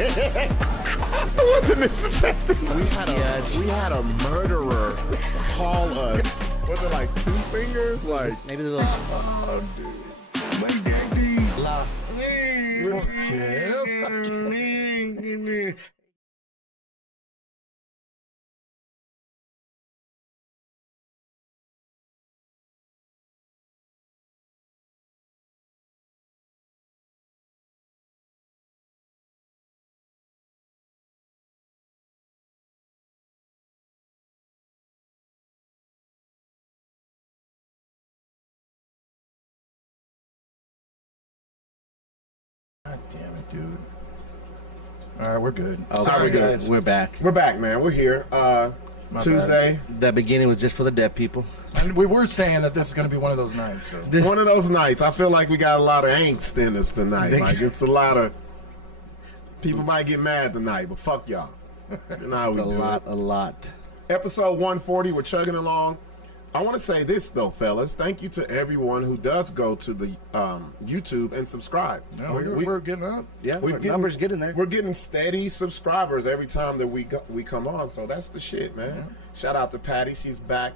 I wasn't expecting. We had a murderer call us. Was it like 2 fingers? Like maybe the little. Oh, dude. My daddy Lost. God damn it, dude. All right, we're good. Oh, Sorry, guys. We're back. We're back, man. We're here. Tuesday. That beginning was just for the deaf people. And we were saying that this is going to be one of those nights. So. One of those nights. I feel like we got a lot of angst in us tonight. Like it's a lot of people might get mad tonight, but fuck y'all. You know how we do it. A lot. Episode 140. We're chugging along. I want to say this though, fellas. Thank you to everyone who does go to the YouTube and subscribe. No, we're getting up. Yeah, numbers getting there. We're getting steady subscribers every time that we come on. So that's the shit, man. Yeah. Shout out to Patty. She's back.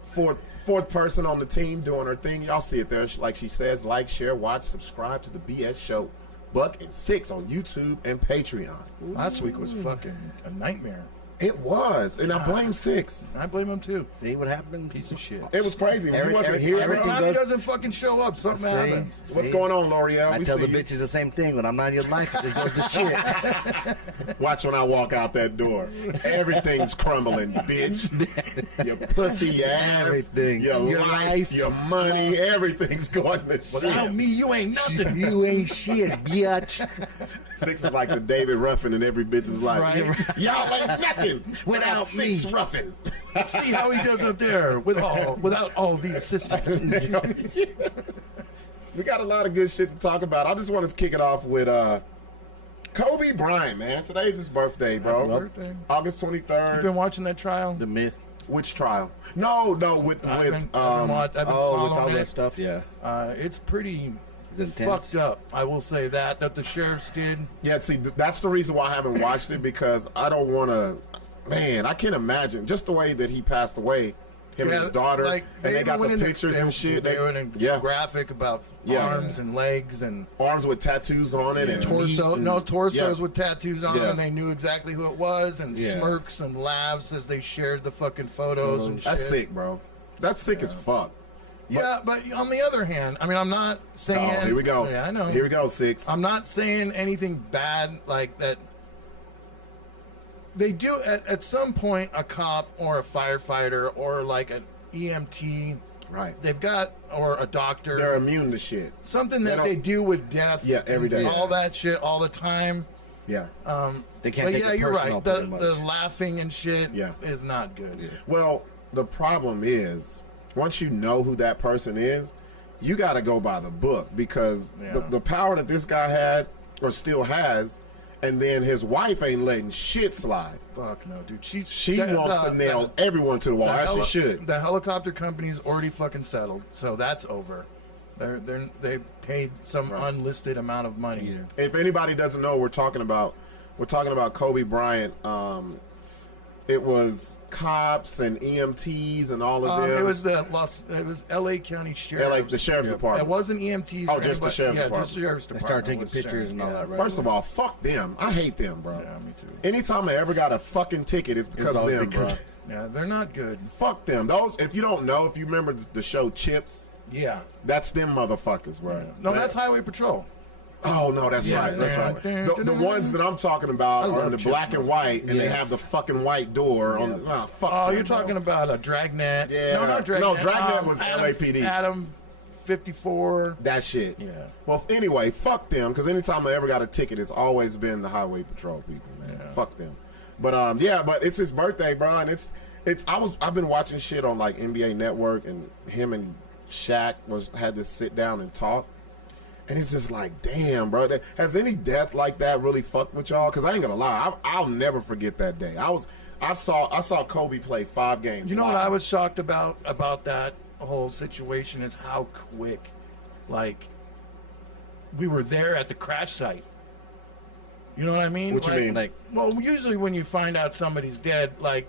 Fourth person on the team doing her thing. Y'all see it there. Like she says, like, share, watch, subscribe to the BS Show. Buck and Sixx on YouTube and Patreon. Last week was fucking a nightmare. It was, and I blame Sixx. I blame him too. See what happens? Piece of shit. It was crazy. When he wasn't here. Every time he doesn't fucking show up, something happens. What's going on, L'Oreal? I tell the bitches the same thing. When I'm not in your life, it just goes to shit. Watch when I walk out that door. Everything's crumbling, bitch. Your pussy, your ass, everything. your life, your money, everything's going to shit. Without me, you ain't nothing. You ain't shit, bitch. Sixx is like the David Ruffin in every bitch's life. Right. Y'all ain't nothing without Sixx Ruffin. See how he does up there without all the assistance. We got a lot of good shit to talk about. I just wanted to kick it off with Kobe Bryant, man. Today's his birthday, bro. Happy birthday. August 23rd. You been watching that trial? The myth. Which trial? No, with I've been with all that stuff. Yeah. It's pretty It's fucked up. I will say that the sheriffs did. Yeah, see, that's the reason why I haven't watched it, because I don't want to. Man, I can't imagine just the way that he passed away. Him and his daughter, like, and they got the pictures and shit. They went in graphic about arms and legs and arms with tattoos on it, and torso. and, torsos with tattoos on them. And they knew exactly who it was, and smirks and laughs as they shared the fucking photos and shit. That's sick, bro. That's sick as fuck. Yeah, but on the other hand, I mean, I'm not saying. Oh, here we go. Yeah, I know. Here we go, Sixx. I'm not saying anything bad like that. They do at some point, a cop or a firefighter or like an EMT, right? They've got, or a doctor. They're immune to shit. Something that they do with death. Yeah, every day. All that shit all the time. Yeah. They can't. But you're right. The laughing and shit is not good. Yeah. Well, the problem is, once you know who that person is, you got to go by the book, because the power that this guy had or still has. And then his wife ain't letting shit slide. Fuck no, dude. She wants to nail everyone to the wall. As she should. The helicopter company's already fucking settled, so that's over. They paid some unlisted amount of money. If anybody doesn't know, we're talking about Kobe Bryant. It was cops and EMTs and all of them. It was L.A. County Sheriff. The Sheriff's Department. It wasn't EMTs. Oh, just the Sheriff's Department. Yeah, just the Sheriff's Department. They start taking pictures and all that. Right? First of all, fuck them. I hate them, bro. Yeah, me too. Anytime I ever got a fucking ticket, it's because of them, bro. Yeah, they're not good. Fuck them. Those. If you don't know, if you remember the show Chips, that's them motherfuckers, bro. Yeah. No, that's Highway Patrol. Oh no, that's right. That's right. The ones that I'm talking about are in the black and white, and they have the fucking white door on. Fuck. Oh, you're talking about a Dragnet? Yeah. No, not Dragnet. No, Dragnet was LAPD. Adam 54. That shit. Yeah. Well, anyway, fuck them. Because anytime I ever got a ticket, it's always been the Highway Patrol people, man. Yeah. Fuck them. But but it's his birthday, bro, and I've been watching shit on like NBA Network, and him and Shaq had to sit down and talk. And it's just like, damn, bro. Has any death like that really fucked with y'all? Because I ain't gonna lie, I'll never forget that day. I saw Kobe play 5 games. You know what I was shocked about that whole situation is how quick, like, we were there at the crash site. You know what I mean? What you mean? Like, Well, usually when you find out somebody's dead, like,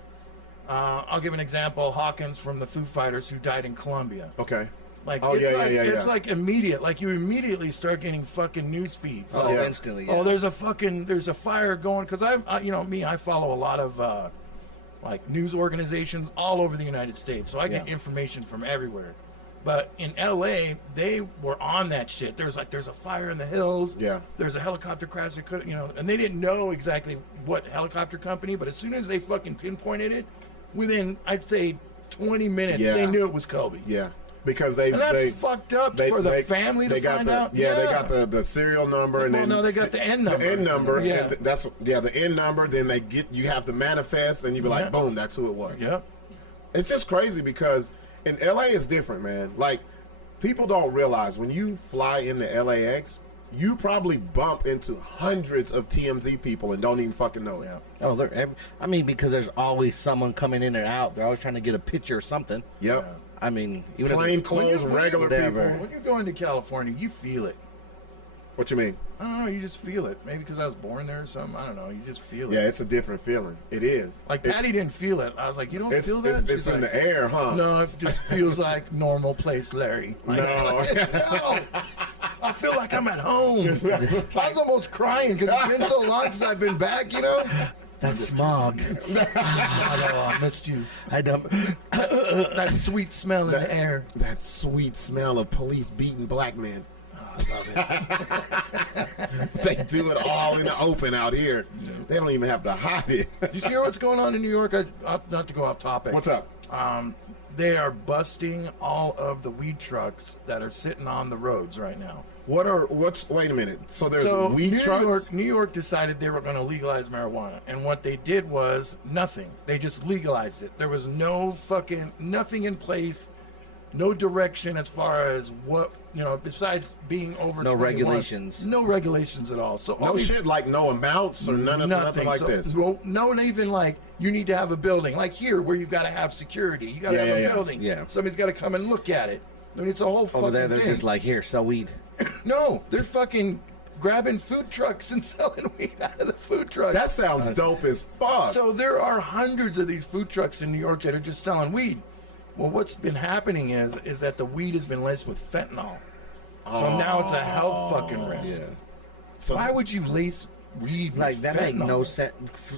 I'll give an example: Hawkins from the Foo Fighters, who died in Colombia. Okay. Like, Oh, it's yeah, like, yeah, yeah, it's yeah. like immediate. Like, you immediately start getting fucking news feeds. oh, Like, yeah. instantly. Yeah. oh, there's a fire going. Because I follow a lot of like news organizations all over the United States, so I get Yeah. information from everywhere. But in LA, they were on that shit. There's a fire in the hills. Yeah. There's a helicopter crash that could, and they didn't know exactly what helicopter company, but as soon as they fucking pinpointed it, within, I'd say, 20 minutes, Yeah. they knew it was Kobe. Yeah. Because they And that's they fucked up for the family to got find the, out. Yeah, they got the serial number, and Well, then no, they got the N number. The N number. Yeah. And the N number. Then you have the manifest, and you be like, Yeah. boom, that's who it was. Yep. It's just crazy because in LA it's different, man. Like, people don't realize when you fly into LAX, you probably bump into hundreds of TMZ people and don't even fucking know it. Yeah. Oh, because there's always someone coming in and out. They're always trying to get a picture or something. Yep. Yeah. I mean, even if Plain clothes, when you- regular whatever. people. When you go into California, you feel it. What you mean? I don't know. You just feel it. Maybe because I was born there or something. I don't know. You just feel it. Yeah, it's a different feeling. It is. Like Patty didn't feel it. I was like, you don't It's feel that? it's She's in like, the air, huh? No, it just feels like normal place, Larry. Like, No. no. I feel like I'm at home. I was almost crying because it's been so long since I've been back. that's smog. I missed you. I don't. That sweet smell in the air. That sweet smell of police beating black men. They do it all in the open out here. They don't even have to hide it. You hear what's going on in New York? Not to go off topic. What's up? They are busting all of the weed trucks that are sitting on the roads right now. Wait a minute. So there's weed New trucks? New York decided they were going to legalize marijuana, and what they did was nothing. They just legalized it. There was nothing in place, no direction as far as what besides being over. No 21. regulations. No regulations at all. So all No these- shit, like no amounts or nothing like so, this. No, not even like you need to have a building like here where you've got to have security. You got to Yeah, have a yeah. building. Yeah. Somebody's got to come and look at it. I mean, it's a whole fucking Over there, they're thing. just like, here, sell weed. No, they're fucking grabbing food trucks and selling weed out of the food trucks. That sounds dope as fuck. So there are hundreds of these food trucks in New York that are just selling weed. Well, what's been happening is that the weed has been laced with fentanyl. So now it's a health fucking risk. Yeah. So Why would you lace weed with Like, that fentanyl? make no sense.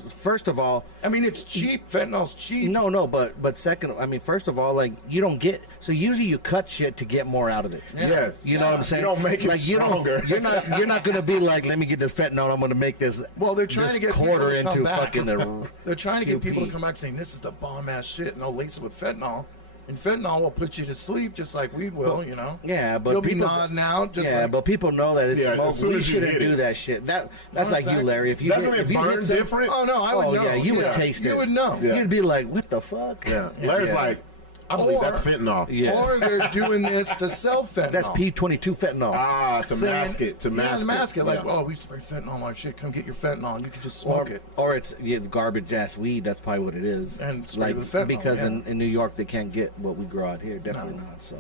First of all, I mean, it's cheap. Fentanyl's cheap. no, but second, I mean, first of all, like, you don't get, so usually you cut shit to get more out of it. yes, You know what I'm saying? You don't make it like, stronger. You're not gonna be like, let me get this fentanyl. I'm gonna make this. Well, they're trying this to get quarter people to come into back. fucking. They're trying to get people to QP. come back saying this is the bomb ass shit, and they'll lace it with fentanyl. And fentanyl will put you to sleep just like weed will, Yeah, but you'll be people, nodding out. Just yeah, like, but people know that it's Yeah, smoke. as soon We as you shouldn't hit do it. that shit. That's No, like you, exactly. Larry. If you Doesn't hit, it if you burn hit some- different? oh no, I would know. yeah, you would taste it. You would know. Yeah. You'd be like, what the fuck? Yeah. Larry's Yeah. like, I believe Or- that's fentanyl. Yeah. Or they're doing this to sell fentanyl. That's P22 fentanyl. Ah, to Saying- mask it. To yeah, mask it. Like, Yeah. oh, we spray fentanyl on my shit. Come get your fentanyl, and you can just Or, smoke it. or it's garbage ass weed. That's probably what it is. And sprayed with fentanyl, because yeah. in New York they can't get what we grow out here. Definitely not. So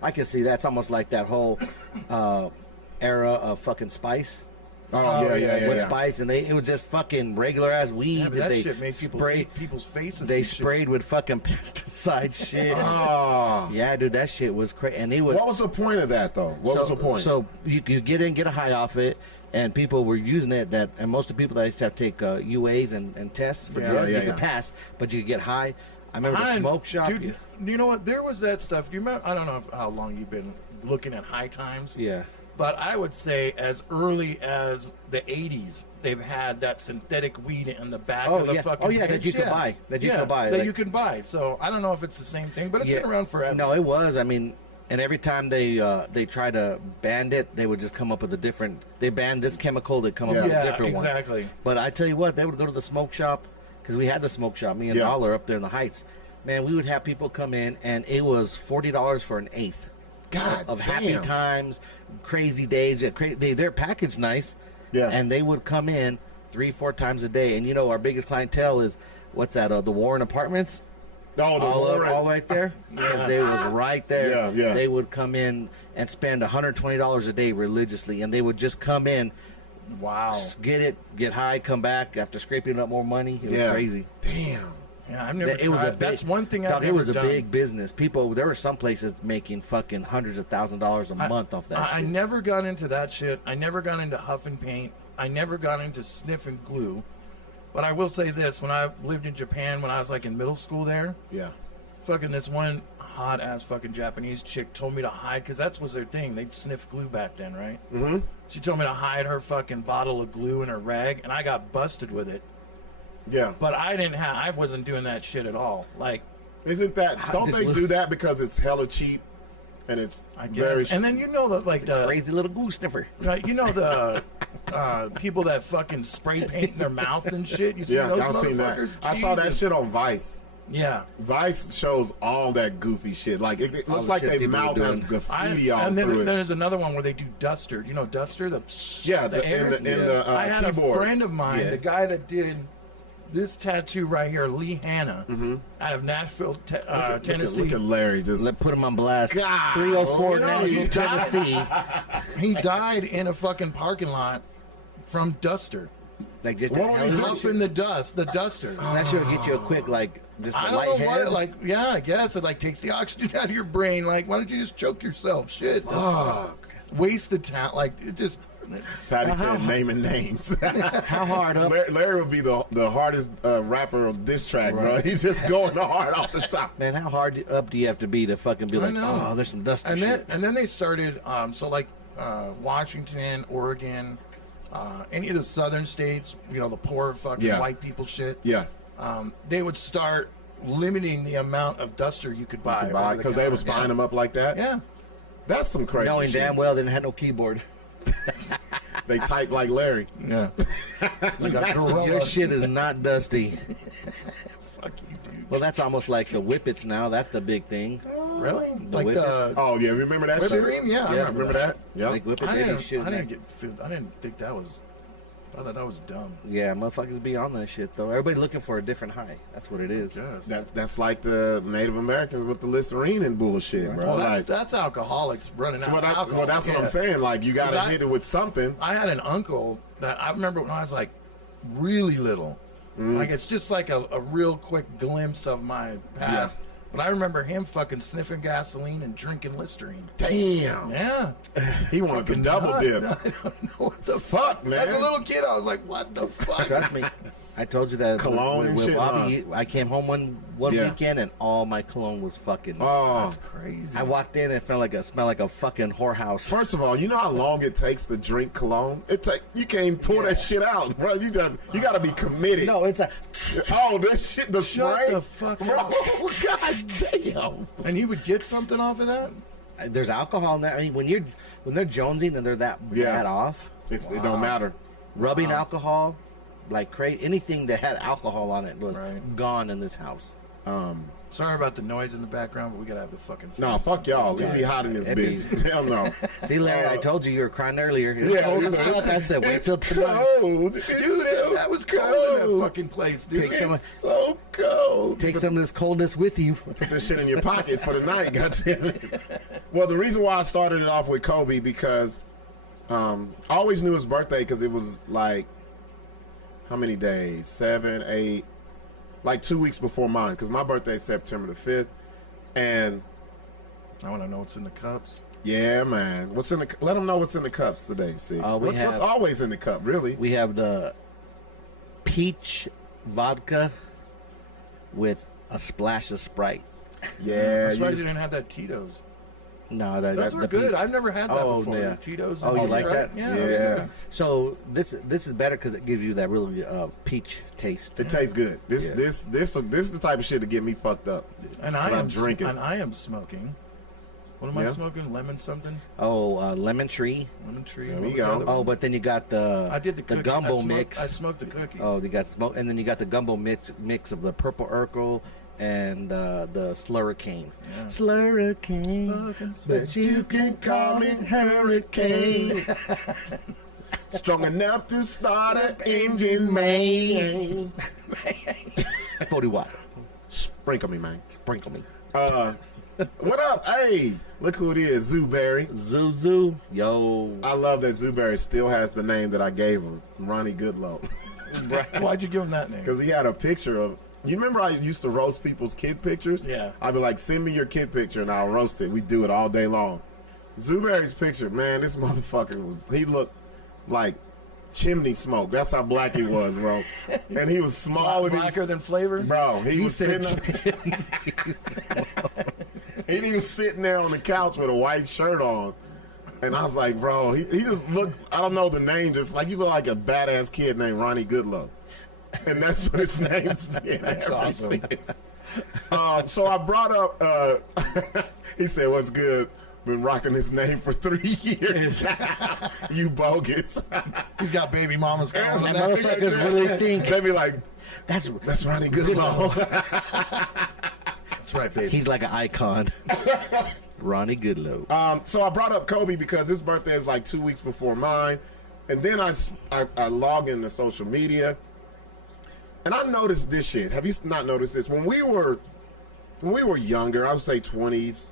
I can see that's almost like that whole era of fucking spice. Oh, yeah. With spice, and it was just fucking regular ass weed Yeah, but that they shit made people sprayed. eat people's faces. They and shit. sprayed with fucking pesticide shit. Oh. Yeah, dude, that shit was crazy. And it was. What was the point of that, though? What was the point? So you get in, get a high off it, and people were using it. And most of the people that used to have to take UAs and tests for Yeah, drugs, yeah, you could yeah. pass, but you could get high. I remember the High- smoke shop. Dude, you know what? There was that stuff. Do you remember? I don't know how long you've been looking at high times. Yeah. But I would say as early as the 80s, they've had that synthetic weed in the back Oh, of the yeah. fucking Oh, yeah, that cage. you could buy. That you could buy. That Like- you can buy. So I don't know if it's the same thing, but it's been around forever. No, it was. I mean, and every time they try to ban it, they would just come up with a different. They banned this chemical, they come up with a Yeah, different one. exactly. But I tell you what, they would go to the smoke shop because we had the smoke shop. Me and Yeah. Dollar up there in the Heights. Man, we would have people come in, and it was $40 for an eighth. God of damn. happy times, crazy days. Yeah, they're packaged nice. Yeah. And they would come in 3-4 times a day. And our biggest clientele is what's that? The Warren Apartments. Oh, the Warrens. All right there. Yes, they was right there. Yeah, yeah. They would come in and spend $120 a day religiously, and they would just come in Wow. Get it, get high, come back after scraping up more money. It was crazy. Damn. Yeah, I've never It was a tried. big, That's one thing dog, I've it never was a done. big business. People, there were some places making fucking hundreds of $1,000s a month off that I shit. never got into that shit. I never got into huffing paint. I never got into sniffing glue. But I will say this: when I lived in Japan, when I was like in middle school there, Yeah. fucking this one hot ass fucking Japanese chick told me to hide, because that was their thing. They'd sniff glue back then, right? Mm-hmm. She told me to hide her fucking bottle of glue in her rag, and I got busted with it. Yeah. But I wasn't doing that shit at all. Like, Isn't that? Don't did they glue- do that because it's hella cheap, and it's I very. guess. And then you know that, like, the Crazy little glue sniffer. you know the people that fucking spray paint in their mouth and shit. You see Yeah, those I've seen that. motherfuckers? I saw that Jesus. shit on Vice. Yeah. Vice shows all that goofy shit. Like it looks the like shit their people are mouth has doing. graffiti all and then through it. there's another one where they do duster. You know duster, Yeah, the air. in the I had keyboards. a friend of mine, Yeah. the guy that did this tattoo right here, Lee Hanna, out of Nashville, Tennessee. Look at Larry just. Let put him on blast. God, 304 you know, Nashville, he died. Tennessee. He died in a fucking parking lot from duster. Like just What are you doing? Huffing the duster. that should get you a quick just a I light don't know what head. it like. Yeah, I guess it like takes the oxygen out of your brain. Like, why don't you just choke yourself? Shit, Fuck. waste of talent. Like, it just. Patty said naming names. How hard up? Larry would be the hardest rapper of this track, bro. He's just going hard off the top. Man, how hard up do you have to be to fucking be like, know. oh, there's some dust and And then shit. and then they started. So like Washington, Oregon, any of the southern states. You know, the poor fucking Yeah. white people shit. Yeah. They would start limiting the amount of duster you could buy over the Because they counter. was buying them up like that. Yeah. That's some crazy Knowing shit. damn well they didn't have no keyboard. They type like Larry. Yeah. Like a gorilla. Your shit is not dusty. Fuck you, dude. Well, that's almost like the whippets now. That's the big thing. Really? Like whippets. the Oh yeah, remember that whipped shit? cream? Yeah, I Yeah, remember that. Yeah. Like whippets, I they be didn't, shooting I that. didn't think that was. I thought that was dumb. Yeah, motherfuckers be on that shit though. Everybody looking for a different high. That's what it is. Yes. That's like the Native Americans with the Listerine and bullshit, bro. Well, like, that's alcoholics running out of alcohol. that's what Yeah. I'm saying. Like you gotta 'Cause hit it with something. I had an uncle that I remember when I was like really little. Like it's just like a real quick glimpse of my past. Yeah. But I remember him fucking sniffing gasoline and drinking Listerine. Damn. Yeah. He wanted to Fucking double nut. dip. I don't know what the Fuck, man. As a little kid, I was like, what the fuck? Trust me. I told you that Cologne and with shit, Bobby. I came home one Yeah. weekend and all my cologne was fucking. Oh, That's crazy. I walked in and it smelled like a fucking whorehouse. first of all, you know how long it takes to drink cologne? You can't even pull that shit out, bro. You gotta be committed. No, it's a. Oh, this shit, the Shut spray. the fuck Bro, up. god damn. And he would get something off of that? There's alcohol in there. I mean, when they're jonesing and they're that Yeah. off, It don't matter. rubbing alcohol, like crazy, anything that had alcohol on it was Right. gone in this house. Sorry about the noise in the background, but we gotta have the fucking. No, fuck y'all. It be hot in this It be- bitch. Hell no. See, Larry, I told you were crying earlier. It's Yeah, cold it's as fuck. I said, wait it's till tonight. cold. Dude, It's so that was cold in that cold. fucking place, dude. Take some- It's so cold. Take some of this coldness with you. Put this shit in your pocket for the night, goddammit. Well, the reason why I started it off with Kobe because I always knew his birthday because it was like how many days? 7, 8, like 2 weeks before mine because my birthday is September the 5th. And I want to know what's in the cups. yeah, man, what's in the? Let them know what's in the cups today, Sixx. We What's have- always in the cup, really? We have the peach vodka with a splash of Sprite. Yeah, I'm surprised you didn't have that Tito's. No, Those were good. peach. I've never had that Oh, before. yeah. Tito's. Oh, and you all like right? that? Yeah. that was yeah. good. So this is better because it gives you that really peach taste. It tastes good. This Yeah. this is the type of shit to get me fucked up. And When I I'm am drinking. And I am smoking. What am I Yeah. smoking? Lemon something? Oh, lemon tree. Lemon tree. There What we was go. the other Oh, one? but then you got the I did the cookie. gumbo I smoked, mix. I smoked the cookies. Oh, you got smoke, and then you got the gumbo mix of the purple Urkel and the Slurricane. Yeah. Slurricane, Fucking but you can call me Hurricane. Strong enough to start an engine, man. man. 40 watt. Sprinkle me, man. Sprinkle me. What up? Hey, look who it is, Zooberry. Zuzu, yo. I love that Zooberry still has the name that I gave him, Ronnie Goodlow. Why'd you give him that name? Because he had a picture of. You remember I used to roast people's kid pictures? Yeah. I'd be like, send me your kid picture and I'll roast it. We do it all day long. Zooberry's picture, man, this motherfucker he looked like chimney smoke. That's how black he was, bro. And he was small and Blacker than Flavor? bro. He was said sitting. And he was sitting there on the couch with a white shirt on. And I was like, bro, he just looked, I don't know the name, just like you look like a badass kid named Ronnie Goodlow. And that's what his name's been ever awesome. since. So I brought up, he said, what's good? Been rocking his name for 3 years. You bogus. He's got baby mamas calling him That that. motherfuckers really think They be like, that's Ronnie Goodlow. That's right, baby. he's like an icon. Ronnie Goodlow. So I brought up Kobe because his birthday is like 2 weeks before mine. And then I log into social media. And I noticed this shit. Have you not noticed this? When we were younger, I would say 20s,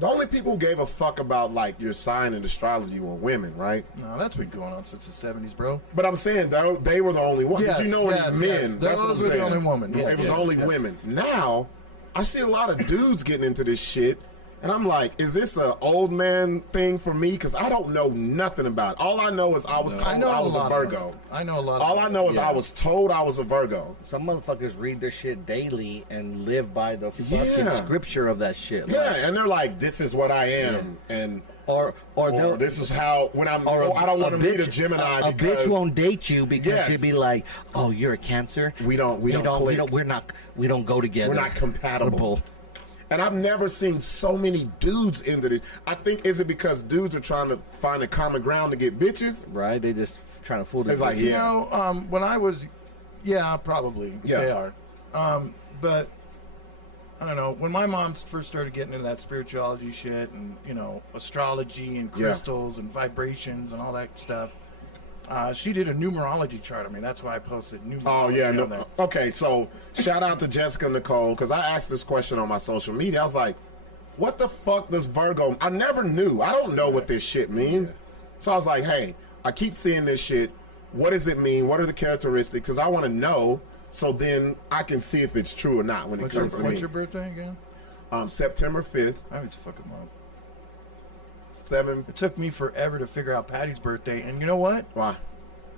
the only people who gave a fuck about like your sign and astrology were women, right? No, that's been going on since the 70s, bro. But I'm saying though they were the only ones. Yes, Did you know any yes, men? yes. That's what I'm Those were the saying. only women. Yeah, it was yeah, only yes. women. Now I see a lot of dudes getting into this shit, and I'm like, is this an old man thing for me? Because I don't know nothing about it. All I know is I was told I was a Virgo. I know a lot. All I know is Yeah. I was told I was a Virgo. Some motherfuckers read their shit daily and live by the fucking Yeah. scripture of that shit. Like, Yeah, and they're like, this is what I am, and or they'll- this is how when I'm. or I don't want to meet a bitch- Gemini a because bitch won't date you because Yes. she'd be like, "Oh, you're a Cancer. We don't click. We don't go together. We're not compatible." We're And I've never seen so many dudes into this. I think is it because dudes are trying to find a common ground to get bitches? right? They just trying to fool It's like, themselves. You know, when I was, yeah, probably Yeah. they are. But I don't know. When my mom first started getting into that spirituality shit and astrology and Yeah. crystals and vibrations and all that stuff, she did a numerology chart. I mean, that's why I posted numerology. Oh yeah, on no. there. Okay, so shout out to Jessica Nicole because I asked this question on my social media. I was like, "What the fuck does Virgo?" I never knew. I don't know what this shit means. So I was like, "Hey, I keep seeing this shit. What does it mean? What are the characteristics? Because I want to know, so then I can see if it's true or not when it What's your, comes to what's me." your birthday again? September 5th, I was fucking up. 7. It took me forever to figure out Patty's birthday, and you know what? Why?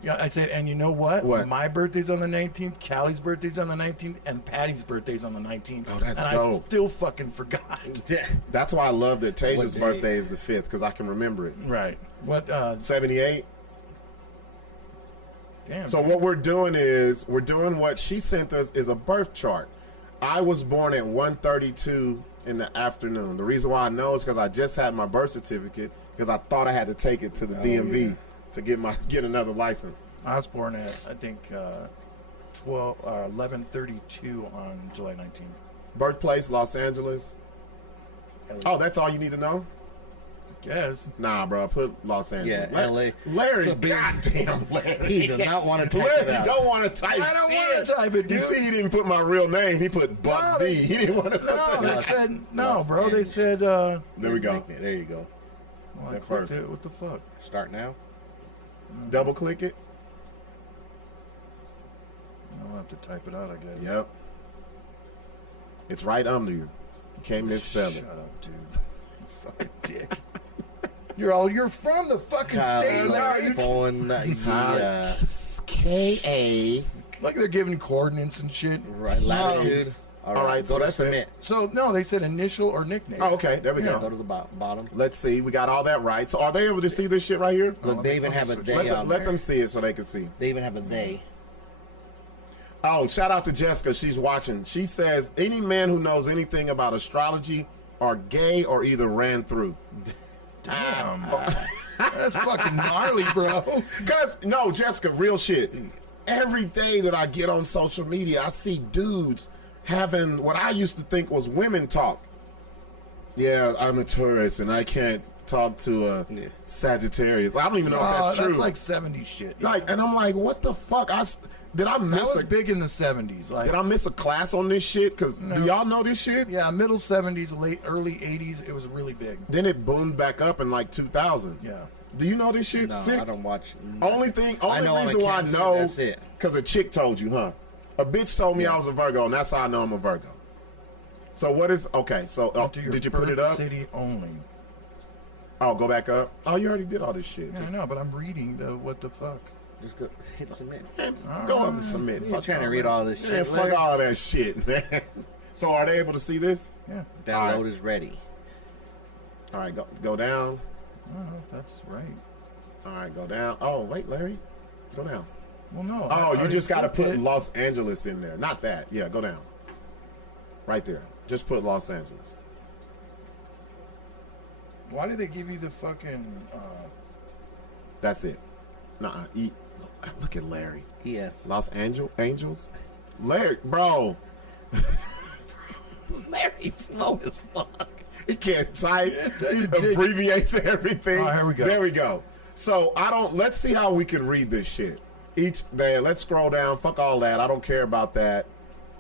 Yeah, I said, and you know what? What? My birthday's on the 19th, Callie's birthday's on the 19th, and Patty's birthday's on the 19th. Oh, that's and I dope. still fucking forgot. That's why I love that Tasia's day? birthday is the 5th because I can remember it. Right. What? 78. Damn. So what we're doing is we're doing what she sent us is a birth chart. I was born at 1:32 in the afternoon. The reason why I know is because I just had my birth certificate because I thought I had to take it to the DMV to get another license. I was born at, I think, 11:32 on July 19th. Birthplace, Los Angeles. Oh, that's all you need to know? Yes. Nah, bro. Put Los Angeles. Yeah, LA. Larry, So big- goddamn Larry. He does not want to type Larry it out. don't want to type I don't shit. want to type it, dude. You see, he didn't put my real name. He put Buck No, D. He didn't want to put No, that. they said, no, Los bro. They Angeles. said, There we go. There you go. well, I That clicked first. it. What the fuck? Start now. Double click it. I'll have to type it out, I guess. Yep. It's right under you. You can't misspell it. Shut up, dude. You fucking dick. You're from the fucking state, Larry. California. K-A. Like they're giving coordinates and shit. Right, latitude. All right, so go to that's it. submit. So no, they said initial or nickname. Oh, okay. There we Go go. to the bottom. Let's see. We got all that right. So are they able to see this shit right here? Look, they even have a they on Let there. them see it so they can see. They even have a they. Oh, shout out to Jessica. She's watching. She says, any man who knows anything about astrology are gay or either ran through. Damn. That's fucking gnarly, bro. Because, no, Jessica, real shit. Every day that I get on social media, I see dudes having what I used to think was women talk. yeah, I'm a tourist and I can't talk to a Sagittarius. I don't even know if that's true. That's like 70s shit. Like, and I'm like, what the fuck? Did I That miss was big in the 70s. Like, Did I miss a class on this shit? Because do y'all know this shit? yeah, middle 70s, early 80s, it was really big. Then it boomed back up in like 2000s. Yeah. Do you know this shit? No, Sixx? I don't watch. Only know reason why I Cancer, know, that's it. because a chick told you, huh? A bitch told me I was a Virgo, and that's how I know I'm a Virgo. So what is, okay, so Enter your did you put it birth up? City only. Oh, go back up. Oh, you already did all this shit. Yeah, I know, but I'm reading the what the fuck. Just go hit submit. Man, go up and submit. You're Fuck trying to all read that. all this shit. Man, fuck Larry. all that shit, man. So are they able to see this? Yeah. Download is ready. All right, go down. I don't know if that's right. All right, go down. Oh, wait, Larry. Go down. Well, no. Oh, you just got to put it. Los Angeles in there. Not that. Yeah, go down. Right there. Just put Los Angeles. Why did they give you the fucking? That's it. Nuh-uh. Look at Larry. Yes. Los Angels? Larry, bro. Larry's slow as fuck. He can't type. He abbreviates everything. All right, here we go. There we go. So let's see how we can read this shit. Each day, let's scroll down. Fuck all that. I don't care about that.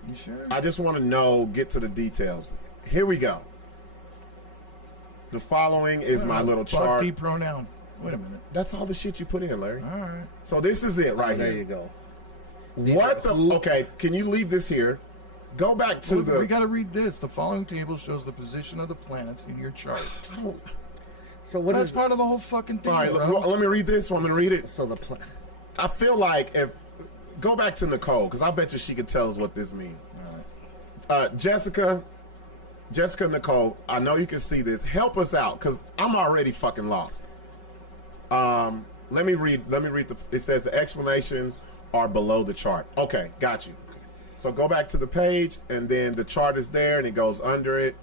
You sure? I just want to get to the details. Here we go. The following is my little Buck chart. D pronoun. Wait a minute. That's all the shit you put in, Larry. All right. So this is it right There here. you go. What the? Okay, can you leave this here? Go back to Well, the. we got to read this. The following table shows the position of the planets in your chart. So what That's is part of the whole fucking thing, All right, bro. let me read this. Want me to read it? so the I feel like go back to Nicole, because I bet you she could tell us what this means. Jessica, Nicole, I know you can see this. Help us out, because I'm already fucking lost. Let me read it says the explanations are below the chart. Okay, got you. So go back to the page, and then the chart is there, and it goes under it.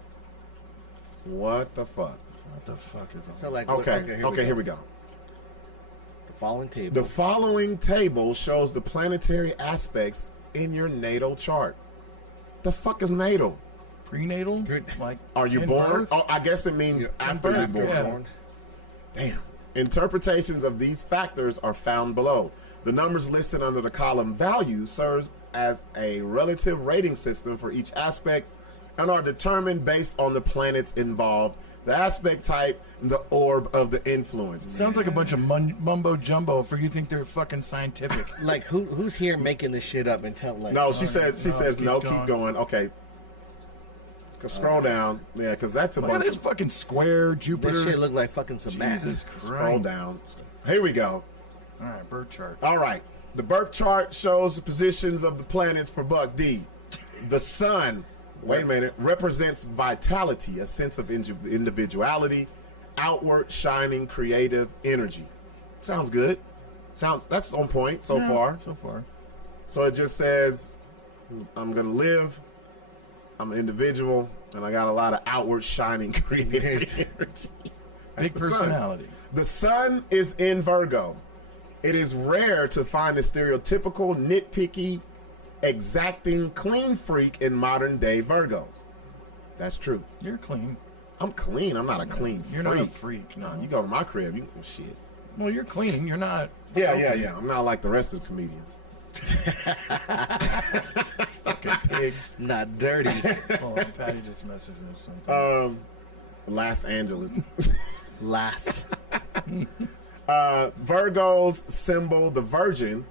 What the fuck? What the fuck is on? so like Okay, here we go. The following table. The following table shows the planetary aspects in your natal chart. The fuck is natal? Prenatal? Like, Are you in born? birth? Oh, I guess it means after you're birth, born. yeah. Damn. Interpretations of these factors are found below. The numbers listed under the column value serves as a relative rating system for each aspect and are determined based on the planets involved, the aspect type, and the orb of the influence. Sounds like a bunch of mumbo jumbo for you think they're fucking scientific. Like who's here making this shit up and tell like No, she says no, keep keep going. going. Okay. Scroll down. Yeah, because that's a Look at bunch this of fucking square Jupiter. this shit look like fucking some math. Jesus Christ. scroll down. Here we go. All right, birth chart. All right. The birth chart shows the positions of the planets for Buck D. The sun, wait a minute, represents vitality, a sense of individuality, outward shining creative energy. Sounds good. That's on point so far. So far. So it just says I'm going to live, I'm an individual, and I got a lot of outward shining creative energy. That's Big the sun. personality. The sun is in Virgo. It is rare to find a stereotypical, nitpicky, exacting, clean freak in modern day Virgos. That's true. You're clean. I'm clean. I'm not a clean You're freak. not a freak. No. You go to my crib, you shit. Well, you're clean. You're not. Yeah. I'm not like the rest of the comedians. Fucking pigs. Not dirty. Oh, Patty just messaged me something. Los Angeles. Last. Virgo's symbol, the virgin.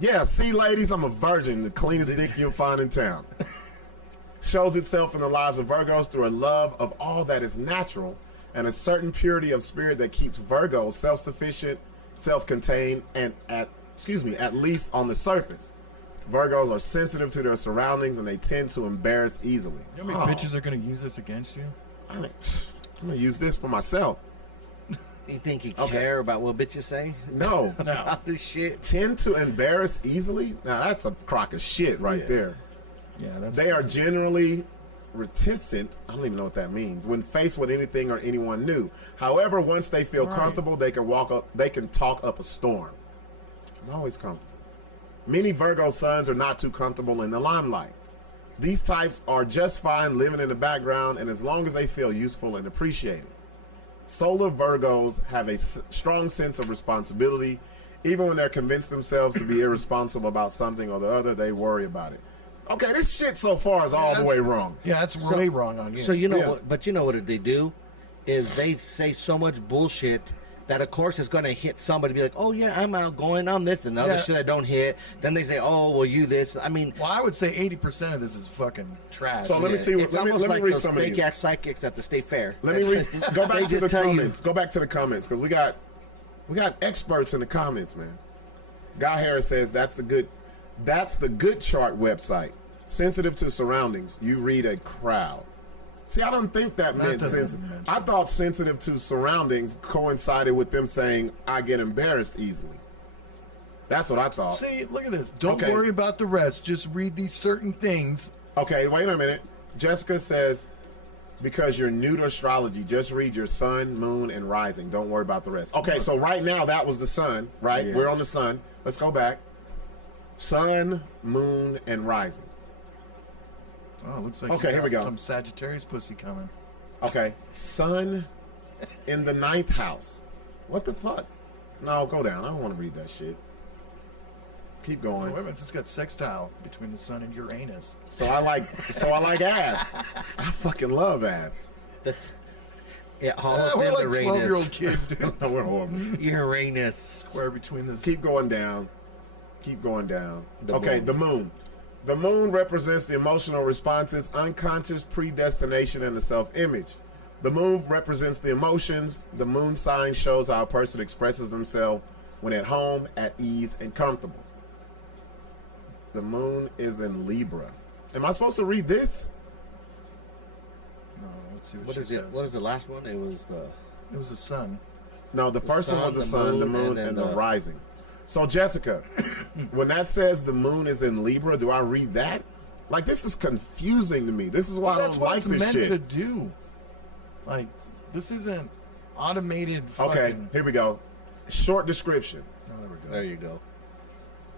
Yeah, see, ladies, I'm a virgin, the cleanest dick you'll find in town. Shows itself in the lives of Virgos through a love of all that is natural and a certain purity of spirit that keeps Virgos self-sufficient, self-contained, and at least on the surface. Virgos are sensitive to their surroundings and they tend to embarrass easily. You know how many bitches are going to use this against you? I'm gonna use this for myself. You think you care about what bitches say? No. About this shit? Tend to embarrass easily? Now that's a crock of shit right there. Yeah, that's. They are generally reticent, I don't even know what that means, when faced with anything or anyone new. However, once they feel comfortable, they can talk up a storm. I'm always comfortable. Many Virgo suns are not too comfortable in the limelight. These types are just fine living in the background, and as long as they feel useful and appreciated. Solar Virgos have a strong sense of responsibility. Even when they're convinced themselves to be irresponsible about something or the other, they worry about it. Okay, this shit so far is all the way wrong. Yeah, that's way wrong on you. So you know what? But you know what they do is they say so much bullshit that of course is going to hit somebody. Be like, oh yeah, I'm outgoing, I'm this, and the other shit that don't hit. Then they say, oh well, you this. I mean, well, I would say 80% of this is fucking trash. So let me see. It's Let me like read those some of fake these. ass psychics at the state fair. Let me read. Go back to the tell you- comments. Go back to the comments because we got experts in the comments, man. Guy Harris says that's the good chart website. Sensitive to surroundings. You read a crowd. See, I don't think that meant sensitive. I thought sensitive to surroundings coincided with them saying I get embarrassed easily. That's what I thought. See, look at this. Don't worry about the rest. Just read these certain things. Okay, wait a minute. Jessica says, because you're new to astrology, just read your sun, moon, and rising. Don't worry about the rest. Okay, so right now that was the sun, right? Yeah. We're on the sun. Let's go back. Sun, moon, and rising. Oh, looks like Okay, you here we got go. some Sagittarius pussy coming. Okay, sun in the 9th house. What the fuck? No, go down. I don't want to read that shit. Keep Oh, going. wait a minute, it's got sextile between the sun and Uranus. So I like ass. I fucking love ass. That's, yeah, all of We're them like Uranus. 12-year-old kids, dude. No, we're horrible. Uranus. Square between this. Keep going down. Keep going down. The Okay, moon. the moon. The moon represents the emotional responses, unconscious predestination, and the self-image. The moon represents the emotions. The moon sign shows how a person expresses himself when at home, at ease, and comfortable. The moon is in Libra. Am I supposed to read this? No, let's see what, What she is says. it? What is the last one? It was the. It was the sun. No, the first one sun, was the the sun, the moon, moon, and and then the the- rising. So, Jessica, when that says the moon is in Libra, do I read that? Like, this is confusing to me. This is why I That's don't what like it's this meant shit. to do. Like, this isn't automated fucking... Okay, here we go. Short description. Oh, there we go. There you go.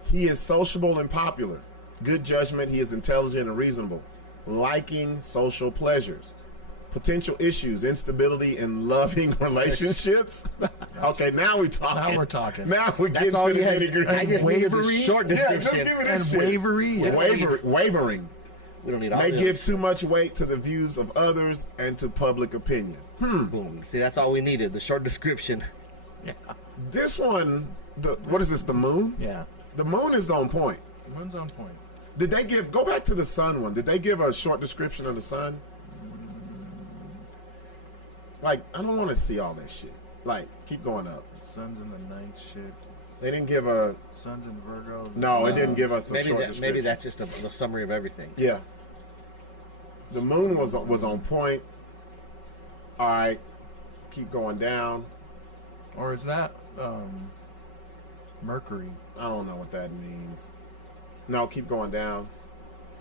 He is sociable and popular. Good judgment. He is intelligent and reasonable. Liking social pleasures. Potential issues, instability in loving relationships. Okay, now we talking. Now we're talking. Now we get That's to all the you had. nitty gritty. I just needed the Wavering? short Yeah, just description. give me And this shit. wavery. Wavering. We don't need all May the give other too much weight to the views of others and to public opinion. Boom. See, that's all we needed. The short description. Yeah. This one, what is this? The moon? Yeah. The moon is on point. One's on point. Did they go back to the sun one? Did they give a short description of the sun? Like, I don't want to see all that shit. Like, keep going up. The sun's in the ninth shit. They didn't give a. Sun's in Virgo. No, it didn't give us a Maybe short that. description. Maybe that's just the summary of everything. Yeah. The moon was on point. All right, keep going down. Or is that Mercury I don't know what that means. No, keep going down.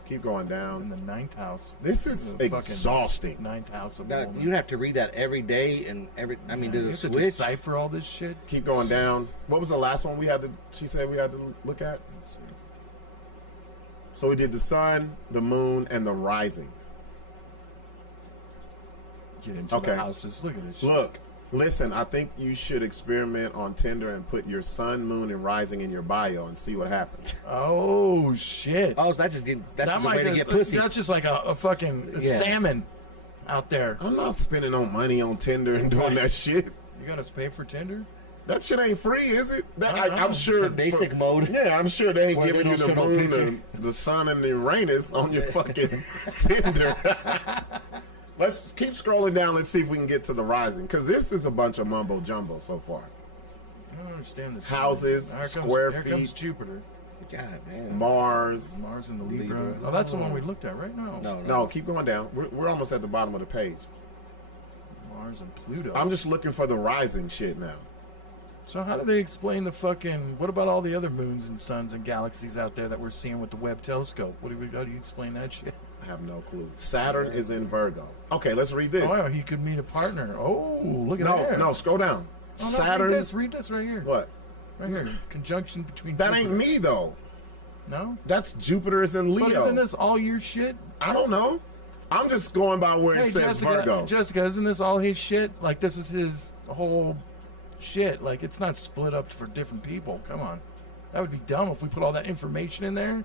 Keep going in down. the ninth house? This is The fucking exhausting. Ninth house of Now, woman. you have to read that every day and every. I mean, You does it have to switch? decipher all this shit? Keep going down. What was the last one we had to? She said we had to look at. Let's see. So we did the sun, the moon, and the rising. Get into Okay. the houses. Look at this shit. Look, listen. I think you should experiment on Tinder and put your sun, moon, and rising in your bio and see what happens. Oh, shit. Oh, so that's just getting, that's That just a might way to just- get pussy. That's just like a fucking Yeah. salmon out there. I'm not spending no money on Tinder and doing that shit. You got to pay for Tinder? That shit ain't free, is it? That, I don't know. I'm sure. The basic mode. Yeah, I'm sure they ain't Where giving they you don't the show no moon, picture. the sun, and the Uranus on your fucking Tinder. Let's keep scrolling down. Let's see if we can get to the rising, because this is a bunch of mumbo jumbo so far. I don't understand this. Houses, Here comes- square here feet. comes Jupiter. God, man. Mars. Mars and the Libra. Libra. Oh, that's the one we looked at, right? No. No, keep going down. We're almost at the bottom of the page. Mars and Pluto. I'm just looking for the rising shit now. So how do they explain the fucking? What about all the other moons and suns and galaxies out there that we're seeing with the Webb telescope? How do you explain that shit? I have no clue. Saturn is in Virgo. Okay, let's read this. Oh, yeah, he could meet a partner. Oh, look at that. No, scroll down. Oh, no, Saturn. Read this right here. What? Right here. Conjunction between. That ain't Jupiter. me though. No? That's Jupiter is in Leo. But isn't this all your shit? I don't know. I'm just going by where it says Virgo. Jessica, isn't this all his shit? Like, this is his whole shit. Like, it's not split up for different people. Come on. That would be dumb if we put all that information in there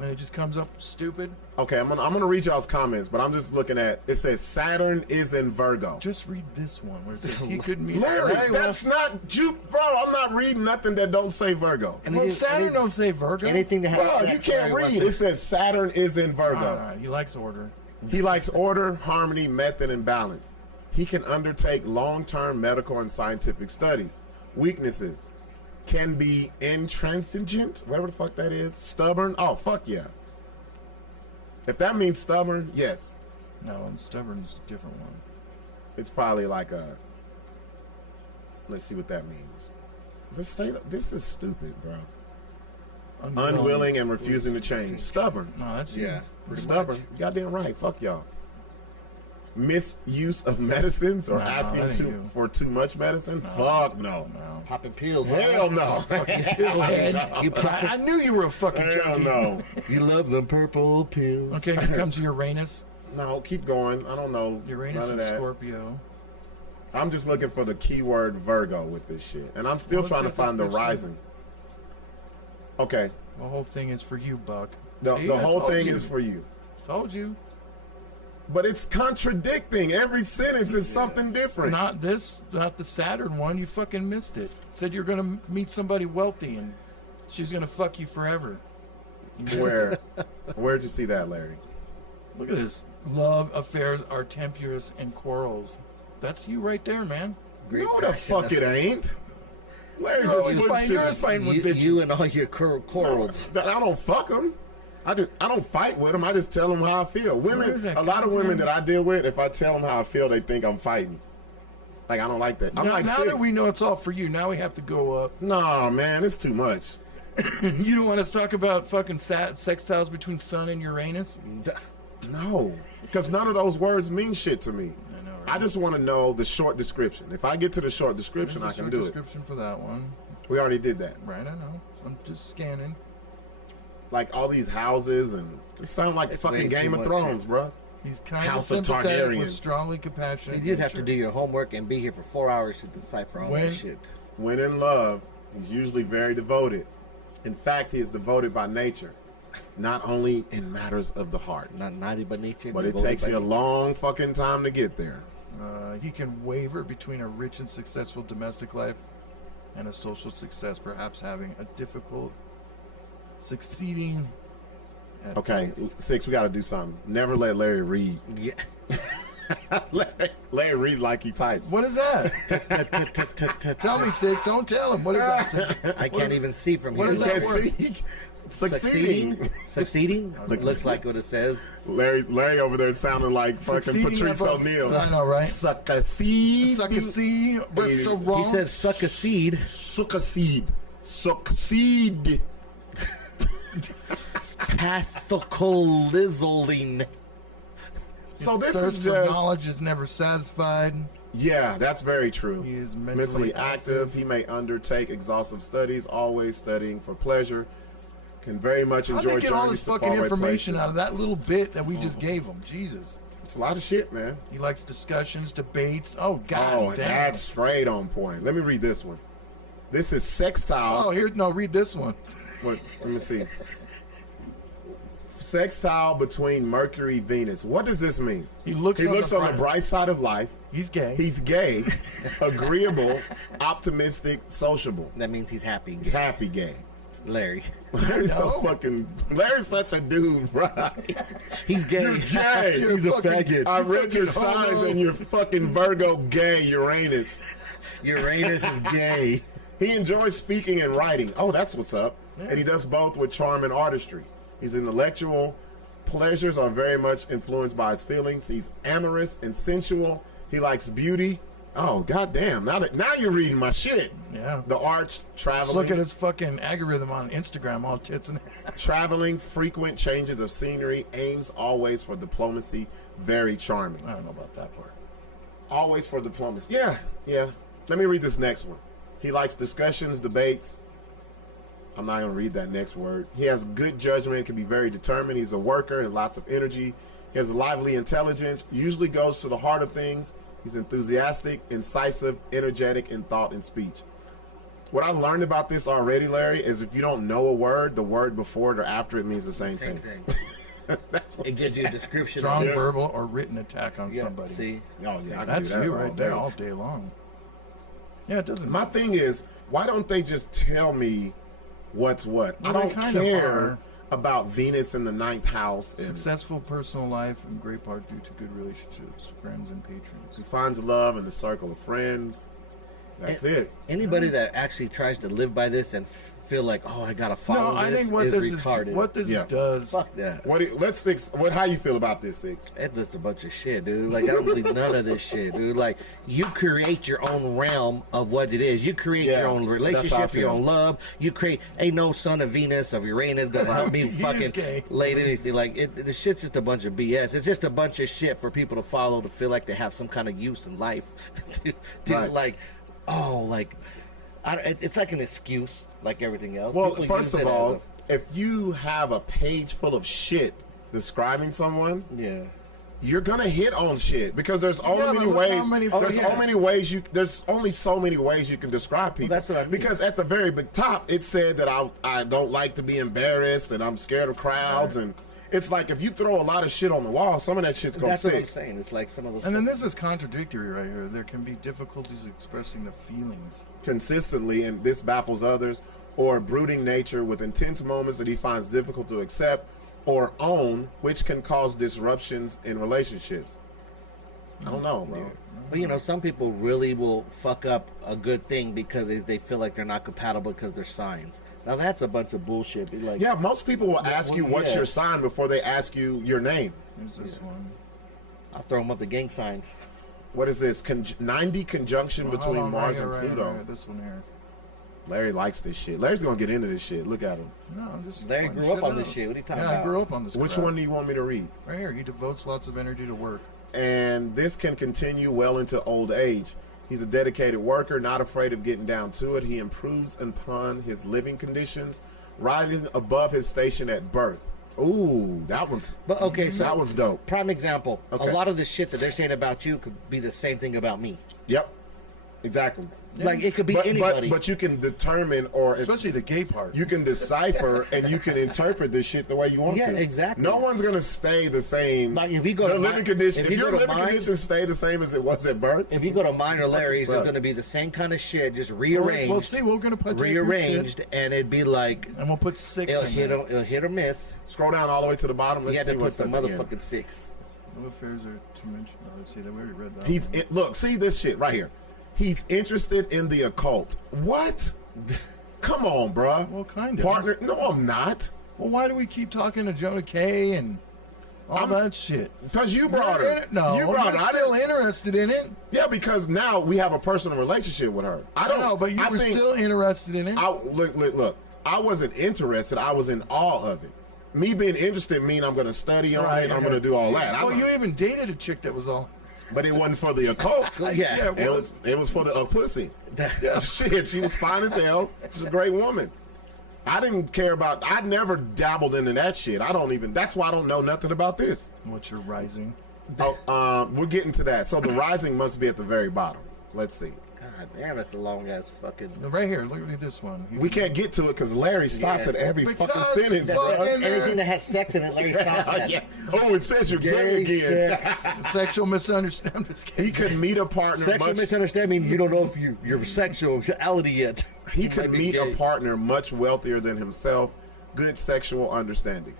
and it just comes up stupid. Okay, I'm gonna read y'all's comments, but I'm just looking at it. Says Saturn is in Virgo. Just read this one where it says he couldn't meet Larry, that's not Jupiter, bro. I'm not reading nothing that don't say Virgo. Well, Saturn don't say Virgo. Anything that has Bro, sex, you can't Larry read. It says Saturn is in Virgo. All right, he likes order. He likes order, harmony, method, and balance. He can undertake long-term medical and scientific studies. Weaknesses can be intransigent, whatever the fuck that is. Stubborn. Oh, fuck yeah. If that means stubborn, yes. No, I'm stubborn is a different one. It's probably like a. Let's see what that means. Let's say this is stupid, bro. Unwilling and refusing to change. Stubborn. No, that's Yeah. Stubborn. Goddamn right. Fuck y'all. Misuse of medicines or No, asking that ain't you. for too much medicine? Fuck no. No. Popping pills. Hell no. I knew you were a fucking Hell junkie. no. You love them purple pills. Okay, here comes Uranus. No, keep going. I don't know. Uranus None of and that. Scorpio. I'm just looking for the keyword Virgo with this shit. And I'm still Well, trying to let's see if find the this fits rising. Okay. The whole thing is for you, Buck. The See, I whole told thing you. is for you. Told you. But it's contradicting. Every sentence is something different. Not this, not the Saturn one. You fucking missed it. Said you're gonna meet somebody wealthy and she's gonna fuck you forever. You missed Where? it. Where'd you see that, Larry? Look at this. Love affairs are tempestuous and quarrels. That's you right there, man. Great No, the passion. fuck it ain't. Larry You're just always put fighting, shit you're always fighting with bitches. You and all your quarrels. I don't fuck them. I don't fight with them. I just tell them how I feel. Where Women, is that a lot of goddamn- women that I deal with, if I tell them how I feel, they think I'm fighting. Like I don't like that. I'm now, like now Sixx. that we know it's all for you, now we have to go up. No, man, it's too much. You don't want us to talk about fucking sextiles between Sun and Uranus? No, because none of those words mean shit to me. I know, right? I just want to know the short description. If I get to the short description, I There's a can short do it. description for that one. We already did that. Right, I know. I'm just scanning. Like all these houses and it sound like It's fucking way Game too of much Thrones, shit. bro. He's kind House of of sympathetic Targaryen. with strongly compassionate. You'd have to nature. do your homework and be here for 4 hours to decipher all When- that shit. When in love, he's usually very devoted. In fact, he is devoted by nature, not only in matters of the heart. Not naughty by nature. But it devoted takes by you a nature. long fucking time to get there. He can waver between a rich and successful domestic life and a social success, perhaps having a difficult succeeding. At Okay, both. Sixx, we got to do something. Never let Larry read. Yeah. Larry reads like he types. What is that? Tell me, Sixx. Don't tell him. What is that? I can't even see from what here. is You that can't word? see. Succeeding. Succeeding? Looks like what it says. Larry over there sounding like fucking Succeeding Patrice about- O'Neal. I know, right? Succeed. Suck a C, but it's so wrong. He said suck a seed. Succeed. Succeed. Pathocalizing. So this Thirst is for just knowledge is never satisfied. yeah, that's very true. He is Mentally active. He may undertake exhaustive studies, always studying for pleasure. Can very much How enjoy they get all journeys this to fucking faraway information places. out of that little bit that we just gave him? Jesus. It's a lot of shit, man. He likes discussions, debates. Oh, God Oh, damn. that's straight on point. Let me read this one. This is sextile. Oh, here, no, read this one. What? Let me see. Sextile between Mercury, Venus. What does this mean? He looks He on looks the on the bright side of life. He's gay. He's gay, agreeable, optimistic, sociable, That means he's happy. happy gay. Larry. Larry's so know. fucking. Larry's such a dude, right? He's gay. You're gay. You're He's a fucking- faggot. I read your fucking homo. signs and you're fucking Virgo gay Uranus. Uranus is gay. He enjoys speaking and writing. Oh, that's what's up. And he does both with charm and artistry. He's intellectual. Pleasures are very much influenced by his feelings. He's amorous and sensual. He likes beauty. Oh, goddamn. Now you're reading my shit. Yeah. The arts, Just traveling. look at his fucking algorithm on Instagram, all tits and Traveling, frequent changes of scenery, aims always for diplomacy, very charming. I don't know about that part. Always for diplomacy. Yeah. Let me read this next one. He likes discussions, debates. I'm not going to read that next word. He has good judgment, can be very determined. He's a worker and lots of energy. He has a lively intelligence, usually goes to the heart of things. He's enthusiastic, incisive, energetic in thought and speech. What I learned about this already, Larry, is if you don't know a word, the word before it or after it means the same thing. That's what It gives you a description. Strong of verbal or written attack on yeah, somebody. See, Oh, yeah, I can That's do that you all right there day. all day long. Yeah, it doesn't. My thing is, why don't they just tell me what's what? Well, I they don't kind of care are. about Venus in the 9th house. And Successful personal life in great part due to good relationships, friends, and patrons. he finds love in the circle of friends. That's it. anybody that actually tries to live by this and feel like, oh, I gotta follow No, I this think what is this retarded. is what this Yeah. does. Fuck that. How you feel about this, Sixx? It's just a bunch of shit, dude. Like, I don't believe none of this shit, dude. Like, you create your own realm of what it is. You create Yeah, your own that's how I relationship, your feel. own love. You create, ain't no son of Venus of Uranus gonna help me He is fucking gay. lay anything. Like, the shit's just a bunch of BS. It's just a bunch of shit for people to follow to feel like they have some kind of use in life. Right. Like, oh, like, it's like an excuse, like everything else. Well, People first use of it as all, if you have a page full of shit describing someone, yeah. you're gonna hit on shit because there's only Yeah, many but look ways. how many- there's Oh, yeah. so many ways you. There's only so many ways you can describe people. that's what I mean. Because at the very big top, it said that I don't like to be embarrassed and I'm scared of crowds and. It's like if you throw a lot of shit on the wall, some of that shit's gonna That's what I'm stick. saying. It's like some of those. And then this is contradictory right here. There can be difficulties expressing the feelings. Consistently, and this baffles others, or a brooding nature with intense moments that he finds difficult to accept or own, which can cause disruptions in relationships. I don't know, bro. But you know, some people really will fuck up a good thing because they feel like they're not compatible because they're signs. Now that's a bunch of bullshit. Be like, Yeah, most people will ask you what's yeah. your sign before they ask you your name. Here's this one. I'll throw them up the gang sign. What is this? 90 conjunction Well, between hold on, Mars right and here, Pluto. right here, this one here. Larry likes this shit. Larry's gonna get into this shit. Look at him. No, I'm just. Larry pointing grew up on out. this shit. What are you talking Yeah, about? I grew up on this. Which crap. one do you want me to read? Right here. He devotes lots of energy to work. And this can continue well into old age. He's a dedicated worker, not afraid of getting down to it. He improves upon his living conditions, rising above his station at birth. Ooh, that one's But okay, so that one's dope. prime example. Okay. A lot of the shit that they're saying about you could be the same thing about me. Yep, exactly. Like it could be But, anybody. but you can determine or Especially the gay part. you can decipher and you can interpret this shit the way you want Yeah, to. exactly. No one's gonna stay the same. Like, if you go the to living mine- condition, if if you your go to living mine- conditions stay the same as it was at birth, if you go to mine or Larry's, suck. it's going to be the same kind of shit, just Well, rearranged, see, we're gonna put rearranged, and it'd be like and we'll put 6 it'll in hit, there. it'll hit or miss. scroll down all the way to the bottom. You Let's had see to put what's the at the end. motherfucking 6. No affairs are to mention. No, let's see. That we already read that. He's one. look, see this shit right here. He's interested in the occult. What? Come on, bruh. Well, kind of. Partner? No, I'm not. Well, why do we keep talking to Jonah Kay and all that shit? Because you brought You're in her. it? No, you brought I'm her. I still didn't- interested in it. Yeah, because now we have a personal relationship with her. I don't know, but you I were think- still interested in it. Look. I wasn't interested. I was in awe of it. Me being interested mean I'm going to study on it. I'm going to do all that. Well, you even dated a chick that was all. But it wasn't for the occult. Yeah. It was for the pussy. Shit, she was fine as hell. She's a great woman. I didn't care about. I never dabbled into that shit. I don't even. That's why I don't know nothing about this. What's your rising? Oh, we're getting to that. So the rising must be at the very bottom. Let's see. God damn, that's a long ass fucking. Right here, look at this one. We can't get to it because Larry stops Yeah. at every Because fucking sentence. fuck bro. in there. Anything that has sex in it, Larry stops at. Yeah. Oh, it says you're gay again. sex. Sexual misunderstanding. I'm just kidding. He could meet a partner. Sexual misunderstanding. You don't know if your sexuality yet. He You could might be meet gay. a partner much wealthier than himself. Good sexual understanding.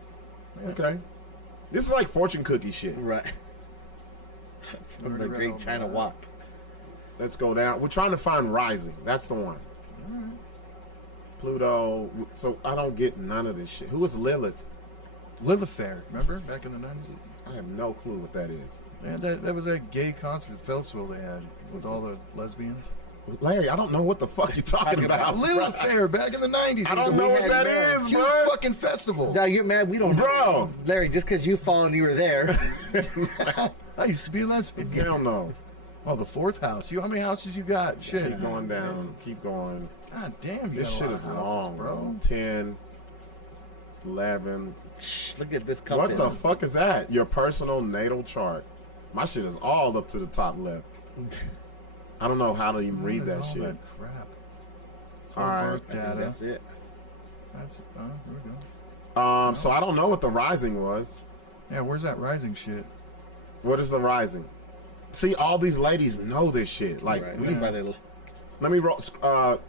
Okay. This is like fortune cookie shit. Right. From the Great China Walk. Let's go down. We're trying to find rising. That's the one. Pluto. So I don't get none of this shit. Who is Lilith? Lilith Fair, remember back in the 90s? I have no clue what that is. Yeah, that was that gay concert at Feltsville they had with all the lesbians. Larry, I don't know what the fuck you're talking about. Lilith Fair back in the 90s. I don't know what that is, Huge bro. fucking festival. Now you're mad. We don't, Bro. Larry. Just because you fall and you were there. I used to be a lesbian. Hell no. Oh, the fourth house. How many houses you got? Shit. Keep going down. Keep going. God damn, you This got a shit lot is of houses, long, bro. 10, 11. Shh, look at this What compass. the fuck is that? Your personal natal chart. My shit is all up to the top left. I don't know how to even read that all shit. That crap. All right. Birth I think data. that's it. That's here we go. So I don't know what the rising was. Yeah, where's that rising shit? What is the rising? See, all these ladies know this shit. Like, Right. we, That's why they let me roll.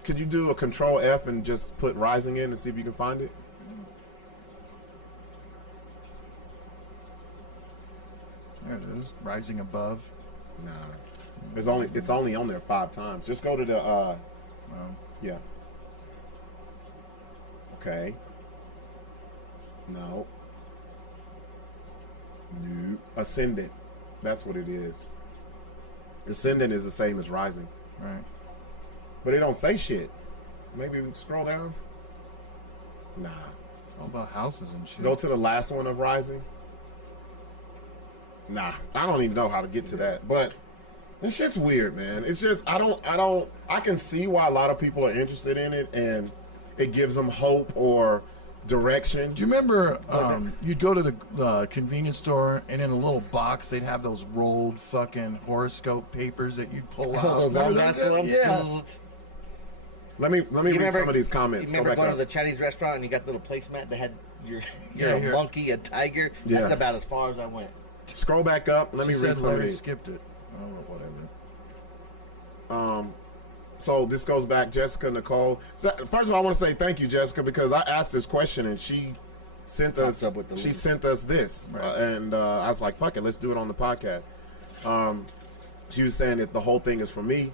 Could you do a Control F and just put rising in and see if you can find it? There it is. Rising above. Nah, it's only on there 5 times. Just go to the yeah. Okay. No. Nope. Ascendant. That's what it is. Ascendant is the same as rising. Right. But it don't say shit. Maybe we can scroll down. Nah. All about houses and shit. Go to the last one of rising. Nah. I don't even know how to get to that. But this shit's weird, man. It's just I can see why a lot of people are interested in it and it gives them hope or direction. Do you remember you'd go to the convenience store and in a little box they'd have those rolled fucking horoscope papers that you'd pull out? Oh, those Remember long those? ass ones? Yeah. Let me read some of these comments. You Go remember back going up. to the Chinese restaurant and you got the little placemat that had you're Yeah, a here. monkey, a tiger? Yeah. That's about as far as I went. Scroll back up. Let me She read said some of Larry these. skipped it. Oh, whatever. So this goes back, Jessica Nicole. So, first of all, I want to say thank you, Jessica, because I asked this question and she sent us. Popped up with the She link. sent us this, Right. and I was like, "Fuck it, let's do it on the podcast." She was saying that the whole thing is for me.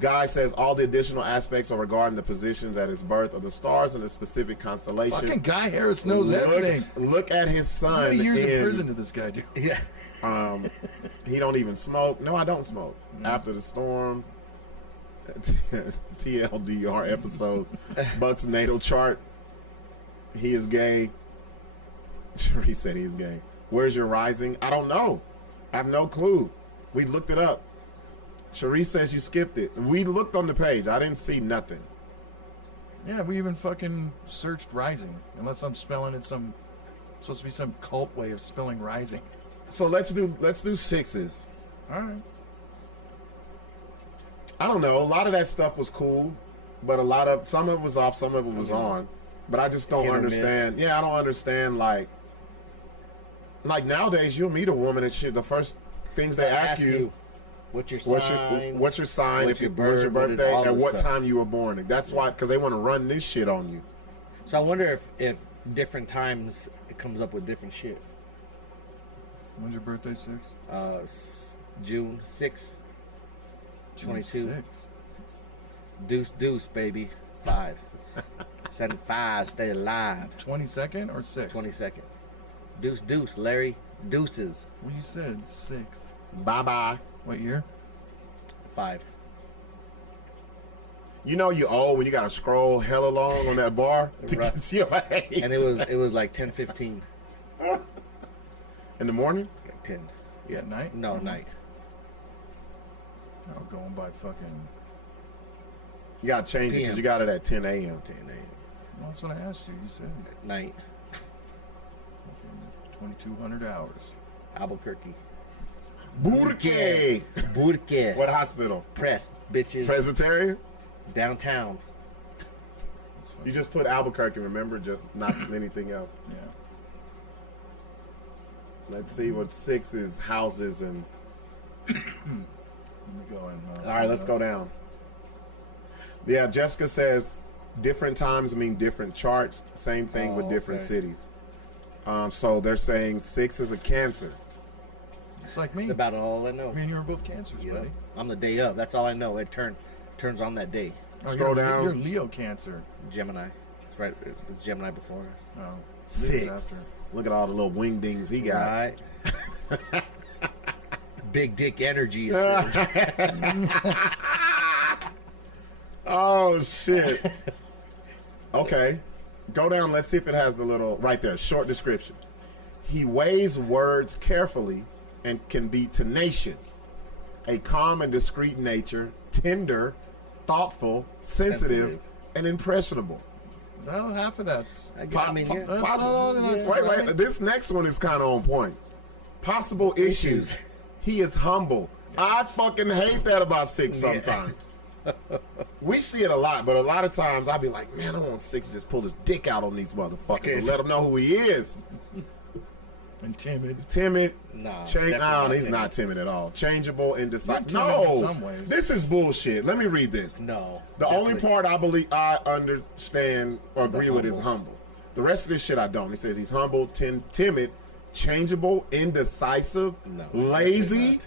Guy says all the additional aspects are regarding the positions at his birth of the stars and the specific constellation. Fucking Guy Harris knows everything. Look at his son. How many years in prison did this guy do? Yeah. He don't even smoke. No, I don't smoke. After the storm, TLDR episodes, Buck's natal chart. He is gay. He said he is gay. Where's your rising? I don't know. I have no clue. We looked it up. Cherie says you skipped it. We looked on the page. I didn't see nothing. Yeah, we even fucking searched rising. Unless I'm spelling it some supposed to be some cult way of spelling rising. So let's do sixes. All right. I don't know. A lot of that stuff was cool, but some of it was off, some of it was on. But I just don't Hit or understand. Yeah, I don't understand. Like nowadays, you'll meet a woman and shit. The first things they ask you, what's your what's sign? your sign, What's your when's your birth, birthday, all and this what stuff. time you were born. That's why, because they want to run this shit on you. So I wonder if different times it comes up with different shit. When's your birthday, Sixx? June 6th, 22. 26. Deuce, deuce, baby. 5. 7-5, stay alive. 22nd or 6? 22nd. Deuce, deuce, Larry. Deuces. Well, you said 6. Bye bye. What year? 5. You know you old when you got to scroll hella long on that bar to Right. get to your age. And it was like 10:15. In the morning. Like 10. Yeah. At night? No, night. Oh, going by fucking. You got to change it because you got it at 10 a.m. 10 a.m. Well, that's what I asked you. You said Night. 2,200 hours. Albuquerque. Burke. Burke. What hospital? Press, bitches. Presbyterian? Downtown. That's fucking, You just put Albuquerque, remember? Just not anything else. yeah. Let's see what Sixx is, houses, and... Let me go in. All right, let's go down. Yeah, Jessica says different times mean different charts. Same thing with different okay. cities. So they're saying Sixx is a Cancer. It's like me. That's about all I know. Me and you were both cancers, Yeah. buddy. I'm the day of. That's all I know. It turns on that day. Oh, Scroll you're, down. You're Leo Cancer. Gemini. That's right. It's Gemini before us. Oh, Sixx. Look at all the little wingdings he got. Right. Big dick energy. It says. Oh, shit. Okay. Go down. Let's see if it has the little... Right there. Short description. He weighs words carefully and can be tenacious. a calm and discreet nature, tender, thoughtful, sensitive. And impressionable. Well, half of that's. Wait. This next one is kind of on point. Possible issues. He is humble. I fucking hate that about Sixx sometimes. We see it a lot, but a lot of times I'll be like, man, I want Sixx to just pull his dick out on these motherfuckers and let them know who he is. And timid. He's timid. No, He's not timid at all. Changeable and decisive. In some ways. This is bullshit. Let me read this. No. The only part I believe I understand or agree with is humble. The rest of this shit I don't. He says he's humble, timid, changeable, indecisive, lazy,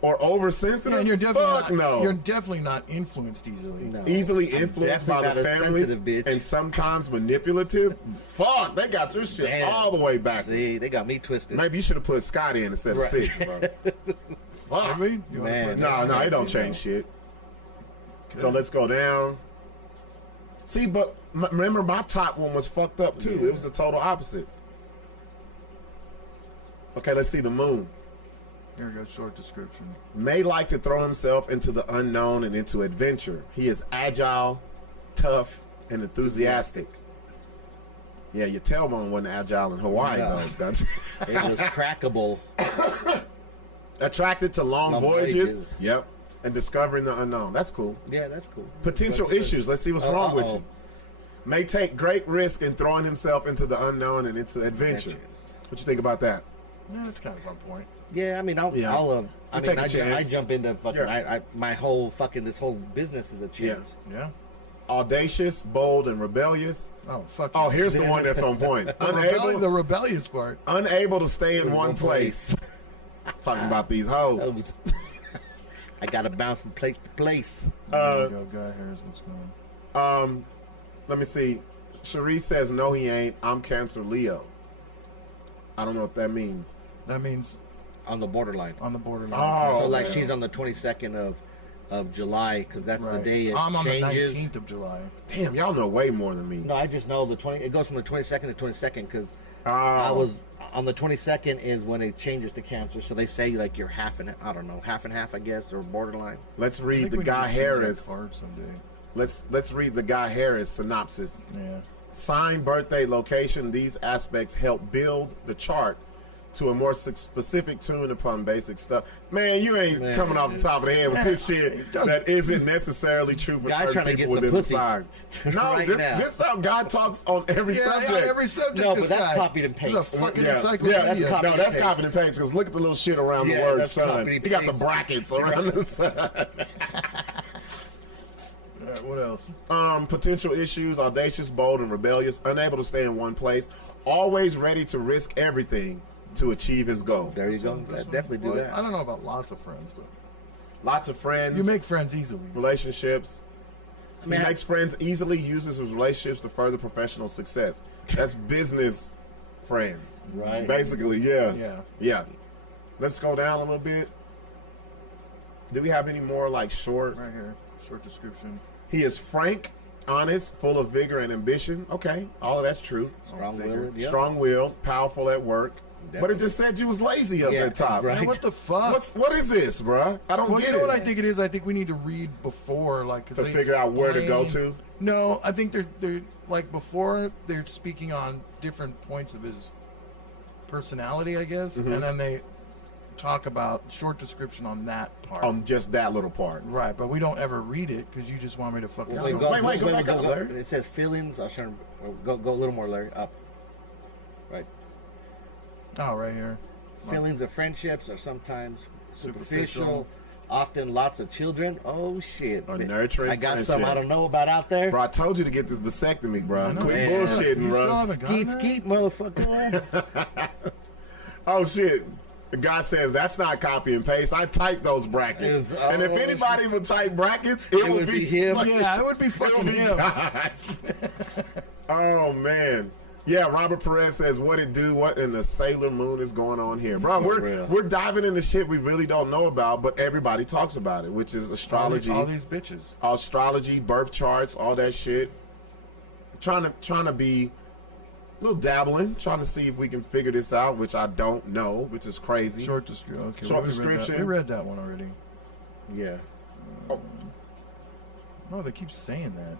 or oversensitive. Yeah, and you're definitely you're definitely not influenced easily. No. Easily influenced by the family and sometimes manipulative. Fuck, they got your shit all the way back. See, they got me twisted. Maybe you should have put Scott in instead of Sixx, bro. Fuck. Man. No, it don't change shit. Okay. So let's go down. See, but remember my top one was fucked up too. It was the total opposite. Okay, let's see the moon. Here we go, short description. May like to throw himself into the unknown and into adventure. He is agile, tough, and enthusiastic. Yeah, your tailbone wasn't agile in Hawaii, though. It was crackable. Attracted to long voyages. Yep. And discovering the unknown. That's cool. Yeah, that's cool. Potential issues. Let's see what's wrong with you. May take great risk in throwing himself into the unknown and into adventure. What you think about that? Yeah, that's kind of on point. Yeah, I mean, I jump into fucking. Yeah. My whole fucking this whole business is a chance. Yeah. Audacious, bold, and rebellious. Oh fuck. Oh, here's the one that's on point. The rebellious part. Unable to stay in one place. Talking about these hoes. I gotta bounce from place to place. There you go, guy. Here's what's going. Let me see. Cherie says no, he ain't. I'm Cancer Leo. I don't know what that means. That means on the borderline. On the borderline. Oh, so like she's on the 22nd of July because that's the day it I'm changes. On the 19th of July. Damn, y'all know way more than me. No, I just know it goes from the 22nd to 22nd because I was on the 22nd is when it changes to Cancer. So they say like you're half and half, I guess, or borderline. Let's read the Guy Harris. Let's read the Guy Harris synopsis. Yeah. Sign, birthday, location. These aspects help build the chart to a more specific tune upon basic stuff. Man, you ain't coming off the top of the head with this shit that isn't necessarily true for certain people within the sign. No, this is how God talks on every subject. Yeah, every subject. No, but that's copied and pasted. That's a fucking encyclopedia. That's copied and pasted. Because look at the little shit around the word son. He got the brackets around the sun. What else? Potential issues: audacious, bold, and rebellious. Unable to stay in one place. Always ready to risk everything to achieve his goal. There you go. Definitely do that. I don't know about lots of friends, but lots of friends. You make friends easily. Relationships. He makes friends easily. Uses his relationships to further professional success. That's business friends, right? Basically, yeah. Let's go down a little bit. Do we have any more like short? Right here, short description. He is frank, honest, full of vigor and ambition. Okay, all of that's true. Strong-willed, strong-willed, powerful at work. Definitely. But it just said you was lazy up at top. Right. Man, what the fuck? What is this, bruh? I don't get it. You know what I think it is? I think we need to read before, to figure out where to go to. No, I think they're like before they're speaking on different points of his personality, I guess, and then they talk about short description on that part. On just that little part. Right, but we don't ever read it because you just want me to fucking... Wait, go back up, Larry. It says feelings. I'll try to go a little more, Larry. Up. Right. Oh, right here. Feelings of friendships are sometimes superficial. Often lots of children. Oh, shit. Or nurturing I got some I don't know about out there. Bro, I told you to get this vasectomy, bro. Quit bullshitting, bro. Skeet, motherfucker. Oh, shit. The guy says that's not copy and paste. I typed those brackets. And if anybody would type brackets, it would be him. Yeah, it would be fucking him. Oh, man. Yeah, Robert Perez says, what it do? What in the Sailor Moon is going on here? Bro, we're diving into shit we really don't know about, but everybody talks about it, which is astrology. All these bitches. Astrology, birth charts, all that shit. Trying to be little dabbling, trying to see if we can figure this out, which I don't know, which is crazy. Short description. Okay, Short we read that. description. We read that one already. Yeah. No, they keep saying that.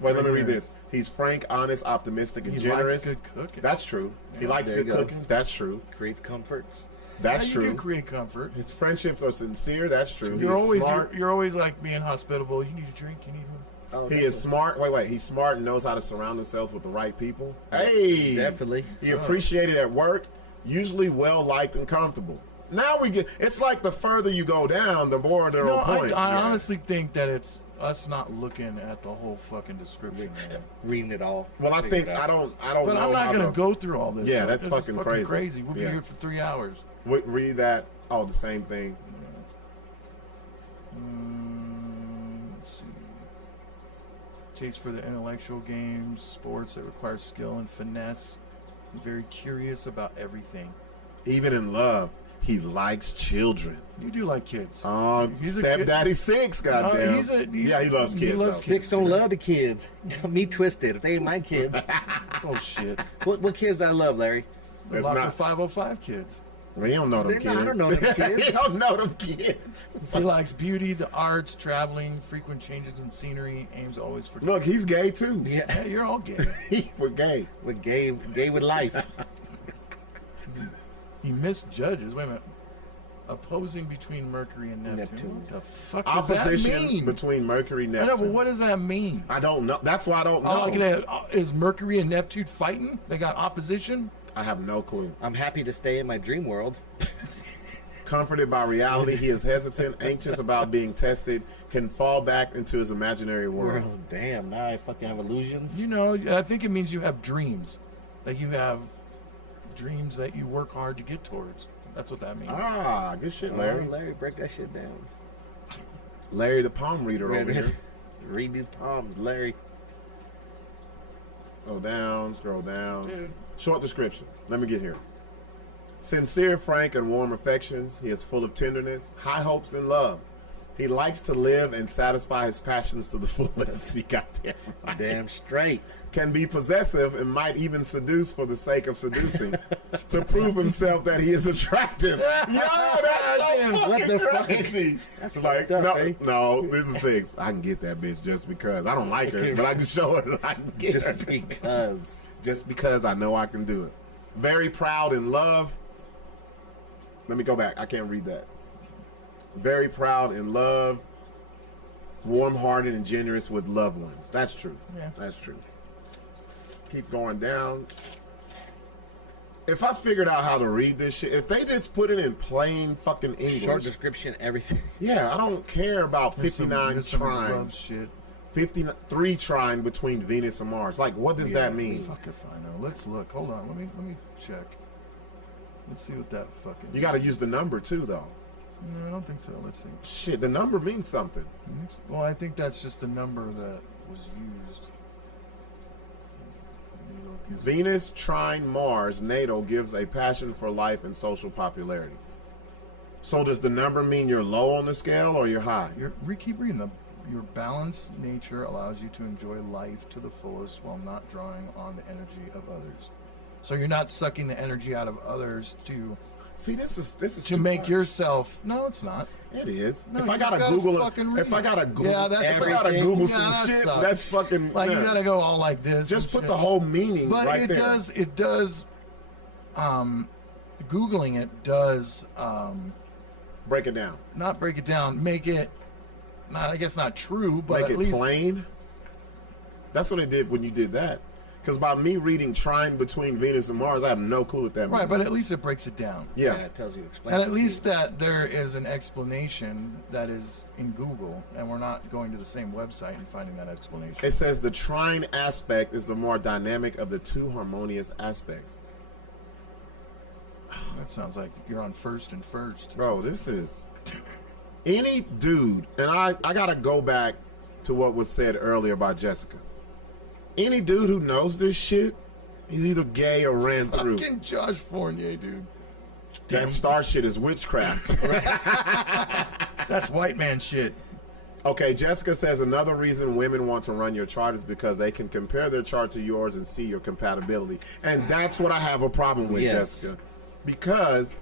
Wait, let me read this. He's frank, honest, optimistic, and He generous. likes good cooking. That's true. He likes there you good go. cooking. That's true. Create comforts. That's Yeah, you true. do create comfort. His friendships are sincere. That's true. You're He's always smart. you're always like being hospitable. You need a drink. You need one. Oh, He is smart. Wait. He's smart and knows how to surround himself with the right people. Hey, Definitely. He appreciated at work. Usually well liked and comfortable. Now we get. It's like the further you go down, the more they're No, on point. I honestly think that it's us not looking at the whole fucking description, man. Reading it all. Well, I Figure think it out. I don't But know. I'm not how gonna to- go through all this. Yeah, This that's is fucking crazy. We'll be Yeah. here for 3 hours. Read that. Oh, the same thing. Let's see. Taste for the intellectual games, sports that require skill and finesse. Very curious about everything. Even in love, he likes children. You do like kids. He's a Stepdaddy Sixx, goddamn. Yeah, he loves kids. though. Sixx don't love the kids. Me twisted. If they ain't my kids. Oh shit. What kids I love, Larry? It's Lots not. of 505 kids. Well, he don't know them They're kids. not- I don't know them kids. he don't know them kids. He likes beauty, the arts, traveling, frequent changes in scenery, aims always for. Look, he's gay too. Yeah. Yeah, you're all gay. We're gay. With gay with life. He misjudges. Wait a minute. Opposing between Mercury and Neptune. Neptune. What the fuck does that Opposition mean? between Mercury and I Neptune. know, but what does that mean? I don't know. That's why I don't know. Oh, look at that. Is Mercury and Neptune fighting? They got opposition? I have no clue. I'm happy to stay in my dream world. Comforted by reality, he is hesitant, anxious about being tested, can fall back into his imaginary world. Oh, damn, now I fucking have illusions. You know, I think it means you have dreams. Like you have dreams that you work hard to get towards. That's what that means. Ah, good shit, Larry. Larry, break that shit down. Larry the palm reader over here. Read these palms, Larry. Scroll down. Dude. Short description. Let me get here. Sincere, frank, and warm affections. He is full of tenderness, high hopes, and love. He likes to live and satisfy his passions to the fullest. He goddamn right. Damn straight. Can be possessive and might even seduce for the sake of seducing to prove himself that he is attractive. Yo, that's so What fucking the fuck? crazy. That's Like, fucked up, no, eh? no, this is Sixx. I can get that bitch just because. I don't like her, but I can show her that I can get her. Just because. Just because I know I can do it. Very proud in love. Let me go back. I can't read that. Very proud in love. Warm-hearted and generous with loved ones. That's true. Yeah. That's true. Keep going down. If I figured out how to read this shit, if they just put it in plain fucking English. Short description, everything. Yeah, I don't care about 59 There's some trine. love shit. 53 trine between Venus and Mars. Like, what does that mean? Fuck if I know. Let's look. Hold on. Let me check. Let's see what that fucking. You got to use the number too, though. No, I don't think so. Let's see. Shit, the number means something. Well, I think that's just a number that was used. Venus trine Mars natal gives a passion for life and social popularity. So does the number mean you're low on the scale or you're high? Keep reading them. Your balanced nature allows you to enjoy life to the fullest while not drawing on the energy of others. So you're not sucking the energy out of others to See, this is to too make much. yourself. No, it's not. It is. No, if you I gotta just gotta Google fucking it, read if I it. gotta Google, Yeah, that's if I gotta everything. Google Yeah, some that shit, sucks. that's fucking. Like yeah. you gotta go all like this. Just and put shit. the whole meaning But right it there. does. It does. Googling it does Break it down. not break it down. Make it. Not, I guess not true, but Make at it least plain. That's what it did when you did that. Because by me reading trine between Venus and Mars, I have no clue what that means. right. But at least it breaks it down. yeah. It tells you, explain And it at to least you. that there is an explanation that is in Google, and we're not going to the same website and finding that explanation. It says the trine aspect is the more dynamic of the two harmonious aspects. That sounds like you're on first and first. Bro, this is any dude, and I gotta go back to what was said earlier by Jessica. Any dude who knows this shit, he's either gay or ran through. Fucking Josh Fournier, dude. That star shit is witchcraft. That's white man shit. Okay, Jessica says another reason women want to run your chart is because they can compare their chart to yours and see your compatibility. And that's what I have a problem with, Yes. Jessica. Because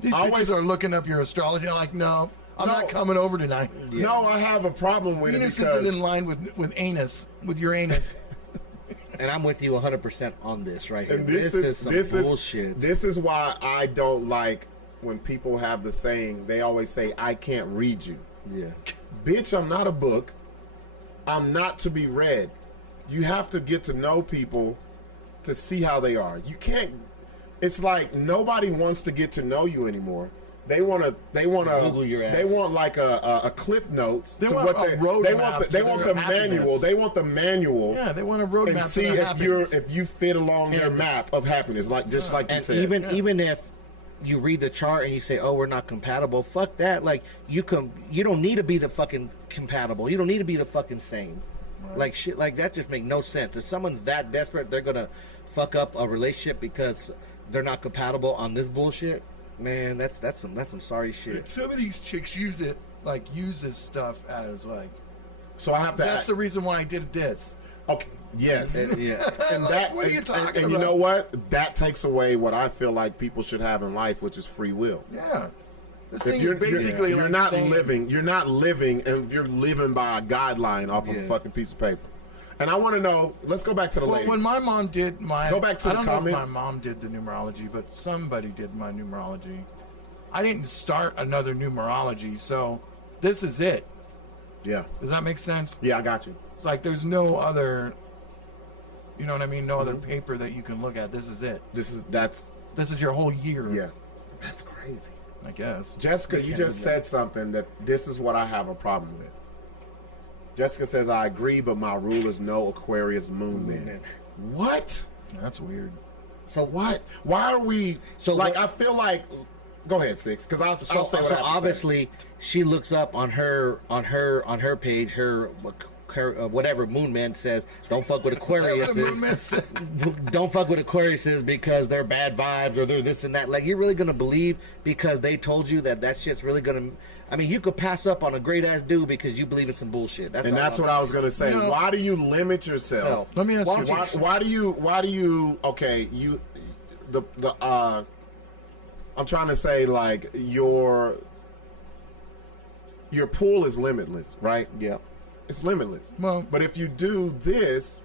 These bitches are looking up your astrology. I'm like, no, I'm not coming over tonight. no, I have a problem with Venus it because isn't in line with anus, with your anus. And I'm with you 100% on this right here. and This is some bullshit. This is why I don't like when people have the saying, they always say, I can't read you. Yeah. Bitch, I'm not a book. I'm not to be read. You have to get to know people to see how they are. You can't. It's like nobody wants to get to know you anymore. They want to. Google your ass. They want like a cliff notes. They to want what a roadmap they want. to They want their the happiness. manual. They want the manual. Yeah, they want a roadmap And to see their if you're happiness. if you fit along their map of happiness, like just like you And said. even if you read the chart and you say, "Oh, we're not compatible," fuck that. Like you don't need to be the fucking compatible. You don't need to be the fucking same. Like shit, like that just make no sense. If someone's that desperate, they're gonna fuck up a relationship because they're not compatible on this bullshit. Man, that's some sorry shit. Some of these chicks use this stuff as like. So I have to. That's the reason why I did this. Okay. Yes. Yeah. And Like, that, what are you and- talking and you about? know what? That takes away what I feel like people should have in life, which is free will. Yeah. This If thing you're, is basically you're like not saying, living, and you're living by a guideline off of a Yeah. fucking piece of paper. And I want to know. Let's go back to the Well, ladies. when my mom did my, Go back to I the don't know comments. if my mom did the numerology, but somebody did my numerology. I didn't start another numerology, so this is it. Yeah. Does that make sense? Yeah, I got you. It's like there's no other, you know what I mean? No other paper that you can look at. This is it. That's This is your whole year. yeah. That's crazy. I guess. Jessica, you just said something that this is what I have a problem with. Jessica says, I agree, but my rule is no Aquarius moon men. What? That's weird. So what? Why are we So like? what- I feel like. Go ahead, Sixx, because I'll say what I have to say. Obviously, she looks up on her page her whatever Moon Man says. Don't fuck with Aquariuses. Don't fuck with Aquariuses because they're bad vibes or they're this and that. Like you're really gonna believe because they told you that shit's really gonna. I mean, you could pass up on a great ass dude because you believe in some bullshit. And that's what I was gonna say. You know- Why do you limit yourself? Let me ask you. Why do you? Okay, I'm trying to say like your pool is limitless, right? Yeah. It's limitless. Well- but if you do this,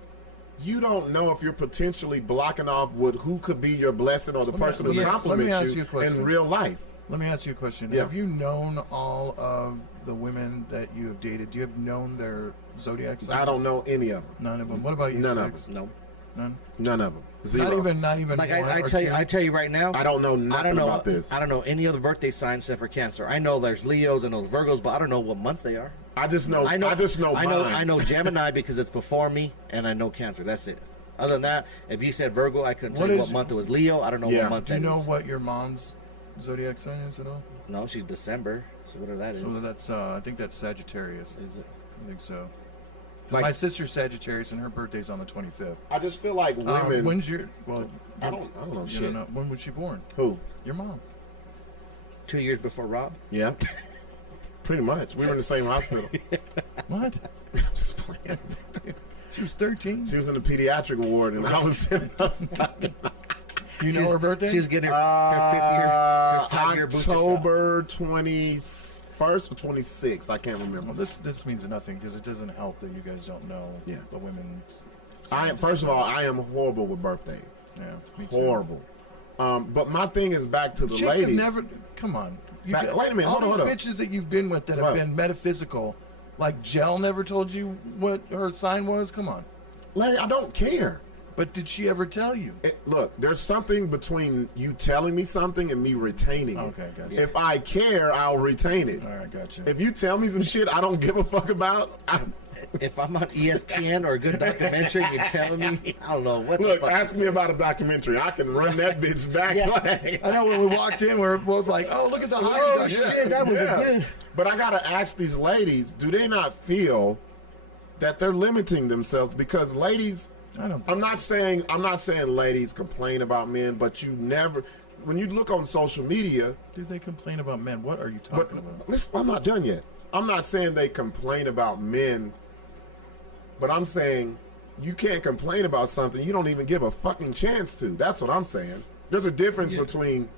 you don't know if you're potentially blocking off who could be your blessing or the person let who me ask compliments you a you question. in real life. Let me ask you a question. Yeah. Have you known all of the women that you have dated? Do you have known their zodiac signs? I don't know any of them. None of them. What about you? None of Sixx? them. No. None. None of them. Zero. Not even. Like one I or tell you, two? I tell you right now. I don't know nothing I don't know about this. I don't know any other birthday signs except for Cancer. I know there's Leos and those Virgos, but I don't know what months they are. I just know. I just know. I know Gemini because it's before me, and I know Cancer. That's it. Other than that, if you said Virgo, I couldn't tell What you is- what month it was. Leo, I don't know Yeah. what month Do you that know is. what your mom's zodiac sign is at all? No, she's December, so whatever that is. So that's I think that's Sagittarius. Is it? I think so. 'Cause Like- my sister's Sagittarius and her birthday's on the 25th. I just feel like women. When's your? Well, I don't know you shit. don't know. When was she born? Who? Your mom. 2 years before Rob. Yeah. Pretty much. We were in the same hospital. What? Just playing. She was 13. She was in the pediatric ward, and I was in. You know her birthday? She's getting her fifth year, her 5-year booster shot. October 21st or 26th. I can't remember. Well, this means nothing because it doesn't help that you guys don't know Yeah. the women's. First of all, I am horrible with birthdays. Yeah, me too. Horrible. But my thing is back to the Chicks have ladies. never. Come on. Wait a minute, All hold on. these bitches that you've been with that have What? been metaphysical, like Jel never told you what her sign was. Come on. Larry, I don't care. But did she ever tell you? Look, there's something between you telling me something and me retaining it. Okay, gotcha. If I care, I'll retain it. All right, gotcha. If you tell me some shit I don't give a fuck about, If I'm on ESPN or a good documentary, you're telling me, I don't know what. look, the fuck ask me about a documentary. I can run that bitch back. Yeah. Like, I know when we walked in, we were both like, "Oh, look at the Oh highlights." shit, that was a good. But I gotta ask these ladies: do they not feel that they're limiting themselves? Because ladies, I don't. I'm not saying ladies complain about men, but you never. When you look on social media, Dude, they complain about men. What are you but talking about? listen, I'm not done yet. I'm not saying they complain about men, but I'm saying you can't complain about something you don't even give a fucking chance to. That's what I'm saying. There's a difference between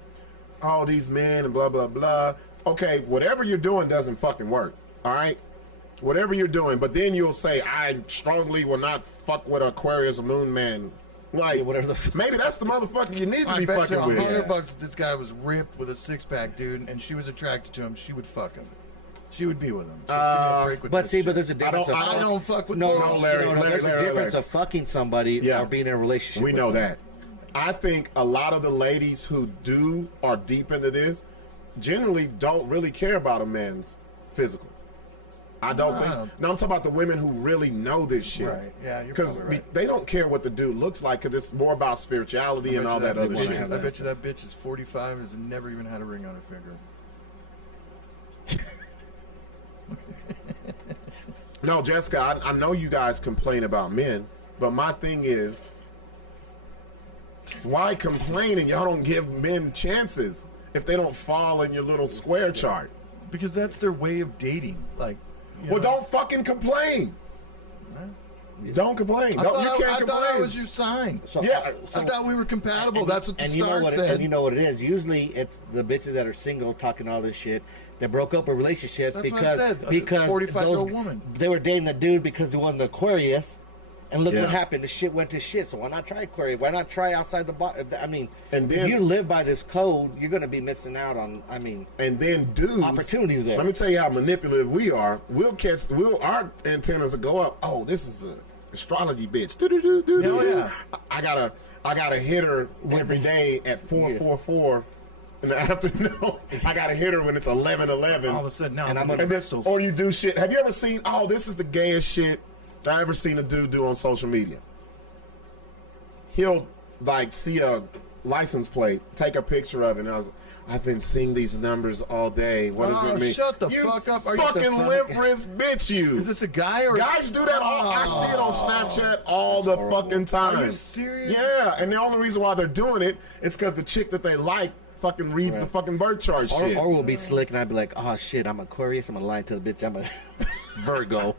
all these men and blah, blah, blah. Okay, whatever you're doing doesn't fucking work, all right? Whatever you're doing, but then you'll say, I strongly will not fuck with Aquarius moon man. Like, whatever the maybe that's the motherfucker you need to be I bet fucking you with. $100 this guy was ripped with a six-pack, dude, and she was attracted to him. She would fuck him. She would be with him. So give me a break with But that see, shit. but there's a difference. I don't fuck with no, bullshit. Larry, there's a difference Larry. of fucking somebody or being in a relationship. We with know them. that. I think a lot of the ladies who are deep into this generally don't really care about a man's physical. I don't think. No, I'm talking about the women who really know this shit. Right, yeah, you're Because probably right. they don't care what the dude looks like because it's more about spirituality and all that other shit. I bet you that bitch is 45 and has never even had a ring on her finger. No, Jessica, I know you guys complain about men, but my thing is, why complain and y'all don't give men chances if they don't fall in your little square chart? Because that's their way of dating. Like, you Well, know? don't fucking complain. Don't complain. I No, thought you I can't thought complain. that was your sign. So, Yeah, I thought we were compatible. That's what the and you know star what said. and you know what it is. Usually, it's the bitches that are single talking all this shit that broke up with relationships That's what I because said, a because 45-year-old woman. they were dating the dude because he wasn't Aquarius, and look Yeah. what happened. The shit went to shit. So why not try Aquarius? Why not try outside the box? I mean, And then- if you live by this code, you're going to be missing out on. I mean, and then dudes, opportunities there. Let me tell you how manipulative we are. Our antennas will go up. Oh, this is a astrology bitch. Do-do-do-do-do. Hell yeah. I gotta hit her every day at 4:44 in the afternoon. I gotta hit her when it's 11:11. All of a sudden, now And I'm I'm on gonna- pistols. Or you do shit. Have you ever seen? Oh, this is the gayest shit I ever seen a dude do on social media. He'll like see a license plate, take a picture of it, and I've been seeing these numbers all day. What does Oh, it mean? shut the you fuck up. Are you fucking the fuck- limp wrist bitch, you. Is this a guy or Guys do that all. I see it on Snapchat all the fucking time. Are you serious? Yeah, and the only reason why they're doing it is because the chick that they like fucking reads the fucking birth chart shit. or we'll be slick, and I'd be like, "Oh shit, I'm Aquarius. I'm gonna lie to the bitch. I'm a Virgo."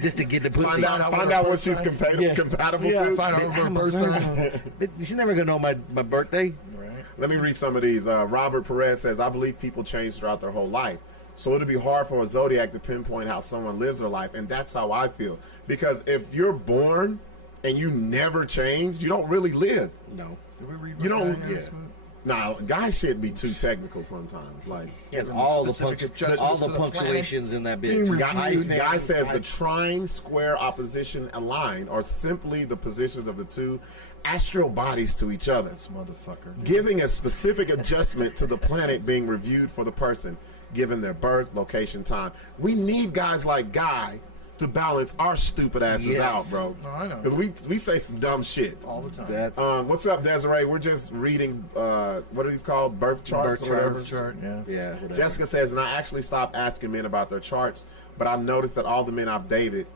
Just to get the pussy. Find out what she's compatible Yeah, to. find out her I'm a person. Virgo. Bitch, she's never gonna know my birthday. Right. Let me read some of these. Robert Perez says, I believe people change throughout their whole life. So it'll be hard for a zodiac to pinpoint how someone lives their life. And that's how I feel. Because if you're born and you never change, you don't really live. No. Did we read You don't- Bryant yeah. announcement? Now, guys shouldn't be too technical sometimes. Like, He has Give all them the specific adjustments all the to the punctuations in that Being bitch. reviewed. Guy says the trine, square, opposition, align are simply the positions of the two astral bodies to each other, This motherfucker. giving a specific adjustment to the planet being reviewed for the person, given their birth, location, time. We need guys like Guy to balance our stupid asses Yes. out, bro. No, I know. Because we say some dumb shit. All the time. That's What's up, Desiree? We're just reading, what are these called? Birth charts Birth or whatever? charts. chart, yeah. yeah. Whatever. Jessica says, and I actually stopped asking men about their charts, but I've noticed that all the men I've dated,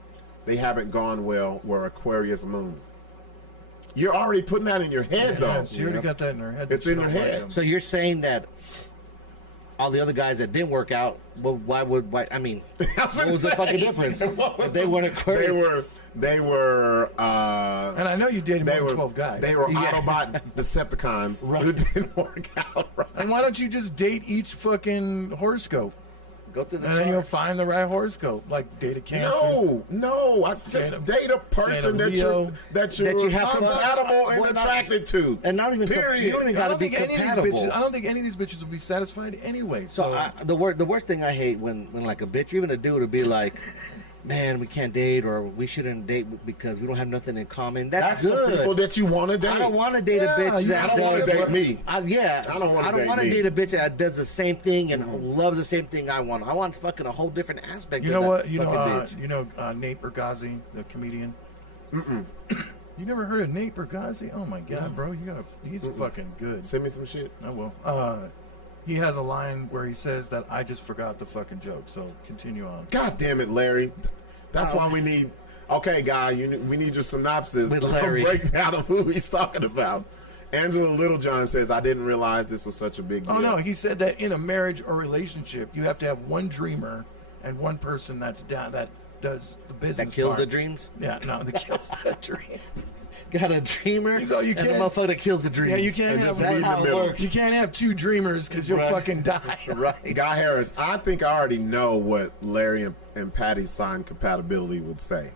they haven't gone well were Aquarius moons. You're already putting that in your head, Yeah, though. she already got that in her head. It's that she in her don't like head. him. So you're saying that all the other guys that didn't work out, well, why? I mean, I was what gonna was the say, fucking difference? what was If they the- weren't Aquarius. They were, And I know you dated more they than were 12 guys. They were Autobot Decepticons Right. who didn't work out right. And why don't you just date each fucking horoscope? Go through the And then you'll chart. find the right horoscope. Like date a Cancer. No. I just date a person date a that you're Leo. that you're That you have compatible and well, not- attracted to. And not even Period. you don't even I got to don't be think any of these compatible. bitches. I don't think any of these bitches will be satisfied anyway. So, The worst thing I hate when like a bitch, or even a dude, would be like, "Man, we can't date, or we shouldn't date because we don't have nothing in common." That's the good. people that you want to date. I don't want to date a Yeah, bitch you- that I don't wanna does date what- me. I don't wanna date wanna me. date a bitch that does the same thing and loves the same thing I want. I want fucking a whole different aspect. you of know that what? fucking bitch. Nate Bergazzi, the comedian. You never heard of Nate Bergazzi? Oh my god, bro, he's fucking good. Send me some shit. I will. He has a line where he says that I just forgot the fucking joke. So continue on. God damn it, Larry. That's why we need. Okay, guy, we need your synopsis, With Larry. breakdown of who he's talking about. Angela Littlejohn says, "I didn't realize this was such a big deal." Oh no, he said that in a marriage or relationship, you have to have one dreamer and one person that's down that does the business. That kills part. the dreams. Yeah, no, that kills the dream. Got a dreamer. He's all you and the can't- motherfucker that kills the dreams. Yeah, you can't And have just be in the how it middle. works. You can't have two dreamers because you'll Right. fucking die. Right. Guy Harris, I think I already know what Larry and Patty's sign compatibility would say.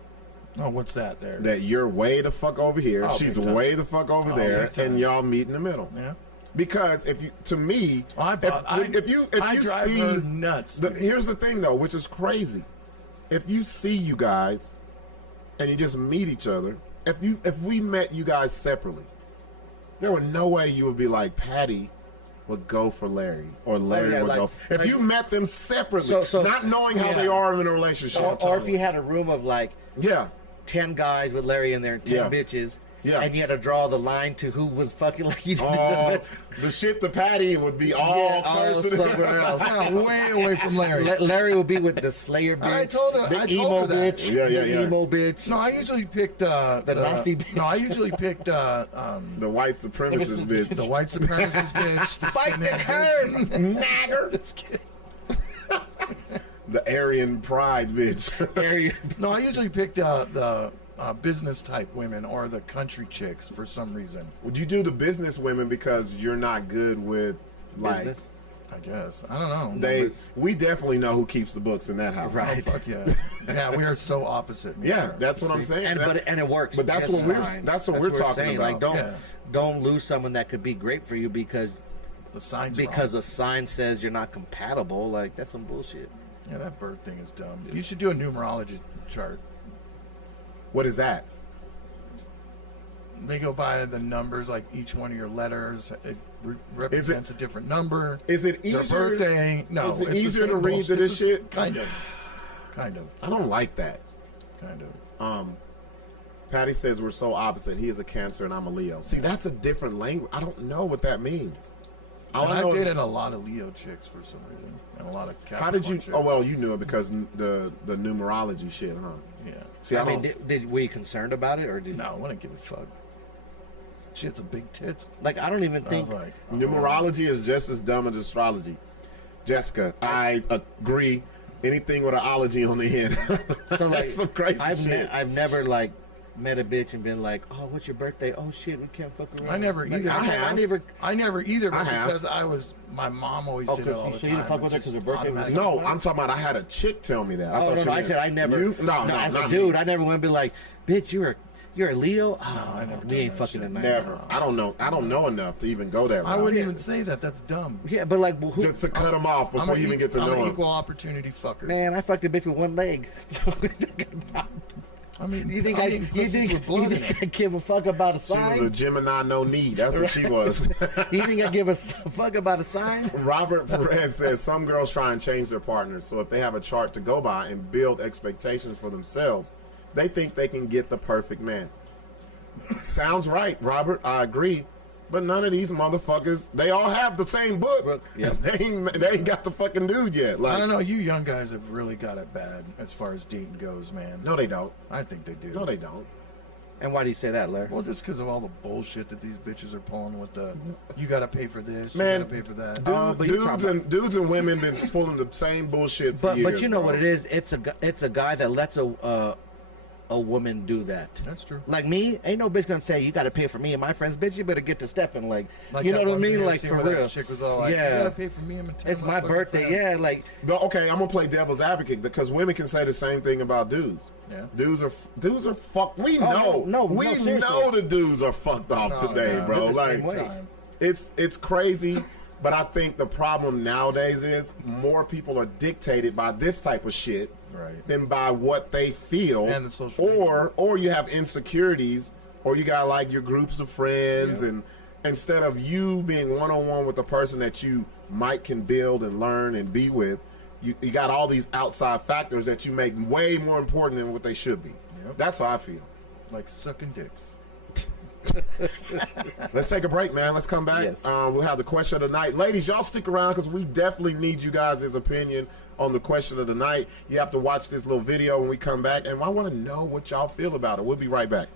Oh, what's that there? That you're way the fuck over here, Oh, she's big time. way the fuck over there, big time. and y'all meet in the middle. Yeah. Because if you, to me, I drive see, her nuts. here's the thing though, which is crazy. If you see you guys, and you just meet each other, if we met you guys separately, there would no way you would be like Patty would go for Larry or Larry yeah, would like- go. If you met them separately, So- not knowing how yeah. they are in a relationship, Or if you had a room of like yeah. 10 guys with Larry in there and 10 Yeah. bitches, Yeah. and you had to draw the line to who was fucking like you did. All the shit to Patty would be all Yeah, all cursing. somewhere else. way away from Larry. Larry will be with the Slayer bitch, I told her- the I emo told her that. bitch, Yeah, yeah, the yeah. emo bitch. No, I usually picked the Nazi bitch. No, I usually picked The white supremacist bitch. the white supremacist bitch. The Fight the skinhead curve, bitch. nagger. Just kidding. The Aryan pride bitch. Larry- No, I usually picked the business type women or the country chicks for some reason. Would you do the business women because you're not good with like business. I guess I don't know. we definitely know who keeps the books in that house. Right. Oh, fuck yeah, yeah. We are so opposite. in Yeah, nature. that's what I'm saying. And it works. But that's just what we're fine. that's what we're talking saying. about. Like don't Yeah. don't lose someone that could be great for you because The signs because wrong. a sign says you're not compatible. Like that's some bullshit. Yeah, that bird thing is dumb. You should do a numerology chart. What is that? They go by the numbers, like each one of your letters. It represents a different number. Is it Your easier? birthday. No, Is it it's the easier to same read bullshit. to this It's the- shit? Kind of. Kind of. I don't like that. Kind of. Patty says we're so opposite. He is a Cancer and I'm a Leo. See, that's a different language. I don't know what that means. All And I I know is- dated a lot of Leo chicks for some reason, and a lot of Capricorn how did you? chicks. Oh well, you knew it because the numerology shit, huh? Yeah. See, I mean, were you concerned about it or did No, I wouldn't give a fuck. She had some big tits. like I don't even I was think like, Numerology is just as dumb as astrology. Jessica, I agree. Anything with an ology on the end. so, like, That's some crazy shit. I've never like met a bitch and been like, oh, what's your birthday? Oh shit, we can't fuck around. I never Like, either. I I never either, I but have. because my mom always Oh, did it 'cause all you- the so time. you didn't fuck It with her just 'cause her birthday was- automatic- No, I'm talking about I had a chick tell me that. I Oh thought no, you no, I meant- said I never. You? No, I said, not dude, me. I never want to be like, bitch, you're a Leo. Oh, I never we done ain't that fucking shit. tonight. Never. I don't know. I don't know enough to even go there. I wouldn't even say that. That's dumb. Yeah, but like, who, just to cut him off before you even get to I'm know an him. equal opportunity fucker. man, I fucked a bitch with one leg. I mean, you think I'm eating pussies with blood in it. I give a fuck about a She was a sign? Gemini, no need. That's what she was. You think I give a fuck about a sign? Robert Perez says some girls try and change their partners. So if they have a chart to go by and build expectations for themselves, they think they can get the perfect man. Sounds right, Robert. I agree. But none of these motherfuckers, they all have the same book. Yep. They ain't got the fucking dude yet. I Like, don't know. You young guys have really got it bad as far as dating goes, man. no, they don't. I think they do. No, they don't. And why do you say that, Larry? Well, just because of all the bullshit that these bitches are pulling with the, you got to pay for this, Man, you got to pay for that. but you dudes and women been pulling the same bullshit for years. But you know bro. what it is? It's a guy that lets a woman do that. That's true. Like me, ain't no bitch gonna say you got to pay for me and my friends. Bitch, you better get to stepping. Like Like you know that what I one mean? video Like scene for where that real. chick was all like, Yeah. you got to pay for me and my It's my birthday. Yeah, like But okay, I'm gonna play devil's advocate because women can say the same thing about dudes. Yeah. Dudes are fucked. We know. no, seriously. know the dudes are fucked off Oh, today, yeah. bro. They're the same Like way. it's crazy. But I think the problem nowadays is more people are dictated by this type of shit Right. than by what they feel, And the social media. or you have insecurities, or you got like your groups of friends, Yeah. and instead of you being one-on-one with the person that you might can build and learn and be with, you got all these outside factors that you make way more important than what they should be. Yep. That's how I feel. Like sucking dicks. Let's take a break, man. Let's come back. Yes. We'll have the question of the night. Ladies, y'all stick around because we definitely need you guys' opinion on the question of the night. You have to watch this little video when we come back, and I want to know what y'all feel about it. We'll be right back.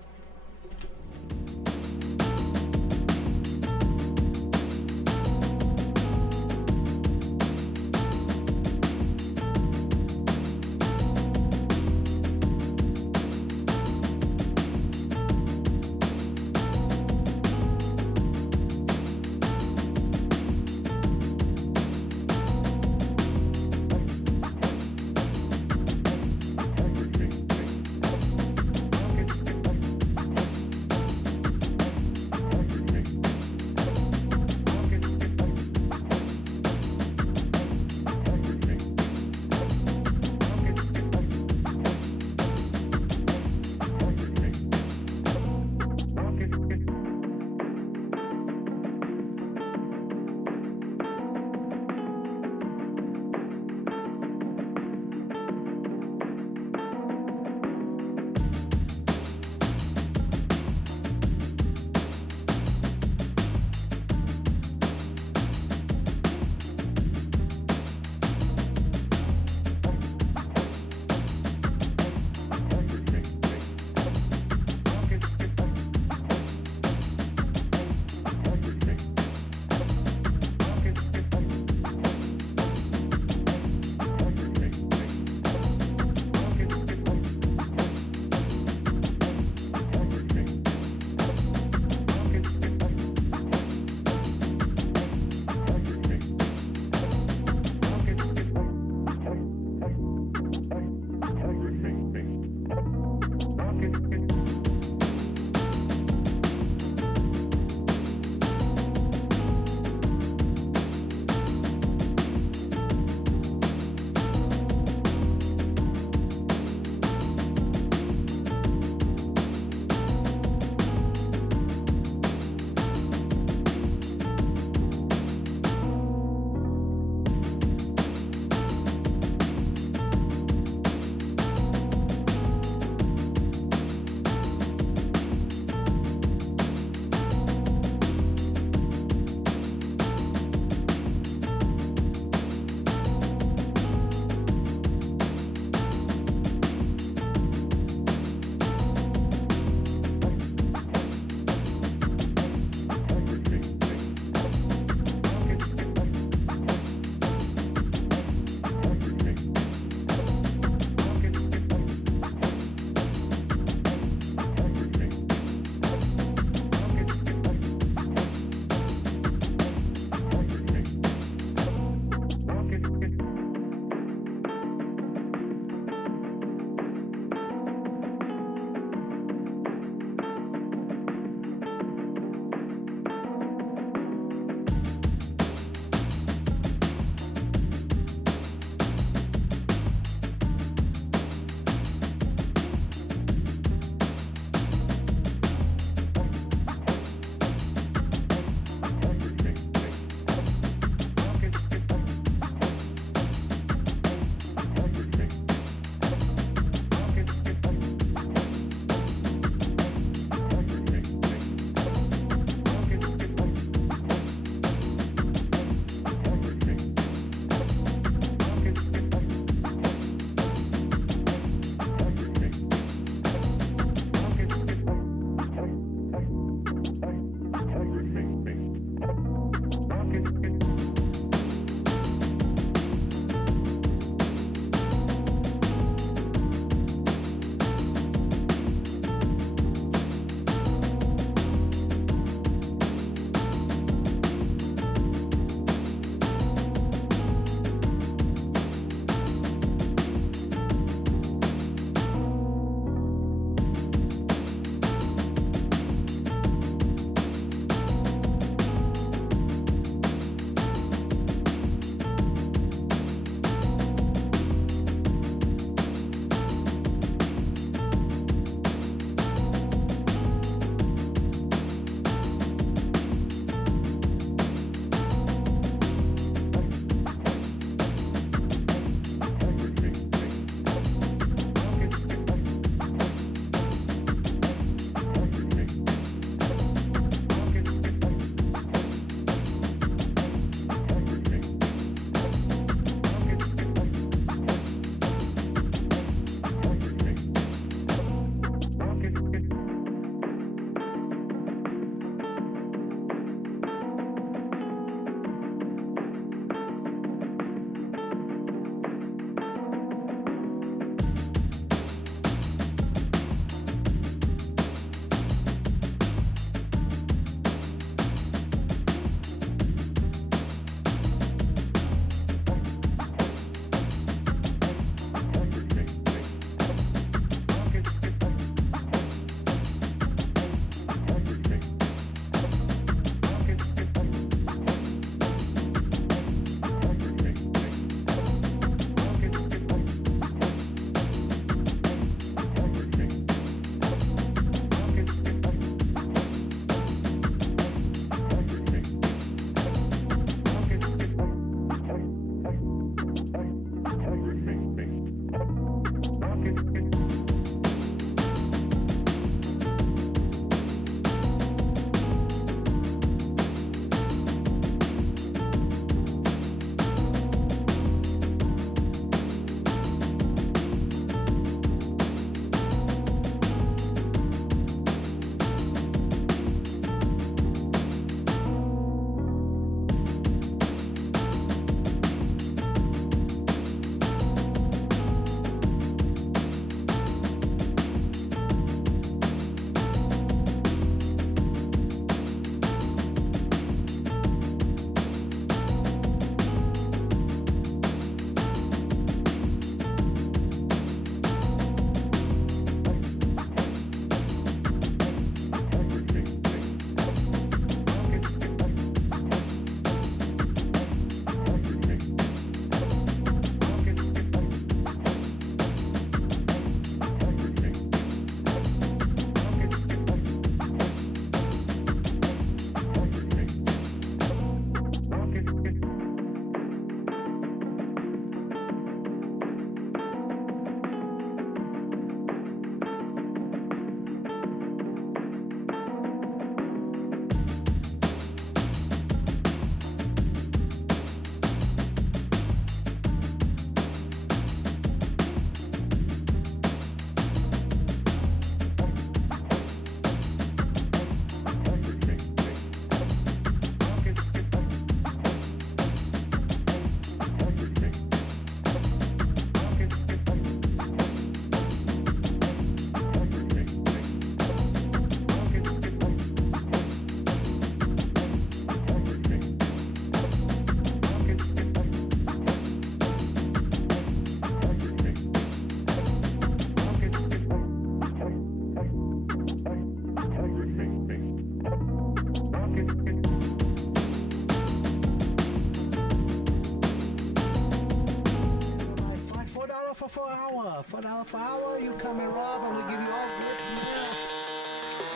$4 for 4 hour. $4 for hour. You come and rob, and we give you all good smell.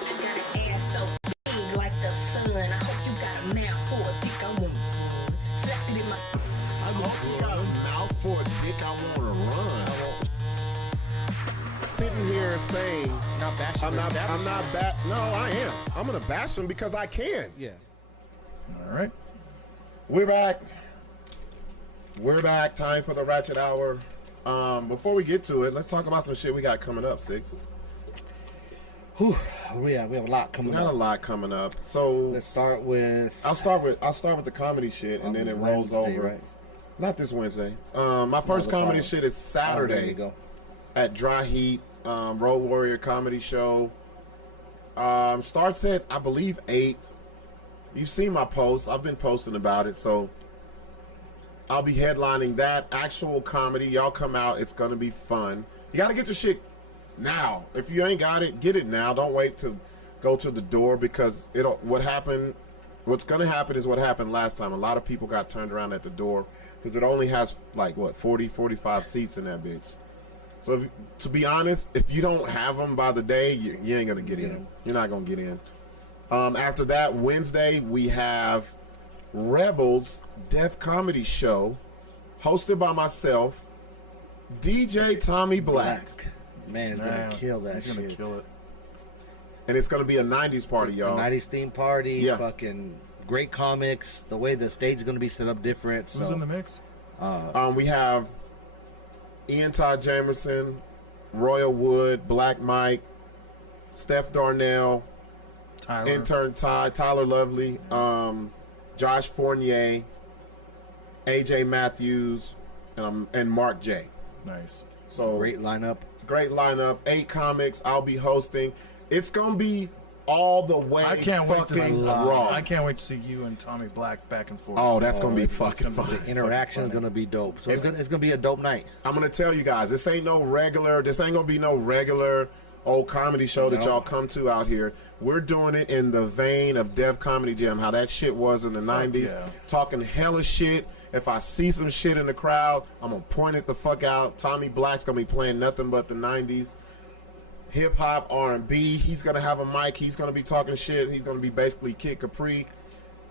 I got an ass so big like the sun. I hope you got a mouth for a dick. I want slap it in my. I hope you got a mouth for a dick. I want to run. Sitting here saying, Not bashing. I'm not No, I am. I'm gonna bash him because I can. Yeah. All right. We're back. We're back. Time for the Ratchet Hour. Before we get to it, let's talk about some shit we got coming up, Sixx. Whew. We have a lot We coming got a up. lot coming up. So Let's start with. I'll start with the comedy shit, and then it rolls Wednesday, over. right? Not this Wednesday. My first the comedy following. shit is Oh, there Saturday you go. at Dry Heat Road Warrior Comedy Show. Starts at, I believe, 8. You've seen my posts. I've been posting about it, so I'll be headlining that actual comedy. Y'all come out. It's going to be fun. You got to get your shit now. If you ain't got it, get it now. Don't wait to go to the door, because what's going to happen is what happened last time. A lot of people got turned around at the door because it only has, 40, 45 seats in that bitch. So, to be honest, if you don't have them by the day, you ain't going to get in. You're not going to get in. After that, Wednesday, we have Rebels Def Comedy Show, hosted by myself, DJ Tommy Black. Man, he's gonna kill that He's shit. gonna kill it. And it's going to be a 90s party, y'all. 90s theme party. Yeah. Fucking great comics. The way the stage is gonna be set up different. So. Who's in the mix? We have Ian Todd Jamerson, Royal Wood, Black Mike, Steph Darnell, Tyler. intern Tyler Lovely, Josh Fournier, AJ Matthews, and Mark J. Nice. So Great lineup. great lineup. 8 comics. I'll be hosting. It's gonna be all the way. I can't wait to see. fucking raw. I can't wait to see you and Tommy Black back and forth. Oh, that's gonna be it's fucking gonna be fun. Interaction is funny. gonna be dope. So If- it's gonna be a dope night. I'm gonna tell you guys, this ain't gonna be no regular old comedy show that No. y'all come to out here. We're doing it in the vein of Def Comedy Jam, how that shit was in the 90s. yeah. Talking hella shit. If I see some shit in the crowd, I'm gonna point it the fuck out. Tommy Black's gonna be playing nothing but the 90s. Hip hop, R&B. He's gonna have a mic. He's gonna be talking shit. He's gonna be basically Kid Capri.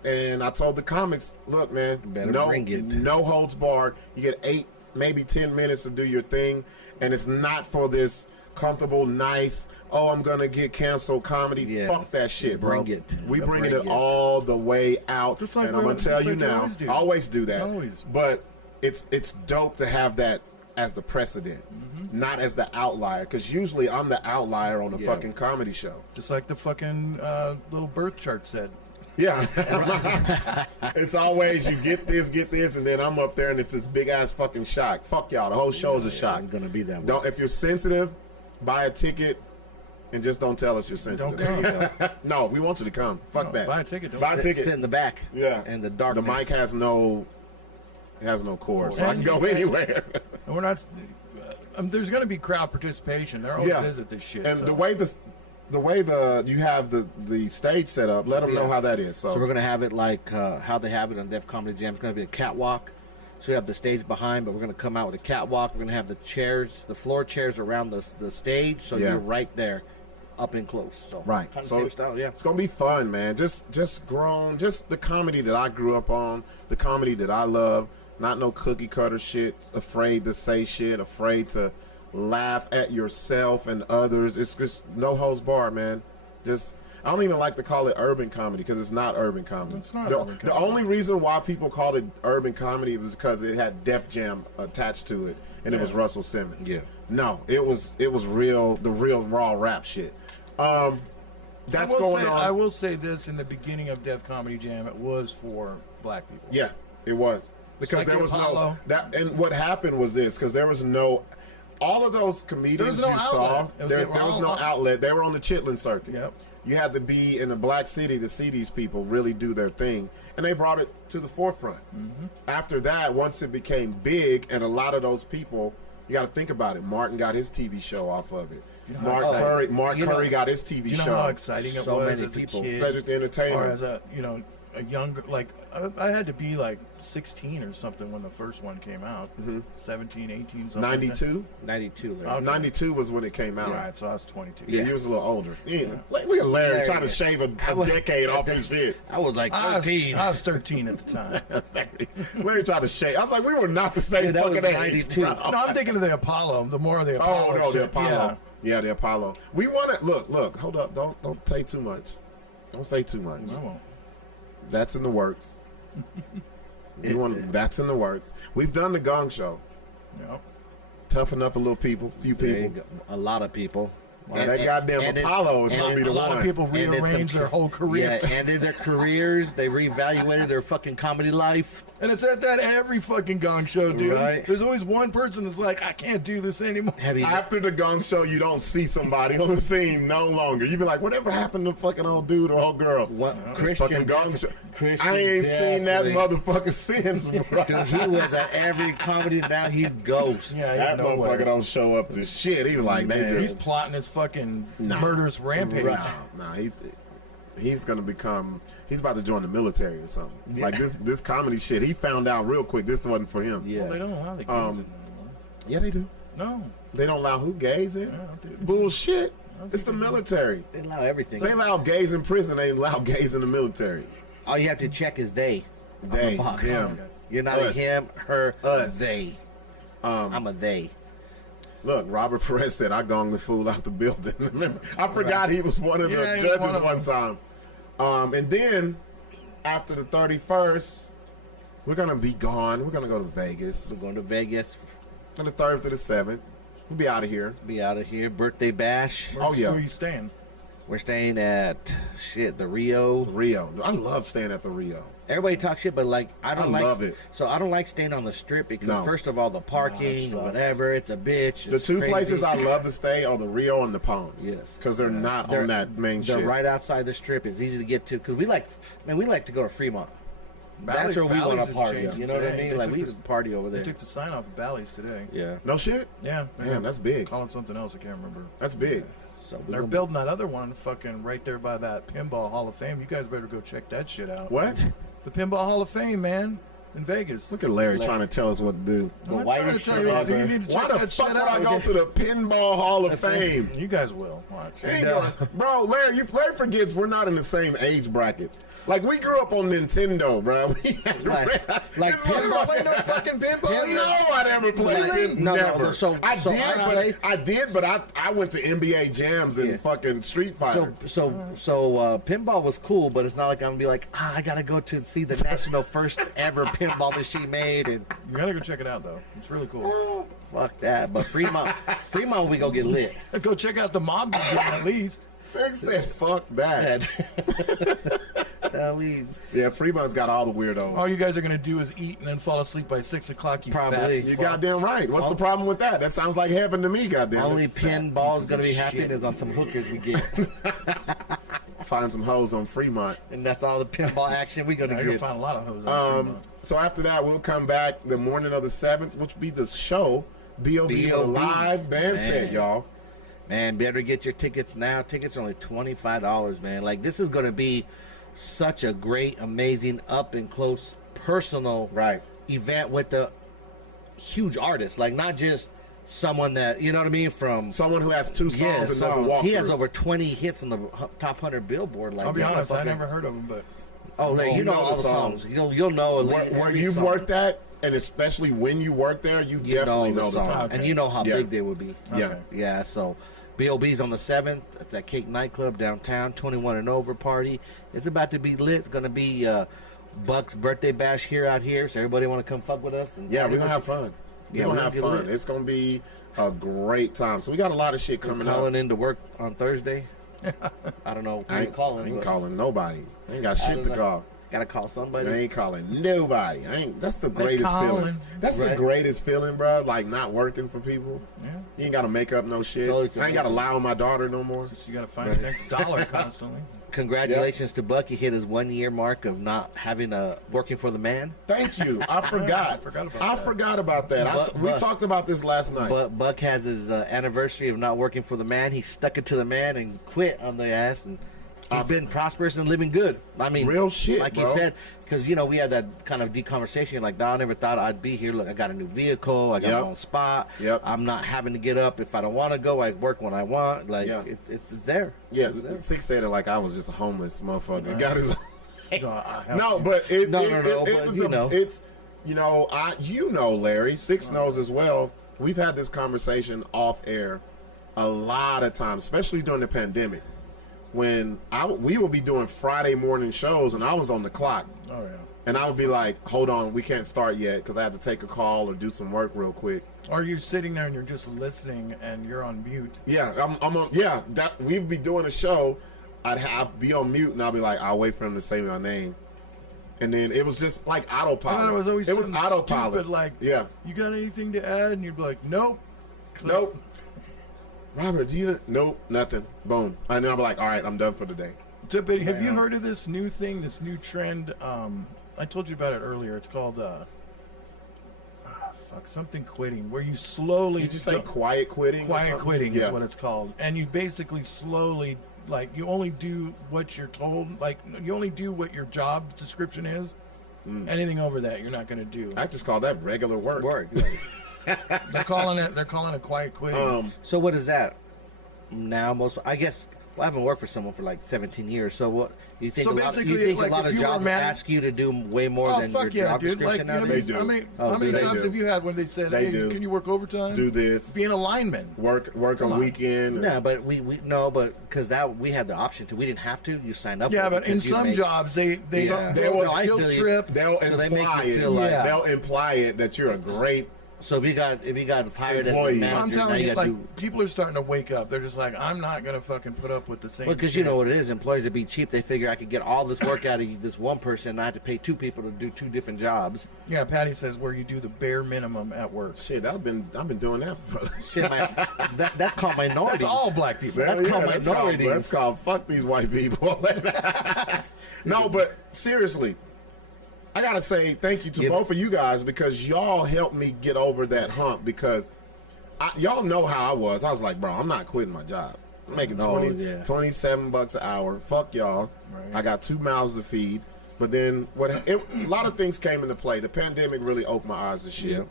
And I told the comics, look, man, Better bring it. no holds barred. You get 8, maybe 10 minutes to do your thing, and it's not for this comfortable, nice, oh, I'm gonna get canceled comedy. Yes. Fuck that shit, bro. Bring it. We bringing Bring it it. all the way out. Just like and I'm gonna we- tell just you like we now, always do. I always do that. Always. But it's dope to have that as the precedent, not as the outlier. Because usually I'm the outlier on a Yeah. fucking comedy show. Just like the fucking little birth chart said. Yeah. It's always you get this, and then I'm up there and it's this big ass fucking shock. Fuck y'all. The whole show's a shock. It's gonna be that way. Don't, if you're sensitive, buy a ticket and just don't tell us you're sensitive. Don't No, we want you to come. Fuck No, that. buy a ticket, don't Buy a sit, ticket. sit in the back. Yeah. In the The darkness. mic has no cord, so I can And go you- anywhere. And we're not. There's going to be crowd participation. There always Yeah. is at this shit. And so. the way you have the stage set up, let them know Yeah. how that is. So, So we're gonna have it like how they have it on Def Comedy Jam. It's gonna be a catwalk. So we have the stage behind, but we're gonna come out with a catwalk. We're gonna have the chairs, the floor chairs around the stage, so Yeah. you're right there, up and close. So right. kind of So same style, yeah. it's gonna be fun, man. Just grown, just the comedy that I grew up on, the comedy that I love. Not no cookie cutter shit. Afraid to say shit. Afraid to laugh at yourself and others. It's just no holds barred, man. Just I don't even like to call it urban comedy because it's not urban comedy. It's not the, urban the comedy. only reason why people called it urban comedy was because it had Def Jam attached to it, and it was Russell Simmons. Yeah. No, it was real, the real raw rap shit. That's going on. I will say this: in the beginning of Def Comedy Jam, it was for black people. Yeah, it was because Like there the was Apollo. no that. And what happened was this: because there was no. All of those comedians no you saw, outlet. there They were was all no out- outlet. They were on the Chitlin circuit. Yep. You had to be in the black city to see these people really do their thing, and they brought it to the forefront. Mm-hmm. After that, once it became big, and a lot of those people, you got to think about it. Martin got his TV show off of it. Mark exciting- Curry got his TV Do you know show. how exciting it So was many as people. a kid, Cedric the Entertainer. or as a a younger, like I had to be like 16 or something when the first one came out. 17, 18, something. 92? 92. Larry. Okay. 92 was when it came out. Right, so I was 22. Yeah, he was a little older. Like, look at Larry trying to shave a decade off his shit. I was like I was 13. 13 at the time. Larry tried to shave. I was like, we were not the same Dude, that fucking was age. 92. Bro. No, I'm thinking of the Apollo. The more of the Apollo. Oh no, the shit. Apollo. Yeah, the Apollo. We want to look. Hold up. Don't say too much. Don't say too much. Yeah. I won't. That's in the works. That's in the works. We've done the Gong Show. Yep. Toughen up a little few There you people. go. A lot of people. Well, that goddamn Apollo is gonna be the A lot one. of people And then rearrange their whole career. Yeah, ended their careers. They reevaluated their fucking comedy life. And it's at that every fucking Gong Show, dude. Right. There's always one person that's like, I can't do this anymore. Have you? After the Gong Show, you don't see somebody on the scene no longer. You be like, whatever happened to fucking old dude or old girl? What? Fucking Gong Show. Christian I ain't seen that definitely. motherfucker since, bro. Dude, he was at every comedy. Now he's ghost. Yeah, That ain't nowhere. motherfucker don't show up to shit. He was like, they Man, he's just plotting his fucking murderous rampage. Nah, he's gonna become. He's about to join the military or something. Yeah. Like this comedy shit. He found out real quick. This wasn't for him. Yeah. Well, they don't allow the gays in anymore. Yeah, they do. No. They don't allow who gays in. I don't think so. Bullshit. It's the military. They allow everything. They allow gays in prison. They allow gays in the military. All you have to check is they. On They, the box. them. You're not Us. a him, her, Us. they. I'm a they. Look, Robert Perez said I gonged the fool out the building. Remember, I forgot he was one of the Yeah, he was judges one of one time. And then after the 31st, we're gonna be gone. We're gonna go to Vegas. We're going to Vegas. On the 3rd to the 7th, we'll be out of here. Be out of here. Birthday bash. Oh, yeah. Where are you staying? We're staying at the Rio. Rio. I love staying at the Rio. Everybody talks shit, but like I don't like. love it. So I don't like staying on the strip because No. first of all, the parking, sucks. whatever, it's a bitch. The it's two crazy. places I love to stay are the Rio and the Palms. Yes. Because they're not on that main They're shit. right outside the strip. It's easy to get to because we like to go to Fremont. That's Bally's- where we want Bally's to is party. changing You know what I today. mean? They Like took we this- can party over They there. took the sign off of Bally's today. Yeah. No shit? Yeah. Damn, that's big. Calling something else, I can't remember. That's big. So we're They're gonna- building that other one fucking right there by that Pinball Hall of Fame. You guys better go check that shit out. What? The Pinball Hall of Fame, man, in Vegas. Look at Larry trying to tell us what to do. I'm not white trying to tell you shirt what to do. You ever. need to Why check the that fuck shit would I out. go to the Pinball Hall of Fame? You guys will. Watch. Ain't going- Bro, Larry forgets we're not in the same age bracket. Like, we grew up on Nintendo, bro. We had like This You motherfucker- never play no fucking pinball? No, I never played Really? it. No, no, Never. so I I did, but I went to NBA jams and Yeah. fucking Street Fighter. So pinball was cool, but it's not like I'm gonna be like, I gotta go to see the national first ever pinball machine made, and You gotta go check it out, though. It's really cool. fuck that. But Fremont, we go get lit. Go check out the mob museum at least. They said, fuck that. Yeah, Fremont's got all the weirdos. All you guys are gonna do is eat and then fall asleep by 6 o'clock. You Probably. fat You fucks. goddamn right. What's the problem with that? That sounds like heaven to me, goddamn. Only pinball's pieces gonna of be happening shit. is on some hookers we get, Find some hoes on Fremont. and that's all the pinball action we You're gonna gonna get. find a lot of hoes. on Fremont. So after that, we'll come back the morning of the 7th, which will be the show. B.O.B. with a B.O.B.. live band set, Man. y'all. Man, better get your tickets now. Tickets are only $25, man. Like, this is gonna be such a great, amazing, up and close, personal Right. event with the huge artist. Like, not just someone that, you know what I mean, from Someone who has 2 songs yeah, and doesn't songs. walk He has through. over 20 hits on the top 100 Billboard. Like, I'll be that honest, I motherfucker- never heard of them, but Oh, like, you know all the songs. You'll know Where every you've song. worked at, and especially when you work there, you You definitely know know the the song, songs. and you know how Yeah. big they would be. Yeah. Okay. Yeah, so B.O.B.'s on the 7th. It's at Cake Nightclub downtown, 21 and over party. It's about to be lit. It's going to be Buck's birthday bash out here, so everybody want to come fuck with us. And Yeah, party we're going to with have us. fun. Yeah, We're going we're to have gonna get fun. lit. It's going to be a great time. So we got a lot of shit coming up. Calling in to work on Thursday. I don't know who I you're calling. ain't but calling nobody. I ain't got shit don't to know. call. Gotta call somebody. I ain't calling nobody. That's the greatest feeling. calling. That's the Right. greatest feeling, bro. Like not working for people. yeah, You ain't got to make up no shit. No, it's I ain't got to amazing. lie on my daughter no more. you gotta find the next dollar constantly. Congratulations to Buck. He hit his 1 year mark of not having working for the man. Thank you. I forgot. I forgot about I that. forgot about that. We But- talked about this last night. But Buck has his anniversary of not working for the man. He stuck it to the man and quit on the ass. And He's been prosperous and living good. I mean, Real shit, like bro. you said, because we had that kind of deep conversation. Like, I never thought I'd be here. Look, I got a new vehicle. I got Yep. my own spot. Yep. I'm not having to get up if I don't want to go. I work when I want. Like, Yeah. it's there. Yeah, It's there. Sixx said it like I was just a homeless motherfucker. Got his. So I have No, to- but it, No, it, no, it, no, it but was you a, know. it's Larry. Sixx knows as well. We've had this conversation off air a lot of times, especially during the pandemic, when we would be doing Friday morning shows and I was on the clock. Oh yeah. And I would be like, hold on, we can't start yet because I have to take a call or do some work real quick. Or you're sitting there and you're just listening and you're on mute. Yeah, I'm on. Yeah, we'd be doing a show. I'd be on mute and I'll be like, I'll wait for him to say my name. And then it was just like autopilot. And then it was always something autopilot. stupid like, yeah, you got anything to add? And you'd be like, nope. Click. nope. Robert, do you? Nope, nothing. Boom. And then I'll be like, all right, I'm done for the day. So, but have you heard of this new thing, this new trend? I told you about it earlier. It's called something quitting, where you slowly. Did you say quiet quitting? or Quiet something? quitting Yeah. is what it's called, and you basically slowly, like, you only do what you're told. Like, you only do what your job description is. Anything over that, you're not going to do. I just call that regular work. Work. They're calling it quiet quitting. So what is that? Now, I guess. Well, I haven't worked for someone for like 17 years. So what you think? So a lot, basically, you think like, a lot if of you were jobs mad- ask you to do way more than your fuck yeah, job dude! description Like, nowadays? They do. how many they jobs do. have you had when they said, They "Hey, do. can you work overtime? Do this. Be an lineman." Work Come a on. weekend. No, but we because that we had the option to. We didn't have to. You signed up. Yeah, for it but in because you some make- jobs, they Yeah. they'll Well, I guilt feel you. trip. They'll So they make imply you it. feel like- They'll imply it that you're a great. So if you got hired as a Employee. manager, I'm now telling you you, got to like, do. people are starting to wake up. They're just like, I'm not gonna fucking put up with the same. Well, because you shit. know what it is, employees would be cheap. They figure I could get all this work out of this one person, and I have to pay two people to do two different jobs. Yeah, Patty says where you do the bare minimum at work. Shit, I've been doing that for. Shit, that's called minorities. That's all black people. That's called minorities. That's called fuck these white people. No, but seriously, I gotta say thank you to both of you guys because y'all helped me get over that hump because y'all know how I was. I was like, bro, I'm not quitting my job. I'm making 27 bucks an hour. Fuck y'all. Right. I got 2 mouths to feed. But then a lot of things came into play. The pandemic really opened my eyes to shit.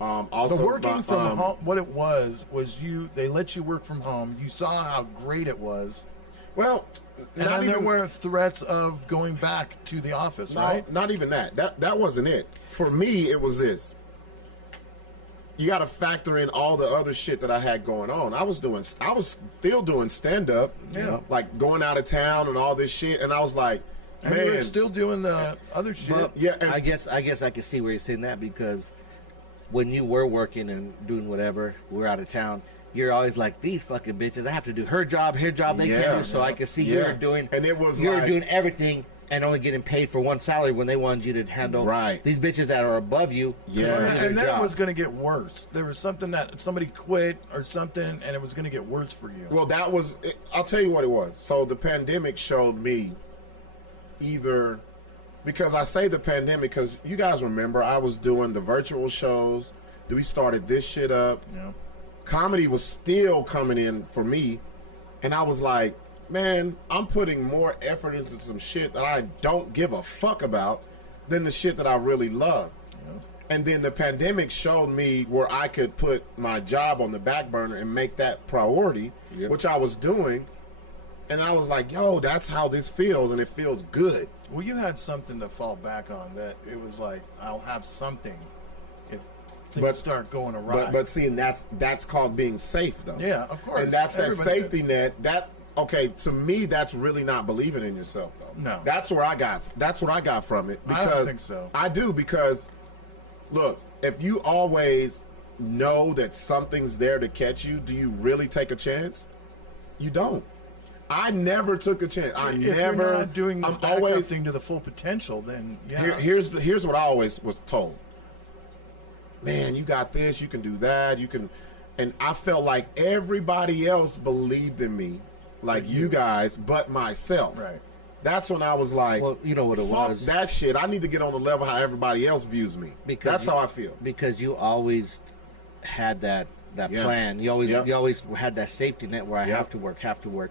Also, The working from home, what it was they let you work from home. You saw how great it was, well, and then there were threats of going back to the office, right? Not even that. That wasn't it. For me, it was this. You got to factor in all the other shit that I had going on. I was still doing stand up, Yeah. like going out of town and all this shit. And I was like, And we were man, still doing the other shit. But yeah, and- I guess I can see where you're saying that because when you were working and doing whatever, we're out of town. You're always like these fucking bitches. I have to do her job. They can't do. So I can see you're doing. And it was you're like- doing everything and only getting paid for one salary when they wanted you to handle Right. these bitches that are above you. Yeah. learning their and then job. it was going to get worse. There was something that somebody quit or something, and it was going to get worse for you. well, that was. I'll tell you what it was. So the pandemic showed me either because I say the pandemic because you guys remember I was doing the virtual shows. We started this shit up. Yeah. Comedy was still coming in for me, and I was like, man, I'm putting more effort into some shit that I don't give a fuck about than the shit that I really love. And then the pandemic showed me where I could put my job on the back burner and make that priority, which I was doing. And I was like, yo, that's how this feels, and it feels good. Well, you had something to fall back on that it was like, I'll have something if things start going awry. But see, and that's called being safe, though. Yeah, of course. And that's that Everybody safety is. net. Okay, to me, that's really not believing in yourself, though. No. That's what I got from it. I Because don't think so. I do, because look, if you always know that something's there to catch you, do you really take a chance? You don't. I never took a chance. If you're not doing the I'm backup always thing to the full potential, then yeah. here's what I always was told. Man, you got this, you can do that, you can, and I felt like everybody else believed in me, like you guys, but myself. Right. That's when I was like, Well, you know what it fuck was? that shit. I need to get on the level how everybody else views me. Because That's how I feel. Because you always had that that plan. You always Yep. you always had that safety net where I Yep. have to work.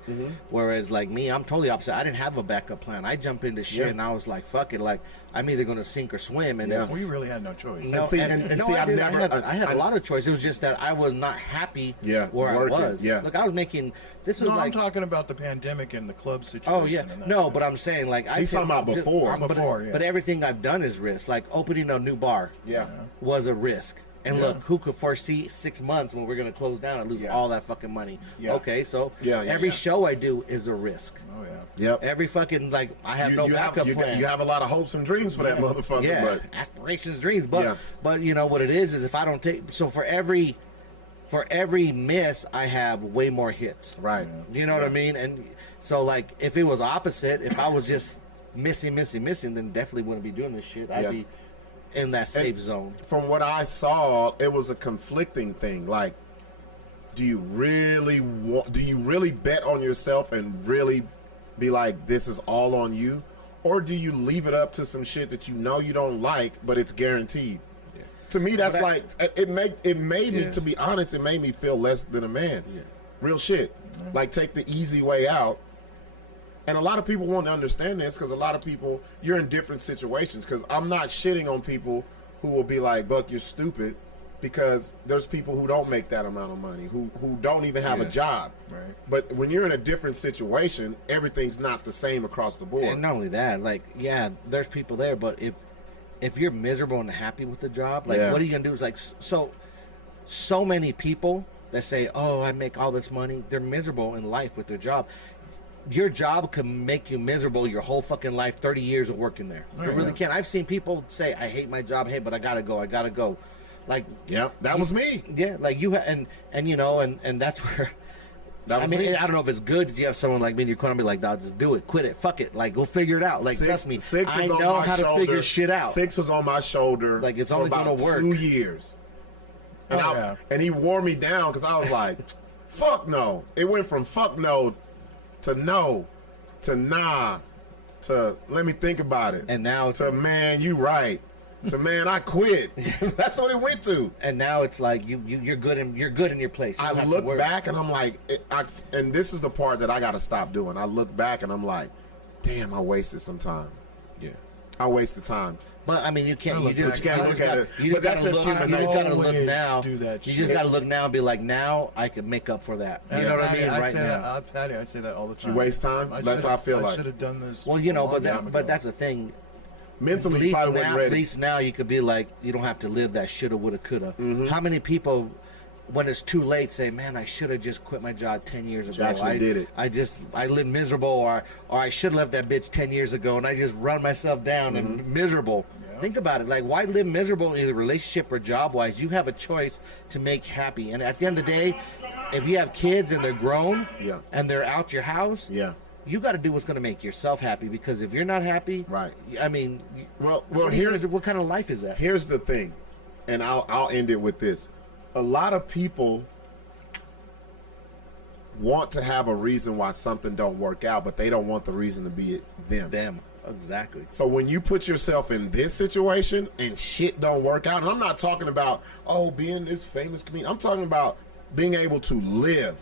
Whereas like me, I'm totally opposite. I didn't have a backup plan. I jumped into shit Yeah. and I was like, fuck it, like I'm either gonna sink or swim. And Yeah. We really had no choice. no, see, and and no, see, I, I've didn't. never- I had I- a lot of choice. It was just that I was not happy Yeah, where working, I was. yeah. Look, I was making this was No, I'm like talking about the pandemic and the club situation. oh yeah, and that no, shit. but I'm saying like I He's talking about before. Before, yeah. But everything I've done is risk. Like opening a new bar, Yeah. was a risk. And Yeah. look, who could foresee 6 months when we're gonna close down and lose Yeah. all that fucking money? Yeah. Okay, so Yeah, yeah, every yeah. show I do is a risk. Oh yeah. Yep. Every fucking like I have no backup you, plan. you have a lot of hopes and dreams for that motherfucker, yeah, but aspirations, dreams, but Yeah. but you know what it is if I don't take so for every miss I have way more hits. right. You know what I mean? And so like if it was opposite, if I was just missing, then definitely wouldn't be doing this shit. I'd Yeah. be in that safe zone. From what I saw, it was a conflicting thing. Like, do you really bet on yourself and really be like, this is all on you? Or do you leave it up to some shit that you know you don't like, but it's guaranteed? To me, that's But it made me, Yeah. to be honest, it made me feel less than a man. Yeah. Real shit. Like, take the easy way out. And a lot of people want to understand this because a lot of people, you're in different situations. Because I'm not shitting on people who will be like, Buck, you're stupid. Because there's people who don't make that amount of money, who don't even have a Yeah. job. Right. But when you're in a different situation, everything's not the same across the board. And not only that, like yeah, there's people there, but if you're miserable and happy with the job, like Yeah. what are you gonna do? Is like so many people that say, "Oh, I make all this money," they're miserable in life with their job. Your job can make you miserable your whole fucking life, 30 years of working there. It really can. I've seen people say, "I hate my job, hey, but I gotta go." Like, Yep, that was me. yeah, like you and you know, and that's where. That I was mean, me. I don't know if it's good. Did you have someone like me in your corner be like, "Dog, just do it, quit it, fuck it, like go figure it out." Like, trust me, Sixx I was on know my how to shoulder. figure shit out. Sixx was on my shoulder. Like, it's for only about gonna work. 2 years. And, Oh, yeah. and he wore me down because I was like, fuck no. It went from fuck no to nah to let me think about it. And now it's to man, you right. To man, I quit. That's what it went to. and now it's like you're good in your place. You I don't have to look worry. back and I'm like, and this is the part that I got to stop doing. I look back and I'm like, damn, I wasted some time. Yeah. I wasted time. But I mean, you can't. I You look just back. You can't you look just at gotta- it. You But just that's gotta just look. human You just nature. gotta look Always now. do that You shit. just gotta look now and be like, now I can make up for that. You know what I mean? Right now. Patty, I say that all the time. waste time? That's how I feel like. I should have done this. Well, you know, a long time ago. but that's the thing. Mentally, At least, probably now, wasn't at ready. least now you could be like, you don't have to live that shoulda, woulda, coulda. Mm-hmm. How many people, when it's too late, say, "Man, I should have just quit my job 10 years ago. actually I did it. I lived miserable, or I should have left that bitch 10 years ago, and I just run myself down and Mm-hmm. miserable." Think about it. Like, why live miserable either relationship or job wise? You have a choice to make happy, and at the end of the day, if you have kids and they're grown, Yeah. and they're out your house, Yeah. you got to do what's going to make yourself happy. Because if you're not happy, Right. I mean, Well, what kind of life is that? here's the thing, and I'll end it with this. A lot of people want to have a reason why something don't work out, but they don't want the reason to be them. Them, exactly. So when you put yourself in this situation and shit don't work out, and I'm not talking about, being this famous comedian. I'm talking about being able to live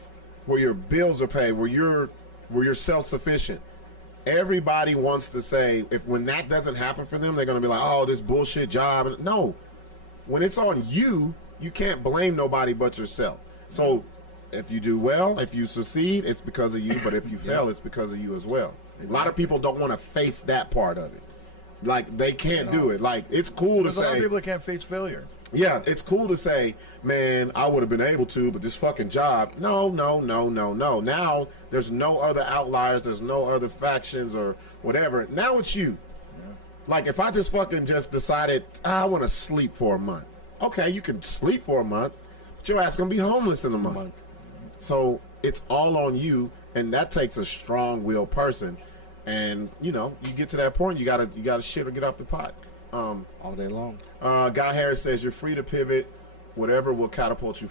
where your bills are paid, where you're self-sufficient. Everybody wants to say, when that doesn't happen for them, they're going to be like, oh, this bullshit job. No. When it's on you, you can't blame nobody but yourself. So if you do well, if you succeed, it's because of you. But if you fail, it's because of you as well. A lot of people don't want to face that part of it. Like, they can't do it. Like, it's cool There's to a lot say, of people that can't face failure. yeah, it's cool to say, man, I would have been able to, but this fucking job. No. Now there's no other outliers. There's no other factions or whatever. Now it's you. Like, if I just fucking just decided, I want to sleep for a month. Okay, you can sleep for a month, but your ass going to be homeless in a month. So it's all on you, and that takes a strong-willed person. And, you get to that point, you gotta shit or get off the pot. All day long. Guy Harris says you're free to pivot. Whatever will catapult you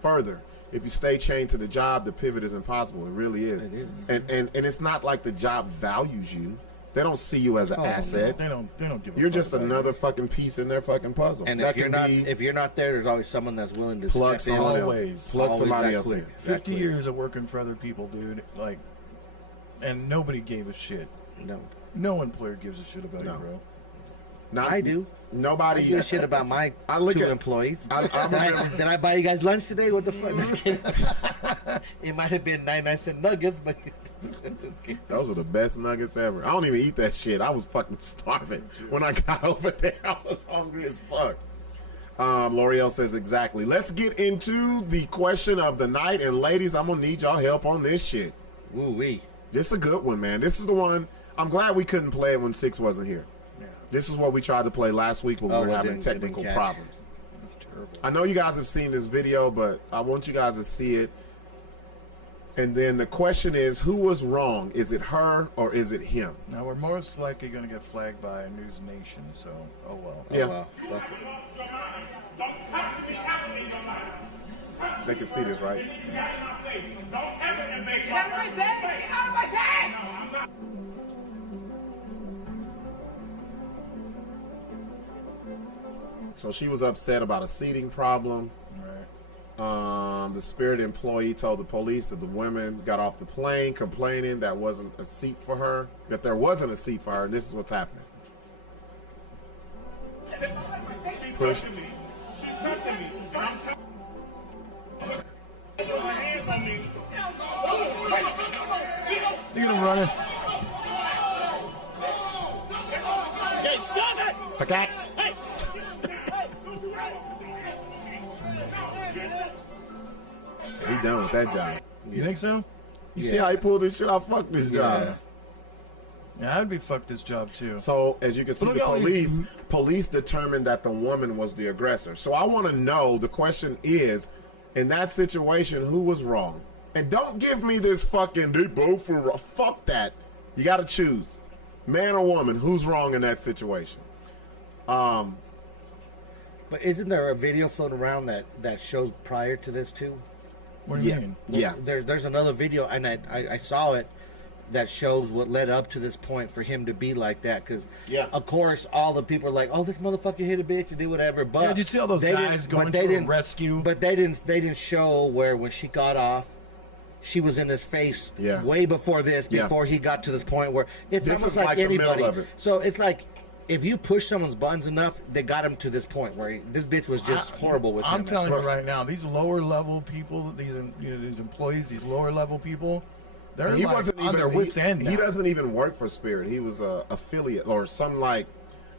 further. If you stay chained to the job, the pivot is impossible. It really is. It is. And it's not like the job values you. They don't see you as an asset. They don't give a You're fuck just about another fucking piece in their fucking puzzle. And that if you're not there, there's always someone that's willing to plug step in. someone Always. else. Plug Always somebody that else quick. in. 50 years of working for other people, dude. Like, and nobody gave a shit. No, No employer gives a shit about No. you, bro. Not, I do. Nobody. I give a shit about my I look two at- employees. I remember- Did I buy you guys lunch today? What the fuck? Just kidding. It might have been 99-cent nuggets, but just kidding. Those are the best nuggets ever. I don't even eat that shit. I was fucking starving when I got over there. I was hungry as fuck. L'Oreal says exactly. Let's get into the question of the night. And ladies, I'm going to need y'all help on this shit. Woo-wee. This is a good one, man. This is the one. I'm glad we couldn't play it when Sixx wasn't here. Yeah, This is what we tried to play last week when we were it having didn't technical catch. problems. it's terrible. I know you guys have seen this video, but I want you guys to see it. And then the question is, who was wrong? Is it her or is it him? Now we're most likely going to get flagged by News Nation, so oh well. Yeah. Well, fuck it. They can see this, right? So she was upset about a seating problem. Right. The Spirit employee told the police that the women got off the plane complaining that wasn't a seat for her, that there wasn't a seat for her, and this is what's happening. She's touching me. She's touching me. And I'm touching her hands on me. Look at him running. Hey, stop it! Okay. Hey! He done with that job. You think so? You see how he pulled this shit out? Fuck this job. Yeah, I'd be fucked this job too. So as you can see, Look the at all these- police determined that the woman was the aggressor. So I want to know, the question is, in that situation, who was wrong? And don't give me this fucking, they both were wrong. Fuck that. You got to choose, man or woman, who's wrong in that situation. But isn't there a video floating around that shows prior to this too? What do you Yeah, mean? yeah. There's another video, and I saw it, that shows what led up to this point for him to be like that. Because, Yeah. of course, all the people are like, "Oh, this motherfucker hit a bitch and did whatever." But Yeah, did you see all those they guys didn't- going but they to a didn't- rescue? But they didn't show where when she got off, she was in his face Yeah. way before this, Yeah. before he got to this point where it's This almost is like like the middle anybody. of it. So it's like, if you push someone's buttons enough, they got him to this point where this bitch was just horrible with him. I'm telling you right now, these lower level people, these employees, these lower level people, they're He like wasn't on even their wits' end. He now. doesn't even work for Spirit. He was a affiliate or some like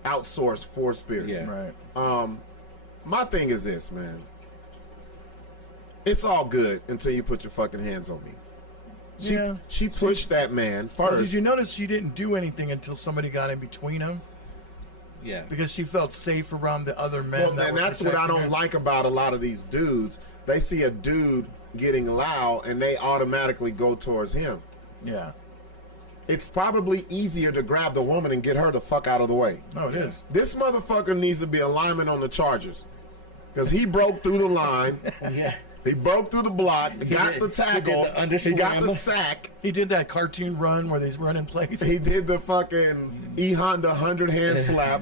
outsourced for Spirit. Yeah. Right. My thing is this, man. It's all good until you put your fucking hands on me. Yeah. She pushed that man first. Well, did you notice she didn't do anything until somebody got in between them? Yeah. Because she felt safe around the other men. Well, that and were that's what I protecting don't her. like about a lot of these dudes. They see a dude getting loud and they automatically go towards him. Yeah. It's probably easier to grab the woman and get her the fuck out of the way. No, it is. This motherfucker needs to be a lineman on the Chargers. Because he broke through the line. Yeah. He broke through the block, got did- the he tackle, did the he got the underswim. sack, He did that cartoon run where they run in place. he did the fucking E Honda 100 hand slap.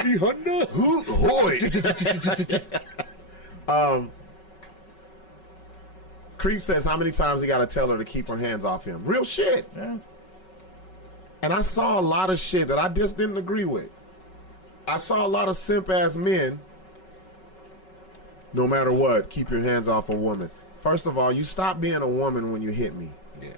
Hoo, hoy. Creep says how many times he got to tell her to keep her hands off him. Real shit. Yeah. And I saw a lot of shit that I just didn't agree with. I saw a lot of simp ass men. No matter what, keep your hands off a woman. First of all, you stop being a woman when you hit me. Yeah.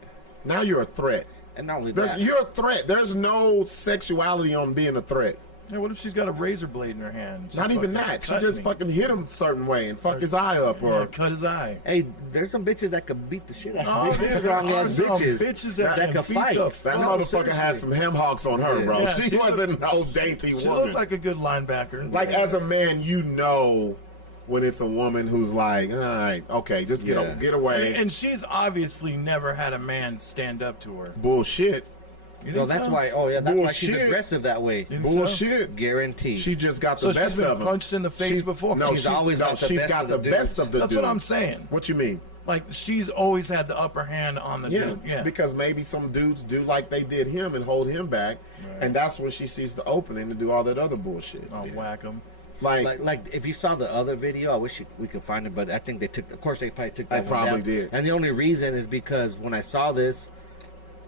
Now you're a threat. And not only that, You're a threat. There's no sexuality on being a threat. Yeah, what if she's got a razor blade in her hand? She Not even fucking that. She cut just me. fucking hit him a certain way and fuck his eye up. Yeah, Or cut his eye. hey, there's some bitches that could beat the shit out Oh, of yeah, strong there are ass some bitches, bitches that can could beat fight. the that fuck- motherfucker seriously. had some ham hocks on her, bro. Yeah, she she wasn't no dainty She woman. looked like a good linebacker. Like, as a man, you know when it's a woman who's like, all right, okay, just get Yeah. get away. And she's obviously never had a man stand up to her. Bullshit. You No, think that's so? why. Oh yeah, that's why she's Bullshit. aggressive that way. think Bullshit. Guaranteed. She just got So the she's best been of them. punched in the face before? No, She's always got the she's best got of the the best dudes. of the That's dudes. what I'm saying. What you mean? Like, she's always had the upper hand on the dude. Yeah. Because maybe some dudes do like they did him and hold him back, and that's when she sees the opening to do all that other bullshit. I'll whack him. Like if you saw the other video, I wish we could find it, but I think they took. Of course, they probably took that. They one probably down. did. And the only reason is because when I saw this,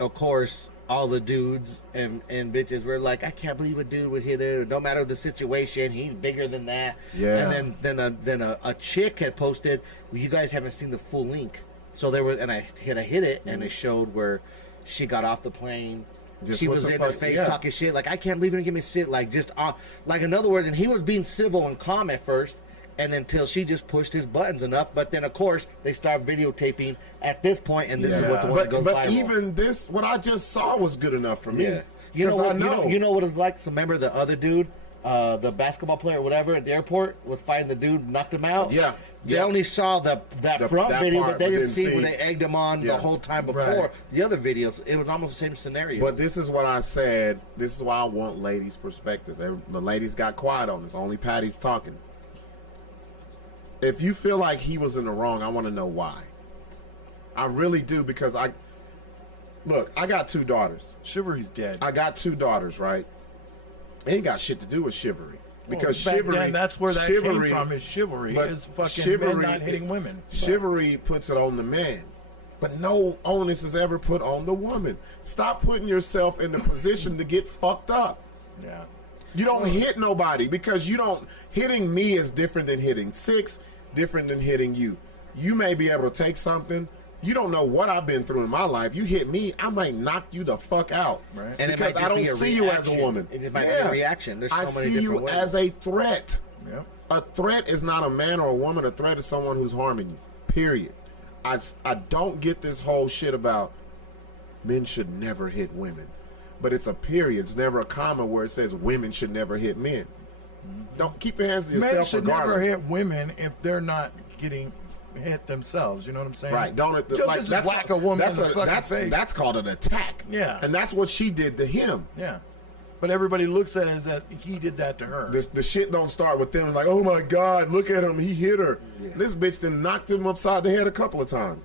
of course, all the dudes and bitches were like, "I can't believe a dude would hit it. No matter the situation, he's bigger than that." Yeah. And then a chick had posted, well, "You guys haven't seen the full link." So there was, and I hit it, and it showed where she got off the plane. Just She what was the in fuck- his face yeah. talking shit. Like, I can't believe you're gonna give me shit. Like, just like in other words, and he was being civil and calm at first, and then till she just pushed his buttons enough. But then of course they start videotaping at this point, and this is what the one that goes but viral. even this, what I just saw was good enough for me. Yeah. You know 'Cause what? I know. You know what it's like. So remember the other dude, the basketball player, or whatever, at the airport was fighting the dude, knocked him out. Yeah. They Yeah. only saw that front that video, part, but they but didn't didn't see see- when they egged him on Yeah. the whole time before. Right. The other videos, it was almost the same scenario. But this is what I said. This is why I want ladies' perspective. The ladies got quiet on this. Only Patty's talking. If you feel like he was in the wrong, I want to know why. I really do, because I got 2 daughters. Chivalry's dead. I got 2 daughters, right? It ain't got shit to do with chivalry. Because back chivalry, then, that's where that chivalry, came from. Is chivalry but is fucking chivalry- men not hitting women. Chivalry puts it on the man, but no onus is ever put on the woman. Stop putting yourself in the position to get fucked up. Yeah. You don't hit nobody, because you don't. Hitting me is different than hitting Sixx, different than hitting you. You may be able to take something. You don't know what I've been through in my life. You hit me, I might knock you the fuck out. Right. And it Because might I just don't be a see you as a reaction. woman. It just might be a reaction. There's so I many see different you ways. as a threat. Yep. A threat is not a man or a woman. A threat is someone who's harming you. Period. I don't get this whole shit about men should never hit women. But it's a period. It's never a comma where it says women should never hit men. Don't keep your hands to yourself. Men should regardless. never hit women if they're not getting hit themselves. You know what I'm saying? Right? Don't it? Just, Like just that's whack a woman That's in the fucking face. that's called an attack. Yeah. And that's what she did to him. Yeah. But everybody looks at it as that he did that to her. The shit don't start with them. It's like, oh my God, look at him. He hit her. This bitch then knocked him upside the head a couple of times.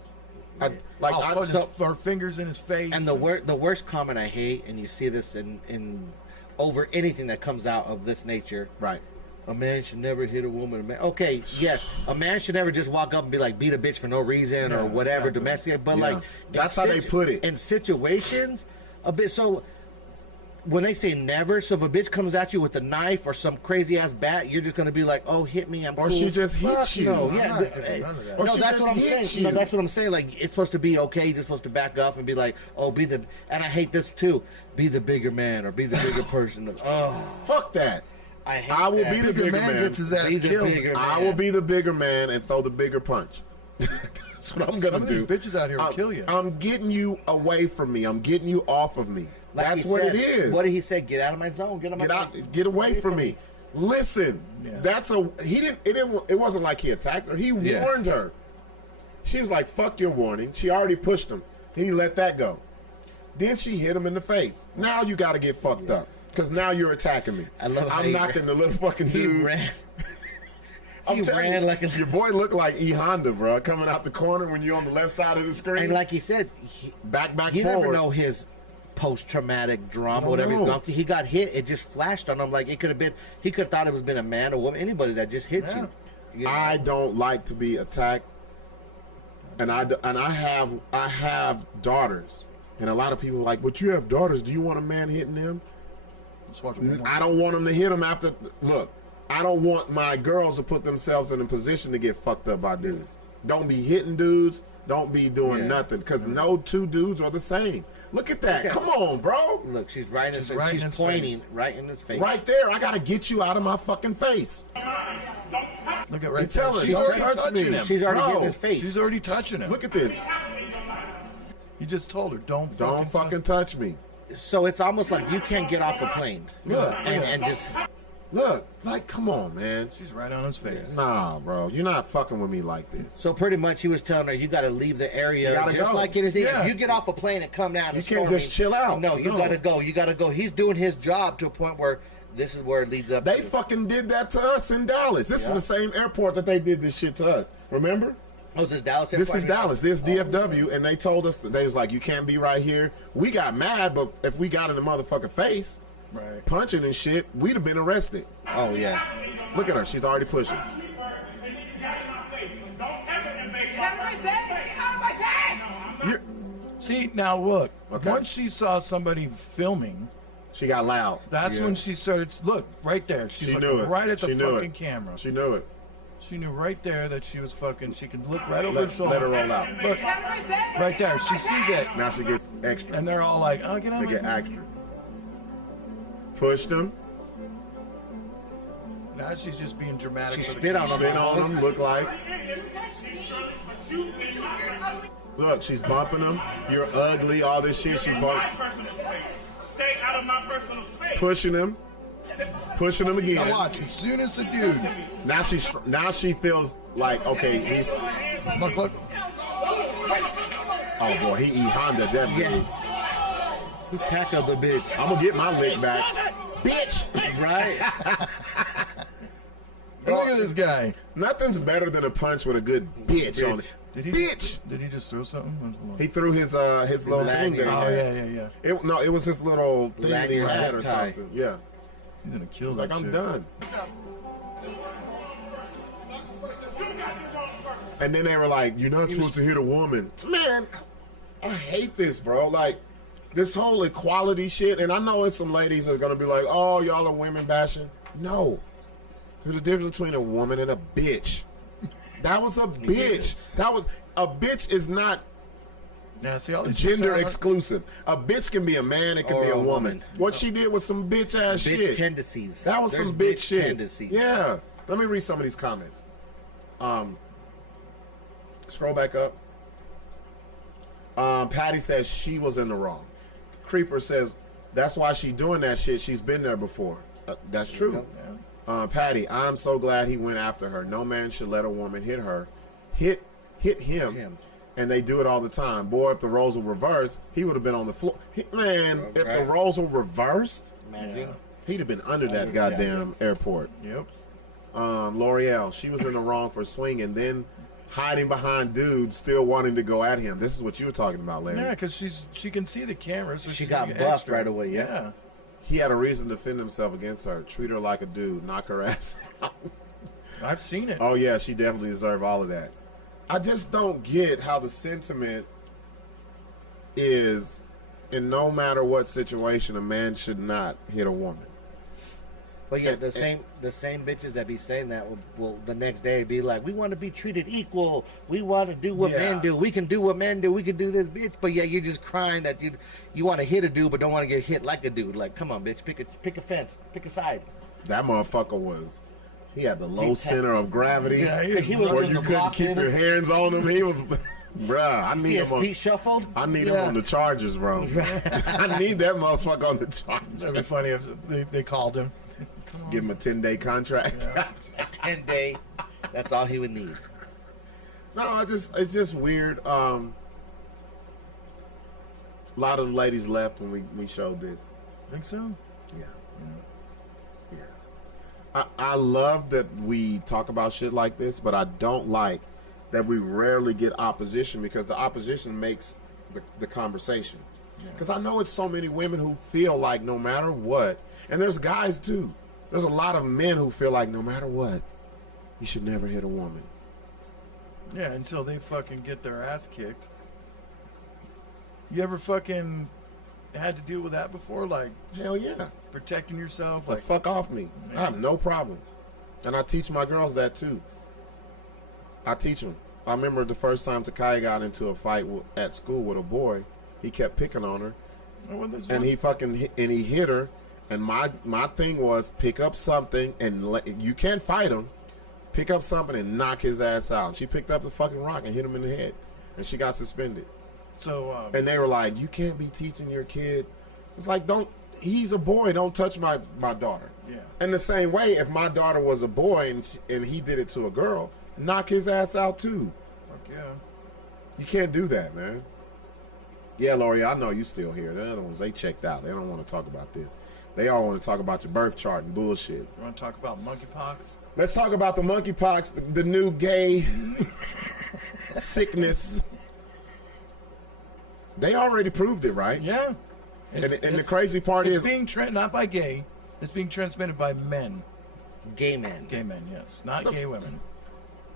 Her fingers in his face. And the worst comment I hate, and you see this in over anything that comes out of this nature. Right. A man should never hit a woman. A man, okay, yes, a man should never just walk up and be like, beat a bitch for no reason or whatever, exactly. domestic. But Yeah. like, That's in how they put it. in situations. A bit so. When they say never, so if a bitch comes at you with a knife or some crazy ass bat, you're just gonna be like, "Oh, hit me, I'm Or cool." she just hit Fuck you. No, I'm yeah, not doing none of that. Or no, she that's just what I'm hit saying. No, you. that's what I'm saying. Like, it's supposed to be okay. You're supposed to back off and be like, "Oh, be the," and I hate this too. Be the bigger man or be the bigger person. Oh, Fuck that. I will that. be the bigger bigger man man. gets his ass Be the killed. bigger I man. will be the bigger man and throw the bigger punch. That's what I'm gonna Some of these do. bitches out here will kill you. I'm getting you away from me. I'm getting you off of me. Like That's he what said, it is. What did he say? Get out of my zone. Get out of my Get out. Get away from me. Listen, Yeah. that's a. He didn't. It wasn't like he attacked her. He Yeah. warned her. She was like, "Fuck your warning." She already pushed him. He let that go. Then she hit him in the face. Now you got to get fucked up because now you're attacking me. I love how I'm he knocking the little fucking He dude. ran. I'm He telling ran you, like a. your boy looked like E Honda, bro, coming out the corner when you're on the left side of the screen. And like he said, back, you forward. never know his post-traumatic drama, whatever he's know. gone through. He got hit. It just flashed on him. Like, it could have been. He could have thought it was been a man, a woman, anybody that just hit you. You know? I don't like to be attacked, and I have daughters, and a lot of people are like, "But you have daughters. Do you want a man hitting them?" Let's watch one more. I don't want them to hit them after. Look, I don't want my girls to put themselves in a position to get fucked up by dudes. Don't be hitting dudes. Don't be doing Yeah. nothing, because no two dudes are the same. Look at that. Okay. Come on, bro. Look, she's right in his face. right in She's his pointing face. right in his face. Right there. I gotta get you out of my fucking face. Look at right Tell there. her, She's don't already touch touching me. him. She's already No. getting his face. She's already touching him. Look at this. You just told her, don't Don't fucking touch me. So it's almost like you can't get off a plane. Yeah. And just Look, like, come on, man. She's right on his face. Nah, bro, you're not fucking with me like this. So pretty much he was telling her, you got to leave the area. You gotta just go. like anything. Yeah. If you get off a plane and come down, You and can't storming, just chill out. No, you No. got to go. You got to go. He's doing his job to a point where this is where it leads up They to. fucking did that to us in Dallas. This is the same airport that they did this shit to us. Remember? Oh, is this Dallas? This is airport? Dallas. This DFW, and they told us they was like, you can't be right here. We got mad, but if we got in the motherfucking face, Right. punching and shit, we'd have been arrested. Oh, yeah. Look at her. She's already pushing. And you got in my face. Don't ever invade Get my out of my personal face! Get out of my face! You're, See, now look. Okay. Once she saw somebody filming, she got loud. that's Yeah. when she started. Look, right there. She's She looking knew it. right at the She knew fucking it. camera. She knew it. She knew right there that she was fucking. She could look right over her Let shoulder. her roll out. Look, Get out of my face! right there. She sees it, Now she gets extra. and they're all like, "Oh, get out They of get my." extra. Pushed him. Now she's just being dramatic. She for the spit on camera. him. Spin on him. Look like. you in my personal Look, she's bumping him. You're ugly. All this shit. She my bump, personal space. Stay out of my personal space. pushing him. Pushing him Now again. watch. As soon as the dude, Now she feels like, okay, he's. look. Oh boy, he eat Honda that Yeah. dude. He tackled the bitch. I'm gonna get my lick back, bitch. Right? Look at this guy. Nothing's better than a punch with a good bitch on it. Did he? Bitch. Did he just throw something? Hold on. He threw his little lag, thing that he Oh had. yeah. No, it was his little thing that he Lag had or zip tie. something. Yeah. He's gonna kill It's that like, I'm chick. done. And then they were like, you're not supposed to hit a woman. Man, I hate this, bro. Like, this whole equality shit. And I know it's some ladies that are going to be like, oh, y'all are women bashing. No. There's a difference between a woman and a bitch. That was a bitch. That was, a bitch is not Now see all these gender chicks are- exclusive. A bitch can be a man, it can Or be a a woman. woman. What she did was some bitch ass Bitch shit. tendencies. That was There's some bitch shit. tendencies. Yeah. Let me read some of these comments. Scroll back up. Patty says she was in the wrong. Creeper says that's why she doing that shit. She's been there before. That's true. Patty, I'm so glad he went after her. No man should let a woman hit her. Hit him. And they do it all the time. Boy, if the roles were reversed, he would have been on the floor. Man, if the Right. roles were reversed, Imagine. he'd have been under that goddamn airport. Yep. L'Oreal, she was in the wrong for swinging, then hiding behind dudes, still wanting to go at him. This is what you were talking about, Larry. Yeah, because she can see the camera, so She she's got gonna get buffed extra. right away, yeah. Yeah. He had a reason to defend himself against her. Treat her like a dude, knock her ass out. I've seen it. Oh yeah, she definitely deserved all of that. I just don't get how the sentiment is, in no matter what situation, a man should not hit a woman. But yeah, the same bitches that be saying that will the next day be like, we want to be treated equal. We want to do what Yeah. men do. We can do what men do. We can do this, bitch. But yeah, you're just crying that you want to hit a dude, but don't want to get hit like a dude. Like, come on, bitch, pick a fence, pick a side. That motherfucker was. He had the low He center of gravity. Yeah, He was where doing you the couldn't block keep in your him. hands on him. He was, bruh. I See need his him on. feet shuffled. I need Yeah. him on the Chargers, bro. I need that motherfucker on the Chargers. That'd be funny if they called him. Give him a 10-day contract. 10-day. That's all he would need. No, it's just weird. A lot of the ladies left when we showed this. Think so? Yeah. I love that we talk about shit like this, but I don't like that we rarely get opposition, because the opposition makes the conversation. Because I know it's so many women who feel like no matter what, and there's guys too. There's a lot of men who feel like no matter what, you should never hit a woman. Yeah, until they fucking get their ass kicked. You ever fucking had to deal with that before? Like Hell yeah. protecting yourself? Like, Like, fuck off me. I have no problem. And I teach my girls that too. I teach them. I remember the first time Takai got into a fight at school with a boy. He kept picking on her, oh, well, there's and one- he hit her. And my thing was pick up something and you can't fight him. Pick up something and knock his ass out. And she picked up the fucking rock and hit him in the head, and she got suspended. So And they were like, you can't be teaching your kid. It's like, don't he's a boy. Don't touch my daughter. Yeah. In the same way, if my daughter was a boy and he did it to a girl, knock his ass out too. Fuck yeah. You can't do that, man. Yeah, Lori, I know you still here. The other ones, they checked out. They don't want to talk about this. They all want to talk about your birth chart and bullshit. You want to talk about monkeypox? Let's talk about the monkeypox, the new gay sickness. They already proved it, right? Yeah. And the crazy part it's is, being not by gay. It's being transmitted by men. Gay men. Gay men, yes, not gay women.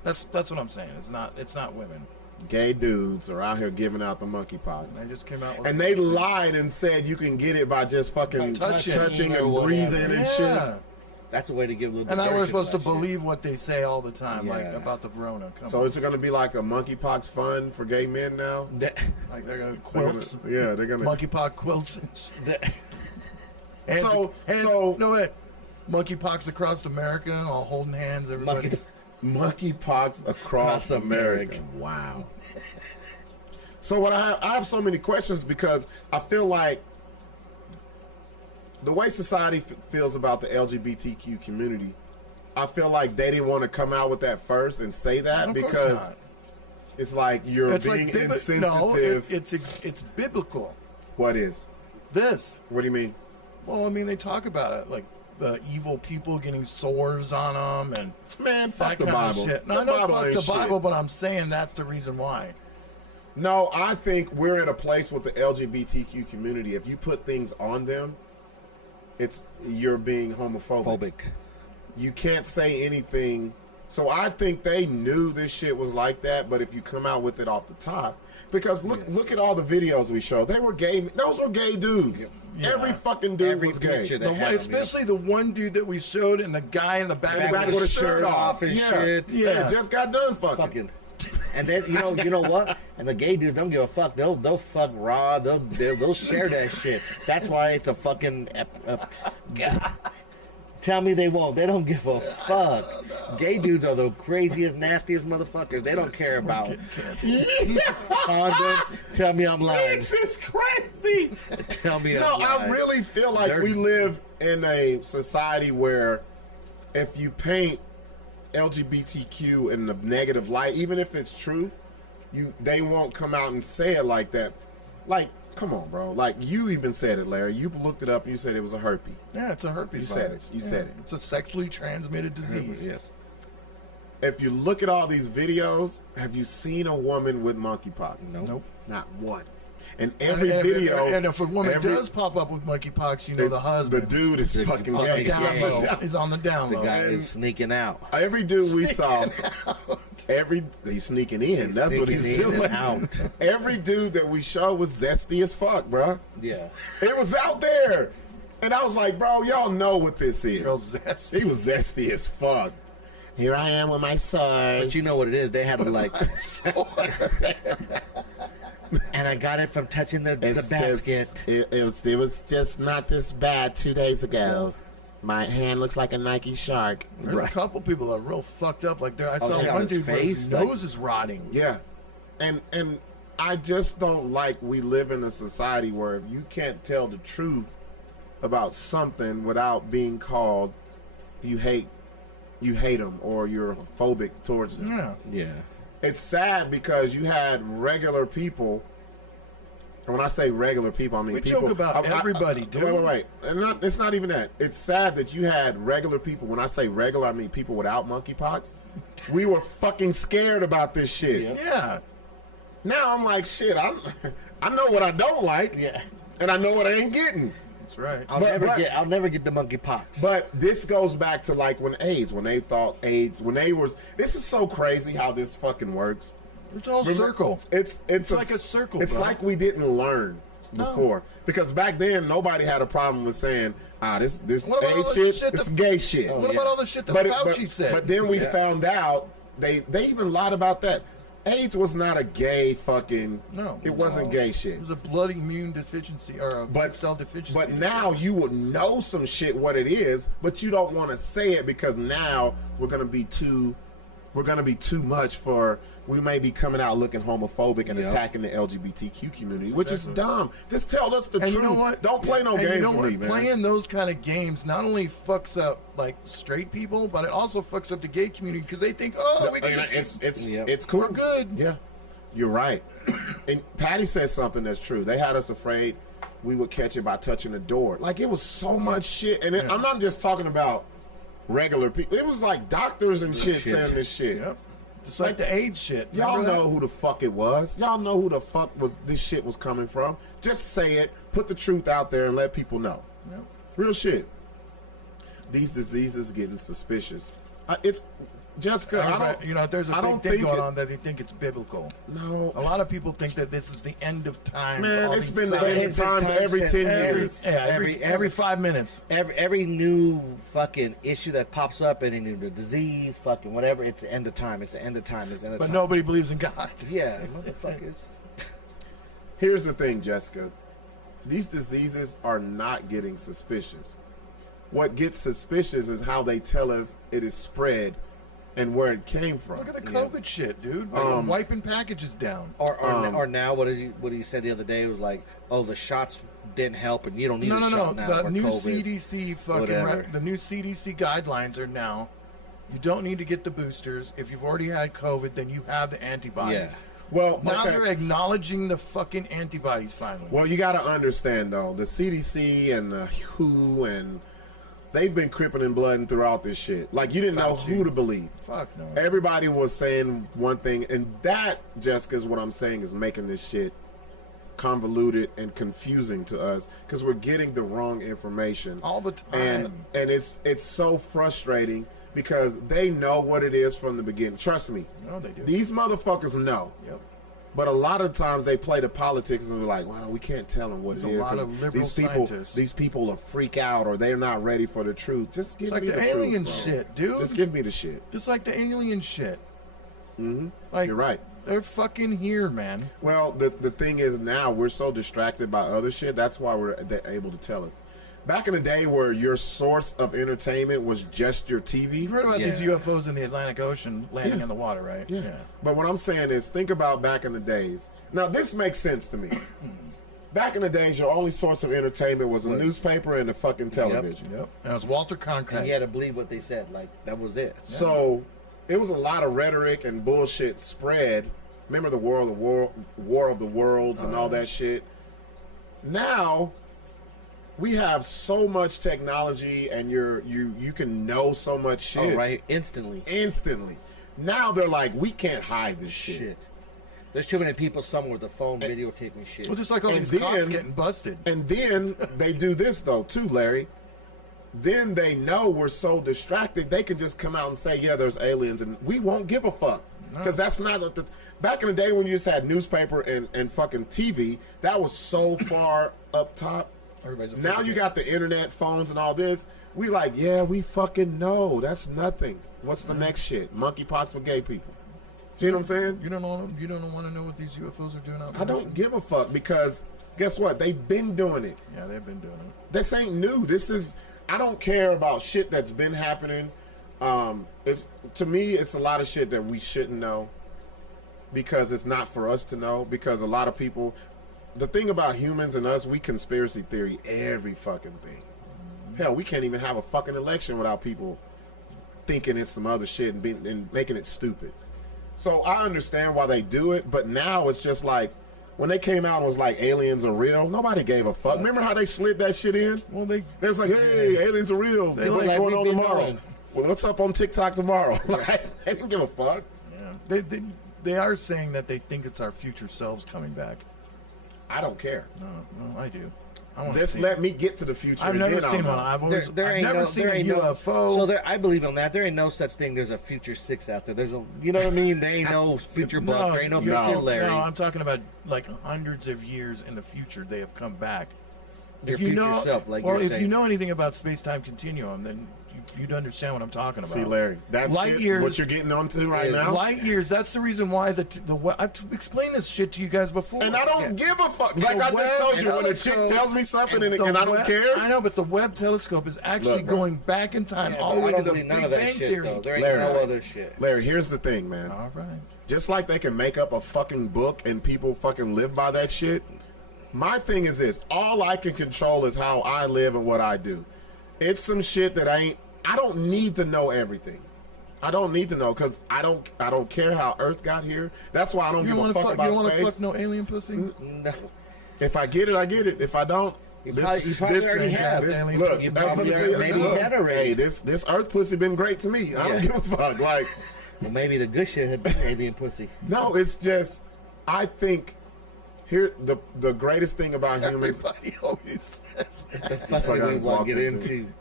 That's what I'm saying. It's not women. gay dudes are out here giving out the monkeypox. They just came out with And they lied and said you can get it by just fucking touching or and whatever. breathing and shit. That's the way to give a little. And now we're diversion supposed to that shit. believe what they say all the time, like Yeah. about the Corona. Come So on. is it going to be like a monkeypox fund for gay men now? Like they're gonna They're quilts, gonna- yeah, they're going to. monkeypox quilts, and shit. And So- and, so- no way, monkeypox across America, all holding hands, everybody. Monkeypox across Across America. Wow. So what I have so many questions because I feel like the way society feels about the LGBTQ community, I feel like they didn't want to come out with that first and say that Of course because not. it's like you're It's being like insensitive. it's biblical. What is? This. What do you mean? Well, I mean, they talk about it like the evil people getting sores on them and Man, fuck that the kind Bible. of shit. No, The I know Bible fuck ain't the shit. Bible, but I'm saying that's the reason why. No, I think we're at a place with the LGBTQ community. If you put things on them, you're being homophobic. Phobic. You can't say anything. So I think they knew this shit was like that, but if you come out with it off the top, because look at all the videos we showed. They were gay. Those were gay dudes. Yeah. Every fucking dude Every was gay. picture The that one, had especially the one dude that we showed and the guy in the back, Back with a shirt off and yeah. shit. Yeah, just got done fucking. And then you know what? And the gay dudes don't give a fuck. They'll fuck raw. They'll share that shit. That's why it's a fucking. Tell me they won't. They don't give a fuck. Gay dudes are the craziest, nastiest motherfuckers. They don't care about condom. Tell me I'm lying. This is crazy. Tell me No, I'm lying. I really feel like They're- we live in a society where if you paint LGBTQ in the negative light, even if it's true, they won't come out and say it like that. Like, come on, bro. Like, you even said it, Larry. You looked it up and you said it was a herpes. Yeah, it's a herpes You said it. virus. You Yeah. said it. It's a sexually transmitted disease. Yes. If you look at all these videos, have you seen a woman with monkeypox? Nope. Not one. And every and, video... and if a woman every- does pop up with monkeypox, you know the it's- husband. The dude is fucking fucking gay. down gay. low. Is on the down The low. guy is sneaking out. Every dude we saw, he's sneaking in. That's what he's Sneaking in doing. and out. Every dude that we showed was zesty as fuck, bro. Yeah. It was out there, and I was like, bro, y'all know what this is. Real zesty. He was zesty as fuck. Here I am with my sores. But you know what it is? They had to like. And I got it from touching the basket. It was just not this bad 2 days ago. My hand looks like a Nike shark. There's a couple people that are real fucked up. Like I saw yeah, one his dude where his face, like- nose is rotting. Yeah, and I just don't like we live in a society where if you can't tell the truth about something without being called, you hate them or you're phobic towards them. Yeah. Yeah. It's sad because you had regular people. And when I say regular people, I mean We people. joke about everybody, dude. Wait. And it's not even that. It's sad that you had regular people. When I say regular, I mean people without monkeypox. We were fucking scared about this shit. Yep. Yeah. Now I'm like, shit. I know what I don't like, Yeah. and I know what I ain't getting. That's right. I'll But- never get the monkeypox. But this goes back to like when they thought AIDS, this is so crazy how this fucking works. It's all circle. It's like a circle, It's bro. like we didn't learn before because back then nobody had a problem with saying, this What about all AIDS the shit, shit it's that- gay shit. What about all the shit that Fauci said? But then we found out they even lied about that. AIDS was not a gay fucking. No. it wasn't gay shit. It was a blood immune deficiency or a But cell deficiency. But now you would know some shit what it is, but you don't want to say it because now we're gonna be too much for we may be coming out looking homophobic and attacking the LGBTQ community, which is dumb. Just tell us the truth. You know what? Don't play no games you know with what? me, man. Playing those kind of games not only fucks up like straight people, but it also fucks up the gay community because they think, oh, we can It's cool. We're good. Yeah, you're right. And Patty said something that's true. They had us afraid we would catch it by touching the door. Like, it was so much shit. And I'm not just talking about regular people. It was like doctors and shit saying this shit. Yep. Just like the AIDS shit. Y'all Remember know that? who the fuck it was. Y'all know who the fuck this shit was coming from. Just say it. Put the truth out there and let people know. Yep. Real shit. These diseases getting suspicious. It's Jessica. There's a big thing going on that they think it's biblical. No, a lot of people think that this is the end of time. man, it's been the the end of times every 10 years. every 5 minutes. Every new fucking issue that pops up, any new disease, fucking whatever, it's the end of time. It's the end of time. It's the end of But time. nobody believes in God. Yeah, motherfuckers. Here's the thing, Jessica. These diseases are not getting suspicious. What gets suspicious is how they tell us it is spread and where it came from. Look at the COVID shit, dude. Like, wiping packages down. Or now, what he said the other day was like, oh, the shots didn't help, and you don't need a shot now The for new COVID. CDC Whatever. the new CDC guidelines are now. You don't need to get the boosters. If you've already had COVID, then you have the antibodies. Yeah. Well, Now okay. they're acknowledging the fucking antibodies finally. Well, you got to understand, though, the CDC and the WHO, and they've been cripping and blooding throughout this shit. Like, you didn't know who to believe. Fuck no. Everybody was saying one thing, and that, Jessica, is what I'm saying is making this shit convoluted and confusing to us because we're getting the wrong information All the time. and it's so frustrating because they know what it is from the beginning. Trust me, No, they do. these motherfuckers know. Yep. But a lot of times they play the politics and they're like, well, we can't tell them what There's it a is. lot 'cause of liberal scientists. these people will freak out or they're not ready for the truth. Just give It's like me the the alien truth, bro. shit, dude. Just give me the shit. Just like the alien shit. Mm-hmm. Like, You're right. They're fucking here, man. Well, the thing is now we're so distracted by other shit. That's why they're able to tell us. Back in the day where your source of entertainment was just your TV. You heard about these Yeah. UFOs in the Atlantic Ocean landing in the water, right? Yeah. But what I'm saying is think about back in the days. Now, this makes sense to me. Back in the days, your only source of entertainment was a newspaper and a fucking television. Yep. And it was Walter Cronkite. And you had to believe what they said. Like, that was it. So it was a lot of rhetoric and bullshit spread. Remember the War of the Worlds and all that shit? Now we have so much technology and you can know so much shit Oh, right. Instantly. instantly. Now they're like, we can't hide this shit. Shit. There's too many people somewhere with a phone videotaping shit. Well, just like all And these then- cops getting busted. And then they do this though too, Larry. Then they know we're so distracted they can just come out and say, yeah, there's aliens, and we won't give a fuck. Because that's not back in the day when you just had newspaper and fucking TV, that was so far up top. Everybody's a Now you got the internet, phones, and all this. We like, yeah, we fucking know. That's nothing. What's the next shit? Monkeypox with gay people. See what I'm saying? You don't want to know what these UFOs are doing out there. I don't give a fuck because guess what? They've been doing it. Yeah, they've been doing it. This ain't new. I don't care about shit that's been happening. To me, it's a lot of shit that we shouldn't know because it's not for us to know. Because a lot of people, the thing about humans and us, we conspiracy theory every fucking thing. Hell, we can't even have a fucking election without people thinking it's some other shit and making it stupid. So I understand why they do it, but now it's just like when they came out and was like aliens are real, nobody gave a fuck. Remember how they slid that shit in? Well, they It's like, hey, aliens are real. What's like going on we've been tomorrow? knowing. Well, what's up on TikTok tomorrow? Like, they didn't give a fuck. yeah. They are saying that they think it's our future selves coming back. I don't care. No, I do. I want to Just see. let me get to the future. I've and never then I'll seen know. one. I've There never seen a UFO. So I believe on that. There ain't no such thing. There's a future Sixx out there. You know what I mean? There ain't no future Buck. There ain't no future Larry. No, I'm talking about like hundreds of years in the future. They have come back. Your future self, like well, you're if saying. you know anything about space-time continuum, then you'd understand what I'm talking about. See, Larry, that's Light it, years- what you're getting onto right now. Light years. That's the reason why I've explained this shit to you guys before. And I don't give a fuck. Like The I just Webb told you, when a chick telescope tells me something and the I don't Webb- care. I know, but the Webb telescope is actually Look, bro. going back in time Yeah, all but the way I to don't the believe Big none of that Bang shit, Theory. though. There ain't Larry. no other shit. Larry, here's the thing, man. All right. just like they can make up a fucking book and people fucking live by that shit. My thing is this: all I can control is how I live and what I do. It's some shit that I don't need to know everything. I don't need to know because I don't care how Earth got here. That's why I don't give a fuck about space. You want to space. fuck no alien pussy? No. If I get it, I get it. If I don't, You probably already have. Look, You that's what probably I'm saying. maybe Look, had already. hey, this Earth pussy been great to me. I don't give a fuck. Like, Well, maybe the good shit had been alien pussy. no, it's just I think here the greatest thing about humans. Everybody always says that. The fuck Fuck, I we just want to walked get into into.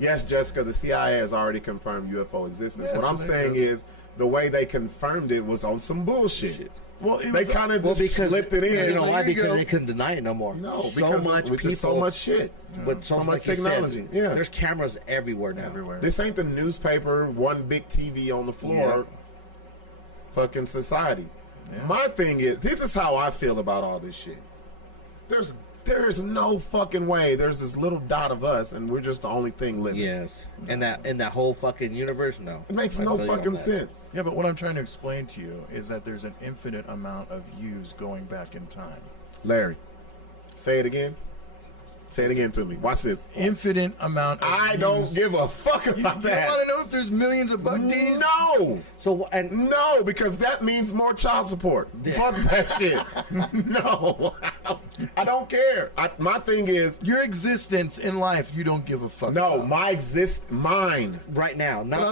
Yes, Jessica, the CIA has already confirmed UFO existence. Yes, What I'm it saying makes is the way they confirmed it was on some bullshit. Well, it They was- kind of Well, just because slipped it in. You know why? There you Because go. they couldn't deny it no more. No, so because much with people, so much shit. with so So much much like you said, technology, yeah. There's cameras everywhere now. everywhere. This ain't the newspaper, one big TV on the floor, fucking society. Yeah. My thing is, this is how I feel about all this shit. There is no fucking way. There's this little dot of us, and we're just the only thing living. Yes, and that whole fucking universe, no, It makes I no feel you on fucking that. sense. Yeah, but what I'm trying to explain to you is that there's an infinite amount of yous going back in time. Larry, say it again. Say it again to me. Watch this. Infinite amount of I yous. don't give a fuck You about want that. to know if there's millions of Buck D's? No. So and No, because that means more child support. Fuck that shit. No, I don't care. My thing is, Your existence in life, you don't give a fuck no, about. mine. right now, What not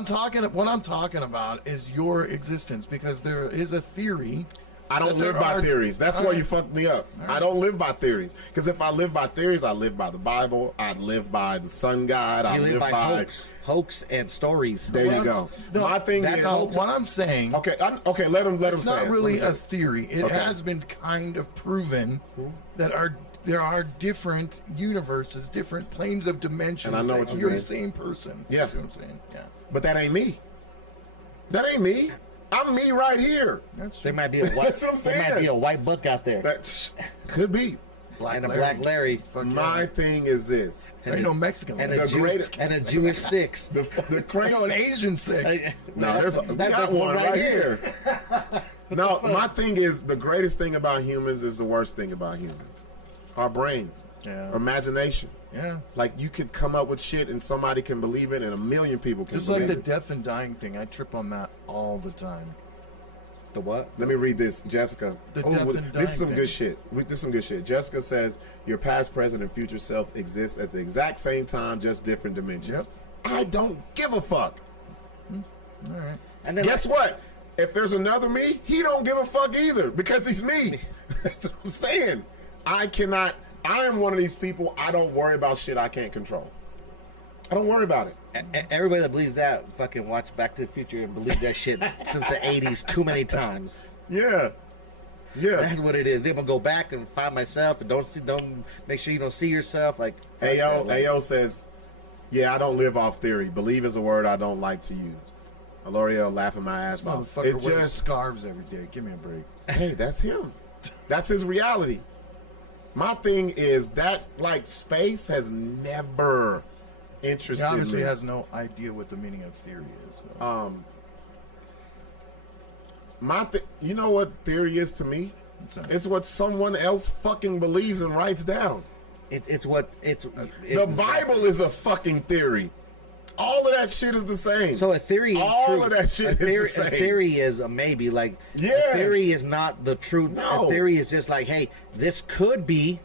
I'm talking about is your existence, because there is a theory. I don't There live by are- theories. That's All where right. you fucked me up. I don't live by theories. Because if I live by theories, I live by the Bible. I live by the sun god. I you live live by hoax and stories. There What you I'm- go. no, My thing that's is, all- what I'm saying. okay, okay, let him It's say not it. Let really him say a it. theory. It Okay. has been kind of proven that there are different universes, different planes of dimensions. And I know that what you you're mean. the same person. Yeah. See what I'm saying? Yeah. But that ain't me. That ain't me. I'm me right here. That's There true. might be a white. That's what I'm There might saying. be a white buck out there That could be. and a black Larry Fuck My yeah. thing is this. There ain't no Mexican. and Larry. a The greatest- and a Jewish Sixx. The crazy. No, an Asian Six. No, there's we got one right here. No, my thing is the greatest thing about humans is the worst thing about humans. Our brains. Yeah. Our imagination. Yeah. Like you could come up with shit and somebody can believe it and a million people can Just believe like the it. death and dying thing, I trip on that all the time. The what? Let me read this, Jessica. The Oh, death well, and this is some dying good thing. shit. This is some good shit. Jessica says your past, present, and future self exists at the exact same time, just different dimensions. Yep. I don't give a fuck. All right. And then Guess what? If there's another me, he don't give a fuck either because he's me. That's what I'm saying. I am one of these people, I don't worry about shit I can't control. I don't worry about it. Everybody that believes that fucking watch Back to the Future and believe that shit since the 80s too many times. Yeah. Yeah. That's what it is. I'm gonna go back and find myself and don't make sure you don't see yourself. Like fuck AO, that, like, AO says, yeah, I don't live off theory. Believe is a word I don't like to use. L'Oreal laughing my ass This off. motherfucker It's wears just, scarves every day. Give me a break. hey, that's him. That's his reality. My thing is that, like, space has never He interested obviously me. has no idea what the meaning of theory is. So. You know what theory is to me? What's that? It's what someone else fucking believes and writes down. it's what it's The Bible is a fucking theory. All of that shit is the same. So a theory ain't All true. of that shit a is the theory, same. A theory is a maybe. Like Yes. a theory is not the truth. No. A theory is just like, hey, this could be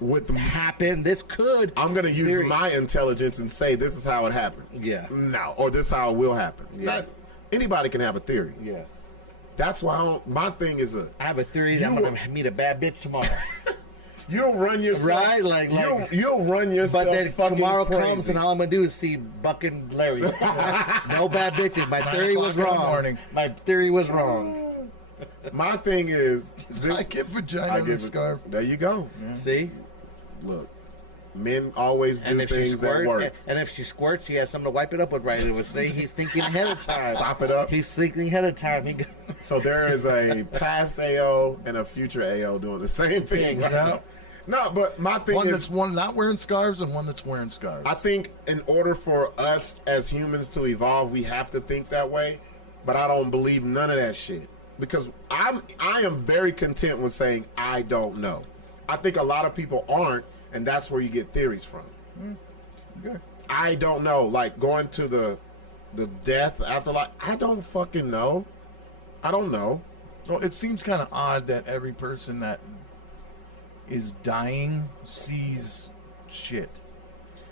with the, happen. This could. I'm gonna use Theory. my intelligence and say this is how it happened. Yeah. No, or this is how it will happen. Yeah. Not, anybody can have a theory. Yeah. That's why my thing is I have a theory that I'm You- gonna meet a bad bitch tomorrow. you'll run yourself Right? Like- you'll run yourself. But then fucking tomorrow crazy. comes and all I'm gonna do is see Buck and Larry. No bad bitches. My theory was 9 o'clock in the wrong. morning. My theory was wrong. My thing is I get vagina in the scarf. There you go. See? Look, men always do And if she things that squirts, work. and if she squirts, he has something to wipe it up with. Right? It would say he's thinking ahead of time. Sop it up. He's thinking ahead of time. He So there is a past AO and a future AO doing the same thing. Yeah. Right? No, but my thing One is, that's one not wearing scarves and one that's wearing scarves. I think in order for us as humans to evolve, we have to think that way. But I don't believe none of that shit. because I am very content with saying I don't know. I think a lot of people aren't, and that's where you get theories from. Good. I don't know. Like going to the death afterlife. I don't fucking know. I don't know. Well, it seems kind of odd that every person that is dying sees shit.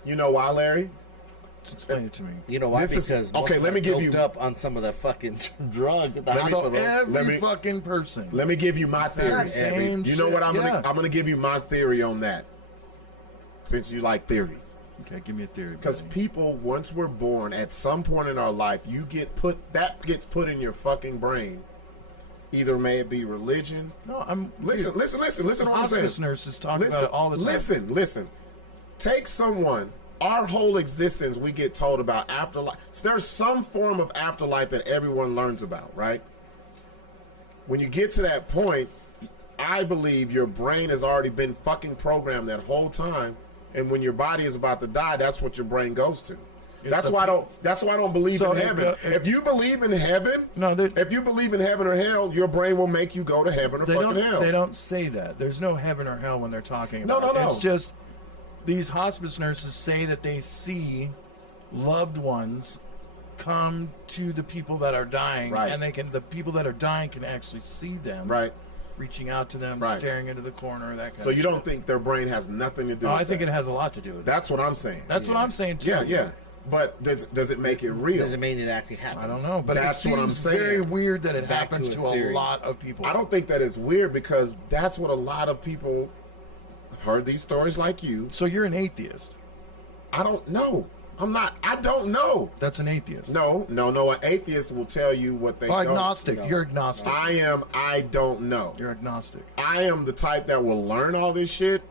You know why, Larry? Just explain it to me. You know why? This is- Because okay, most let me of them give you- doped up on some of the fucking drug at the So hospital. every fucking person. Let me give you my theory. that same You know what? shit, yeah. I'm gonna give you my theory on that. Since you like theories. Okay, give me a theory. Because buddy. people, once we're born, at some point in our life, that gets put in your fucking brain. Either may it be religion. No, I'm Listen to what I'm saying. Hospice nurses talk about it all the time. Listen. Take someone. Our whole existence, we get told about afterlife. So there's some form of afterlife that everyone learns about, right? When you get to that point, I believe your brain has already been fucking programmed that whole time, and when your body is about to die, that's what your brain goes to. That's why I don't believe So in if heaven. the- If you believe in heaven, if you believe in heaven or hell, your brain will make you go to heaven or fucking hell. They don't say that. There's no heaven or hell when they're talking No, about no, it. no. It's just these hospice nurses say that they see loved ones come to the people that are dying, Right. and the people that are dying can actually see them, Right. reaching out to them, Right. staring into the corner, that kind So of you shit. don't think their brain has nothing to do No, with I think that? it has a lot to do with it. That's what I'm saying. That's what I'm saying too. Yeah. But does it make it real? Doesn't mean it actually happens. I don't know, but That's it what I'm seems saying. very weird that it Back to happens a to a theory. lot of people. I don't think that is weird because that's what a lot of people have heard these stories like you. So you're an atheist. I don't know. I'm not. I don't know. That's an atheist. No. An atheist will tell you what they Oh, don't. agnostic. know. You're agnostic. I don't know. You're agnostic. I am the type that will learn all this shit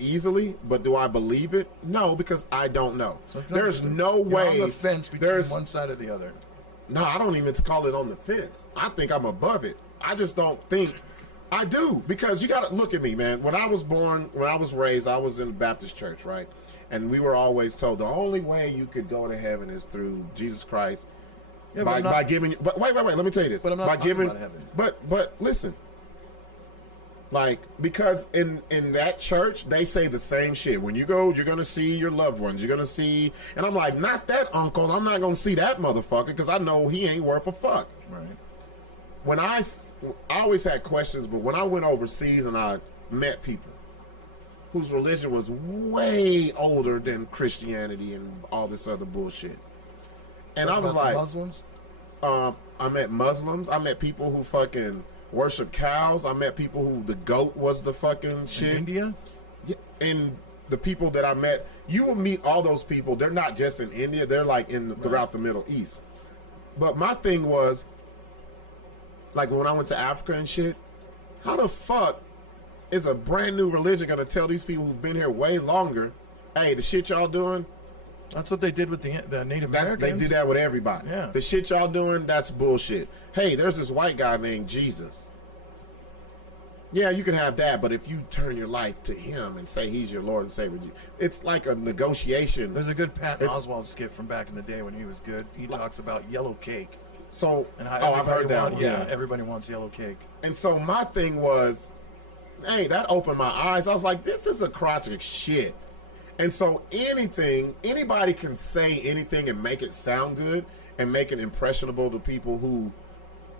easily, but do I believe it? No, because I don't know. So it's There's not- no you're way. on the fence between there's one side or the other. No, I don't even call it on the fence. I think I'm above it. I just don't think I do, because you got to look at me, man. When I was born, when I was raised, I was in the Baptist church, right? And we were always told the only way you could go to heaven is through Jesus Christ. Yeah, by giving. But wait. Let me tell you this. But I'm not by talking giving. about heaven. But listen. Like, because in that church, they say the same shit. When you go, you're going to see your loved ones. You're going to see... And I'm like, not that uncle. I'm not going to see that motherfucker because I know he ain't worth a fuck. Right. When I always had questions, but when I went overseas and I met people whose religion was way older than Christianity and all this other bullshit. And I was About the like... Muslims? I met Muslims. I met people who fucking... worship cows. I met people who the goat was the fucking shit. In India? Yeah, and the people that I met, you will meet all those people. They're not just in India. They're like throughout the Middle East. But my thing was, like when I went to Africa and shit, how the fuck is a brand new religion gonna tell these people who've been here way longer, hey, the shit y'all doing, That's what they did with the Native Americans. they did that with everybody. Yeah. The shit y'all doing, that's bullshit. Hey, there's this white guy named Jesus. Yeah, you can have that, but if you turn your life to him and say he's your Lord and Savior, it's like a negotiation. There's a good Patton It's- Oswalt skit from back in the day when he was good. He talks about yellow cake. So, And how I've heard that one. Yeah, everybody wants yellow cake. And so my thing was, hey, that opened my eyes. I was like, this is a crotch of shit. And so anybody can say anything and make it sound good and make it impressionable to people who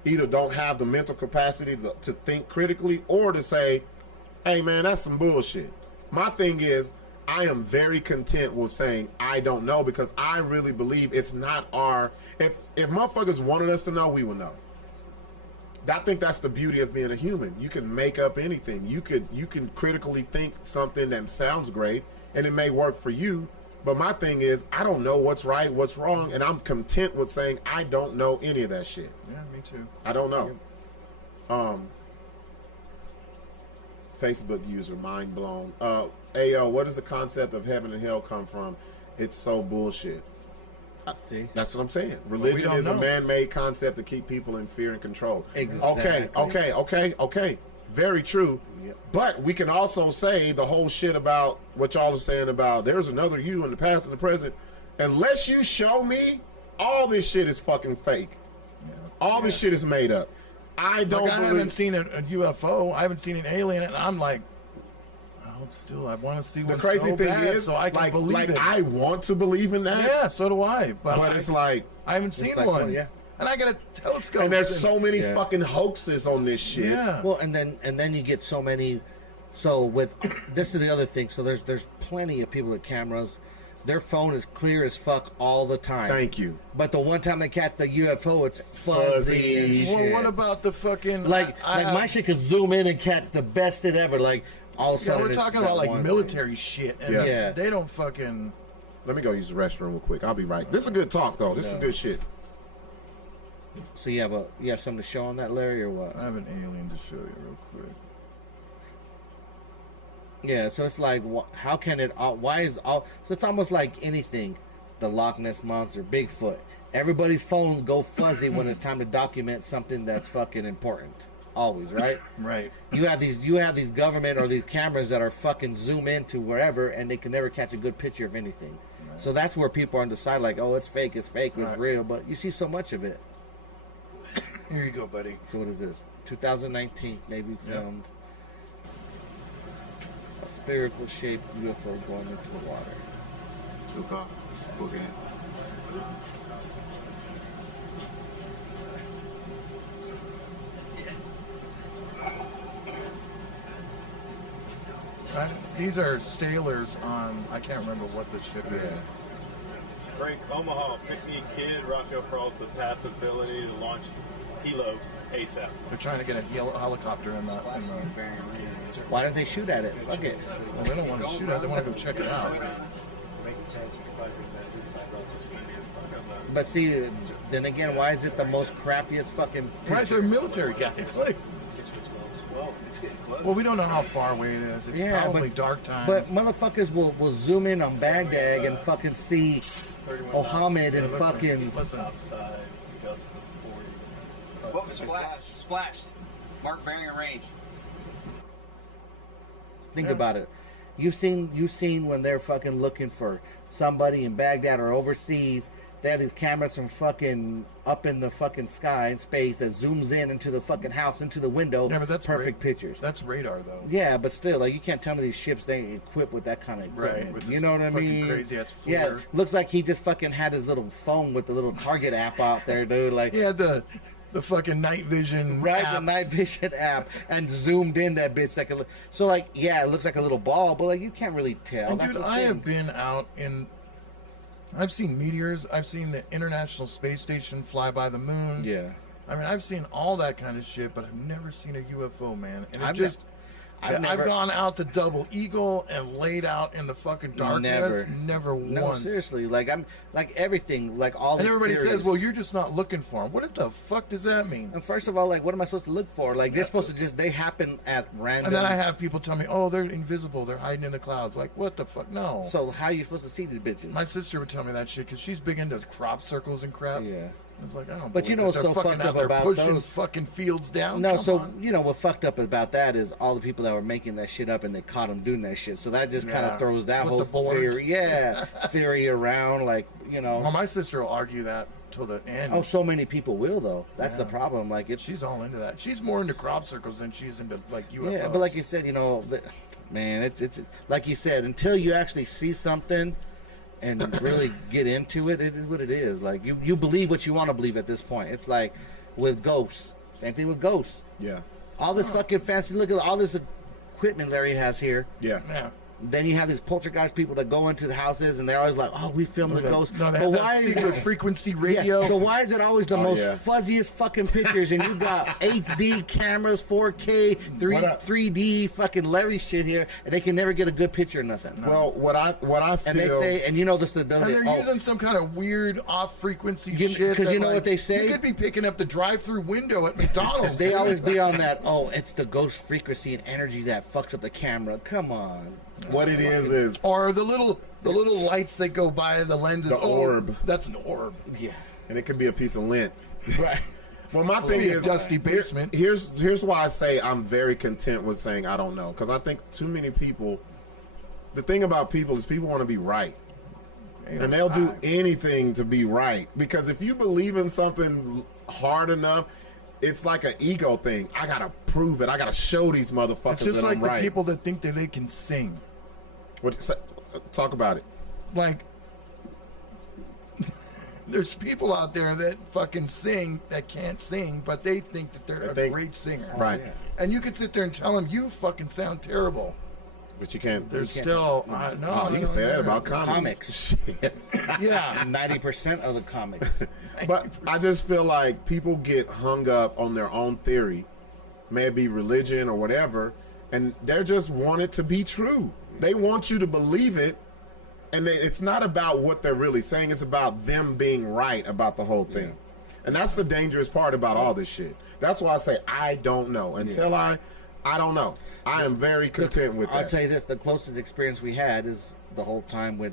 either don't have the mental capacity to think critically or to say, hey, man, that's some bullshit. My thing is, I am very content with saying I don't know because I really believe it's not our... If motherfuckers wanted us to know, we would know. I think that's the beauty of being a human. You can make up anything. You can critically think something that sounds great, and it may work for you. But my thing is, I don't know what's right, what's wrong, and I'm content with saying I don't know any of that shit. Yeah, me too. I don't know. Facebook user, mind blown. Ayo, what does the concept of heaven and hell come from? It's so bullshit. See? That's what I'm saying. Religion don't is a know. man-made concept to keep people in fear and control. Exactly. Okay. Very true. Yep. But we can also say the whole shit about what y'all are saying about there's another you in the past and the present. Unless you show me, all this shit is fucking fake. All this shit is made up. I don't. Like, I believe, haven't seen a UFO. I haven't seen an alien, and I'm like, I want to see the one crazy so thing bad is, so I can believe it. I want to believe in that. Yeah, so do I. But it's like, I haven't seen like, one. well, yeah. And I got a telescope. and there's so many Yeah. fucking hoaxes on this shit. Yeah. Well, and then you get so many. So with this is the other thing. So there's plenty of people with cameras. Their phone is clear as fuck all the time. Thank you. But the one time they catch the UFO, it's fuzzy. Fuzzy. And shit. Well, what about the fucking like I have- my shit could zoom in and catch the best shit ever. Like all of a Yeah, sudden, we're it's talking that about like one military shit, and Yeah. they don't fucking. Let me go use the restroom real quick. I'll be right. This is a good talk though. This is Yeah. good shit. thing. So you have something to show on that, Larry, or what? I have an alien to show you real quick. Yeah, so it's like, how can it? Why is all? So it's almost like anything, the Loch Ness monster, Bigfoot. Everybody's phones go fuzzy when it's time to document something that's fucking important. Always, right? Right. You have these government or these cameras that are fucking zoom into wherever, and they can never catch a good picture of anything. Right. So that's where people are on the side, like, oh, it's fake, it's Right. real, but you see so much of it. Here you go, buddy. So what is this? 2019, Navy filmed. A spherical shaped UFO going into the water. Took off. Spoke in. These are sailors on. I can't remember what the ship is. Frank, Omaha, pick me kid, Rocco crawls the passability to launch helo ASAP. They're trying to get a helicopter in the. Why don't they shoot at it? Fuck it. Well, they don't want to shoot at it. They want to go check it out. But see, then again, why is it the most crappiest fucking picture? Right, they're military guys. Like, well, we don't know how far away it is. It's probably dark times. But motherfuckers will zoom in on Baghdad and fucking see Mohammed and fucking. Listen. What was splashed? Splashed. Mark bearing and range. Think about it. You've seen when they're fucking looking for somebody in Baghdad or overseas. They have these cameras from fucking up in the fucking sky in space that zooms in into the fucking house, into the window. Yeah, but that's perfect pictures. That's radar, though. Yeah, but still, like, you can't tell me these ships they ain't equipped with that kind of equipment. Right, with You this know what I fucking mean? crazy-ass Yeah, flare. looks like he just fucking had his little phone with the little Target app out there, dude. Like, He had the fucking night vision. right, app. the night vision app, and zoomed in that bitch. So, like, yeah, it looks like a little ball, but like, you can't really tell. And That's dude, the I thing. have been out in. I've seen meteors. I've seen the International Space Station fly by the moon. Yeah. I mean, I've seen all that kind of shit, but I've never seen a UFO, man. And I've I've never- gone out to Double Eagle and laid out in the fucking darkness. Never No, once. seriously. Like, I'm like everything, like all. And these everybody theories. says, "Well, you're just not looking for them." What the fuck does that mean? And first of all, like, what am I supposed to look for? Like, they're supposed to just they happen at random. And then I have people tell me, "Oh, they're invisible. They're hiding in the clouds." Like, what the fuck? No. So how are you supposed to see these bitches? My sister would tell me that shit because she's big into crop circles and crap. Yeah. It's like, I don't. But you believe know that. what's They're so fucking fucked out up there about pushing those? fucking fields down. No, Come so on. you know what fucked up about that is all the people that were making that shit up and they caught them doing that shit. So that just kind Yeah. of throws that With whole the board. theory, theory around. Like, you know, Well, my sister will argue that till the end. oh, so many people will though. That's the Yeah. problem. Like, it's She's all into that. She's more into crop circles than she's into like UFOs. yeah, but like you said, you know, man, it's like you said, until you actually see something and really get into it, it is what it is. Like you believe what you want to believe at this point. It's like with ghosts, same thing with ghosts. Yeah. All this fucking fancy, look at all this equipment Larry has here. Yeah. yeah. Then you have these poltergeist people that go into the houses and they're always like, "Oh, we filmed the ghost." No, they but have why that is secret frequency radio. yeah, so why is it always the most yeah. fuzziest fucking pictures and you got HD cameras, 4K, What up? 3D fucking Larry shit here and they can never get a good picture or nothing? Well, what I feel. And they say, and you know this, And they're using some kind of weird off-frequency shit. 'cause that, you know like, what they say? You could be picking up the drive-through window at McDonald's. they always be on that, oh, it's the ghost frequency and energy that fucks up the camera. Come on. what it is Or the little lights that go by the lenses. The orb. That's an orb. Yeah. and it could be a piece of lint. Right. Well, my thing Be a is dusty basement. Here's why I say I'm very content with saying I don't know, because I think too many people. The thing about people is people want to be right, and they'll do anything to be right. Because if you believe in something hard enough, it's like an ego thing. I gotta prove it. I gotta show these motherfuckers It's just that like I'm the right. people that think that they can sing. Talk about it. Like, there's people out there that fucking sing that can't sing, but they think that they're a great singer. Right. And you could sit there and tell them, you fucking sound terrible. But you can't. There's still... no, Oh, you can say that about comics. Shit. Yeah. 90% of the comics. But I just feel like people get hung up on their own theory, maybe religion or whatever, and they just want it to be true. They want you to believe it, and it's not about what they're really saying. It's about them being right about the whole thing. And that's the dangerous part about all this shit. That's why I say I don't know. Until I don't know. I am very content with that. I'll tell you this, the closest experience we had is the whole time with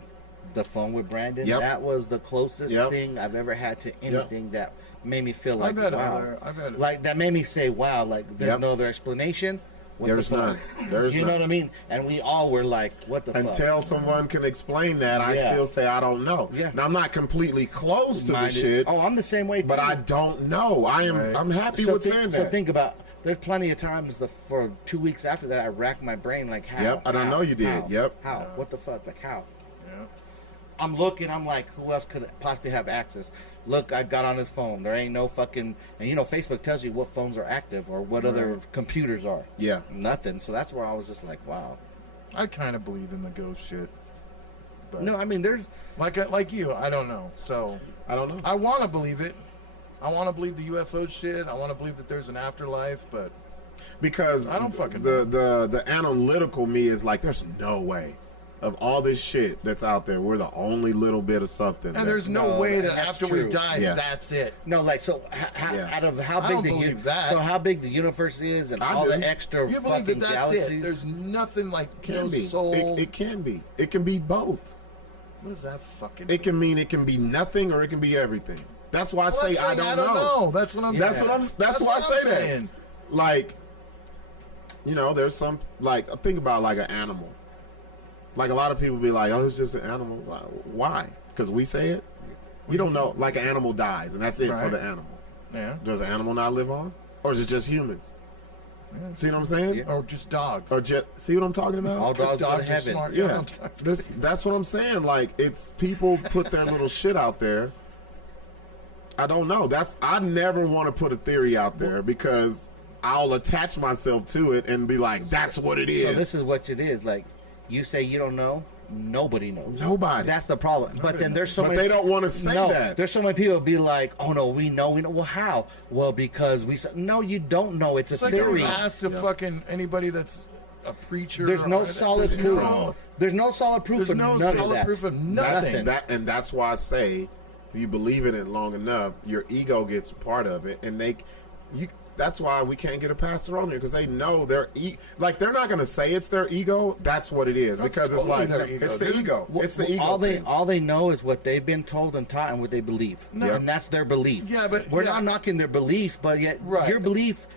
the phone with Brandon. Yep. That was the closest thing I've ever had to anything that made me feel like, wow. Like, that made me say, wow, like, there's no other explanation. There's none. There's you know what I mean? And we all were like, what the fuck? Until someone can explain that, I still say I don't know. Yeah. Now, I'm not completely close to the shit. Oh, I'm the same way, too. But I don't know. I'm happy with saying that. So think about, there's plenty of times for 2 weeks after that, I racked my brain like, how? Yep, I don't know you did. How? Yep. How? What the fuck? Like, how? Yeah. I'm looking, I'm like, who else could possibly have access? Look, I got on his phone. There ain't no fucking... And you know, Facebook tells you what phones are active or what other computers are. Yeah. Nothing. So that's where I was just like, wow. I kind of believe in the ghost shit. But No, I mean, there's... like you, I don't know. So I don't know. I want to believe it. I want to believe the UFO shit. I want to believe that there's an afterlife, but Because I don't fucking know. the analytical me is like, there's no way of all this shit that's out there, we're the only little bit of something. and there's no way that that's after true. we die, Yeah. that's it. No, like, so out of how I big don't the believe that. So how big the universe is and I all do. the extra You believe fucking that that's galaxies. it. There's nothing like can no be. soul. It can be. It can be both. What does that fucking It can mean it can be nothing or it can be everything. That's why I Well, say I'm saying I don't know. That's what I'm That's what I'm. That's why I what say I'm saying. that. Like, you know, there's some like think about like an animal. Like a lot of people be like, "Oh, it's just an animal." Why? Because we say it. You don't know. Like an animal dies, and that's it for Right. the animal. Yeah. Does an animal not live on, or is it just humans? See what I'm saying? Or just dogs. Or just see what I'm talking about? All Just dogs go to dogs are heaven. smart. Yeah, Yeah. that's what I'm saying. Like, it's people put their little shit out there. I don't know. I never want to put a theory out there because I'll attach myself to it and be like, that's what it is. So this is what it is. Like, you say you don't know, nobody knows. Nobody. That's the problem. But then there's so But many. they don't want to say that. There's so many people be like, oh no, we know. Well, how? Well, because we said no. You don't know. It's It's a like theory. you ask if fucking anybody that's a preacher. There's no or- solid there's proof. no- There's no solid proof. There's of no none solid of that. proof of nothing. That's why I say, if you believe in it long enough, your ego gets part of it, and that's why we can't get a pastor on here because they know like they're not gonna say it's their ego. That's what it is That's because it's totally like their ego, it's the dude. ego. It's the ego. All they know is what they've been told and taught and what they believe, and that's their belief. Yeah, but we're not knocking their beliefs, but yet Right. your belief.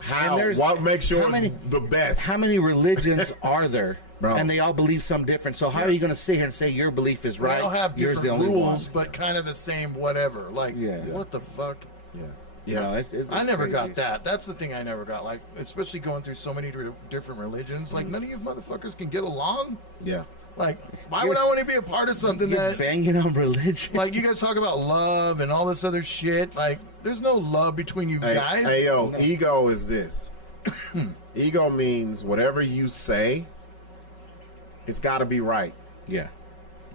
How? And What makes yours how many- the best? How many religions are there? Bro. And they all believe something different. So how are you going to sit here and say your belief is They right? all have yours different the only rules, one? but kind of the same whatever. Like, Yeah. what the fuck? Yeah. You know, it's I never crazy. got that. That's the thing I never got. Like, especially going through so many different religions. Mm. Like, none of you motherfuckers can get along. Yeah. Like, why would I want to be a part of something You're that, banging on religion. like, you guys talk about love and all this other shit. Like, there's no love between you guys. Hey, yo, ego is this. Ego means whatever you say, it's got to be right. Yeah.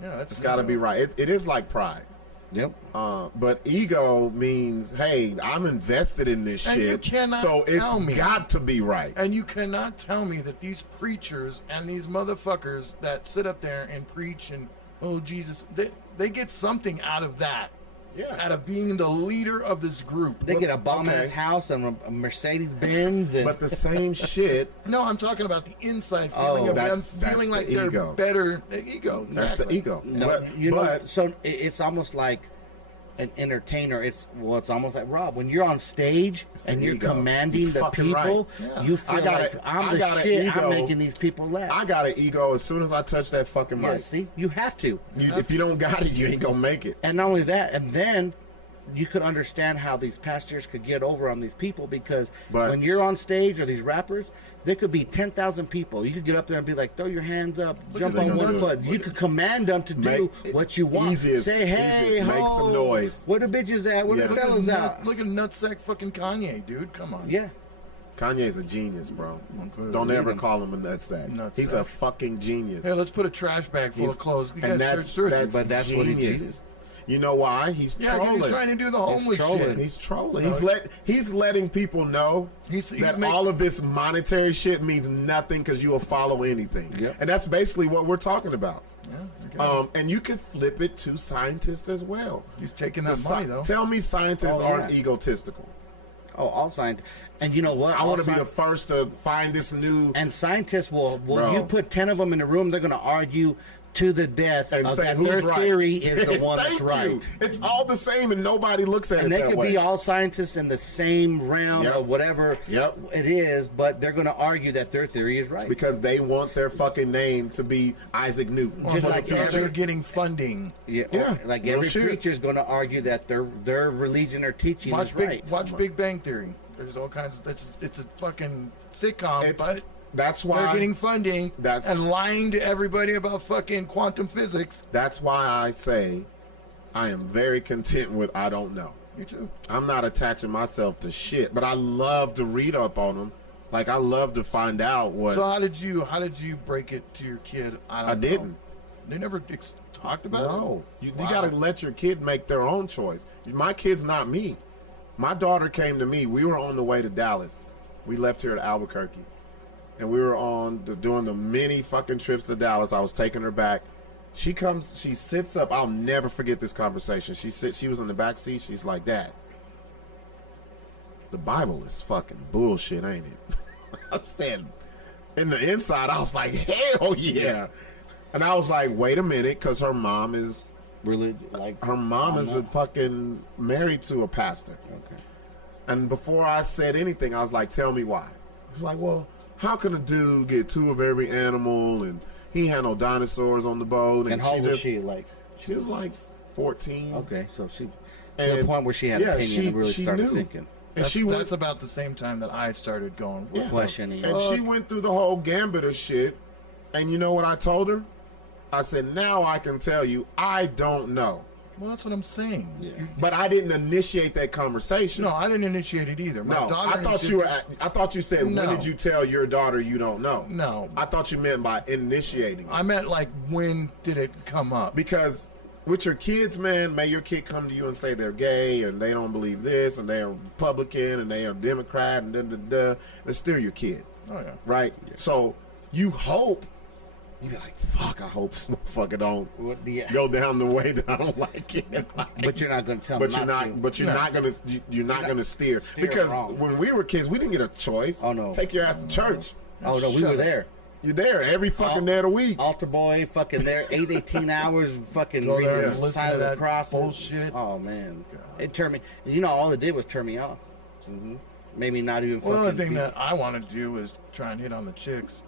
Yeah, that's It's got to be right. It is like pride. Yep. But ego means, hey, I'm invested in this And you shit, cannot so it's tell me. got to be right. And you cannot tell me that these preachers and these motherfuckers that sit up there and preach and, oh, Jesus, they get something out of that. Yeah. Out of being the leader of this group. They get a bomb okay. ass house and a Mercedes Benz, and But the same shit. No, I'm talking about the inside feeling of them that's feeling the like they're ego. better. Ego. That's the exactly. ego. no, But, you know. but So it's almost like an entertainer. It's almost like Rob when you're on stage the and you're ego. commanding You're the fucking people. right. Yeah. You feel I got like it. I'm I the got an shit. ego. I'm making these people laugh. I got an ego as soon as I touch that fucking yeah, mic. see, you have to. If you don't got it, you ain't gonna make it. And not only that, and then you could understand how these pastors could get over on these people, because But- when you're on stage or these rappers, there could be 10,000 people. You could get up there and be like, throw your hands up, jump at on the one nuts. foot. You could command them to do what you want. Easiest, Say, hey, easiest, make ho, some noise. where the bitches at? Where Yeah. the fellas out? Look at nutsack fucking Kanye, dude. Come on. Yeah. Kanye's a genius, bro. Okay. Don't ever call him a nutsack. Nutsack. He's a fucking genius. Hey, let's put a trash bag full of clothes. You and guys search through it. But that's what he genius. did. You know why? He's Yeah, 'cause trolling. he's trying to do the homeless trolling. shit. He's trolling. No, He's letting people know He's that making- all of this monetary shit means nothing because you will follow anything. Yep. And that's basically what we're talking about. Yeah, okay. And you can flip it to scientists as well. He's taking that The money, though. Tell me scientists Oh, aren't yeah. egotistical. Oh, all scientists. And you know what? I All want to be sci- the first to find this new And scientists will Bro. you put 10 of them in a room, they're going to argue to the death and of say that who's their right. theory is the one that's Thank you. right. It's all the same, and nobody looks at And it they that could way. be all scientists in the same realm Yep. or whatever Yep. it is, but they're going to argue that their theory is right. because they want their fucking name to be Isaac Newton. Just Or like because every- they're getting funding. Yeah, Yeah, like real every shit. preacher's going to argue that their religion or teaching is right. Watch Big Bang Theory. There's all kinds of. It's a fucking sitcom, but That's they're why getting funding and lying to everybody about fucking quantum physics. That's why I say I am very content with I don't know. Me too. I'm not attaching myself to shit, but I love to read up on them. Like I love to find out what. So how did you break it to your kid? I don't know. didn't. They never talked about it. No, you Wow. got to let your kid make their own choice. My kid's not me. My daughter came to me. We were on the way to Dallas. We left here at Albuquerque, and we were doing the many fucking trips to Dallas. I was taking her back. She comes. She sits up. I'll never forget this conversation. She was in the back seat. She's like, "Dad, the Bible is fucking bullshit, ain't it?" I said, in the inside, I was like, "Hell yeah!" And I was like, "Wait a minute," because her mom is. Her mom is a fucking married to a pastor. Okay. And before I said anything, I was like, "Tell me why." It's like, "Well, how can a dude get two of every animal and he had no dinosaurs on the boat?" And how old was she? She was like 14. Okay, so she to And- the point where she had an opinion and really started thinking. And she went That's about the same time that I started going. What the questioning. And she went through the whole gambit of shit. And you know what I told her? I said, now I can tell you, I don't know. Well, that's what I'm saying. Yeah. But I didn't initiate that conversation. No, I didn't initiate it either. My No, daughter I thought you were. I thought you said, No. when did you tell your daughter you don't know? No. I thought you meant by initiating. I meant like, when did it come up? Because with your kids, man, may your kid come to you and say they're gay and they don't believe this and they're Republican and they are Democrat and da. They're still your kid. Oh yeah. Right? Yeah. So you hope. You be like, fuck, I hope this motherfucker don't go down the way that I don't like it. But you're not going to tell But them you're not not. to. But you're not gonna. You're not gonna steer because wrong. when we were kids, we didn't get a choice. Oh no. Take your ass to church. Oh no, we were there. You're there every fucking day of the week. Altar boy, fucking there, 18 hours, fucking Go there reading and the listen sign to of the that cross. bullshit. Oh man, it turned me. You know, all it did was turn me off. Made me not even. Well, the only fucking thing be- that I want to do is try and hit on the chicks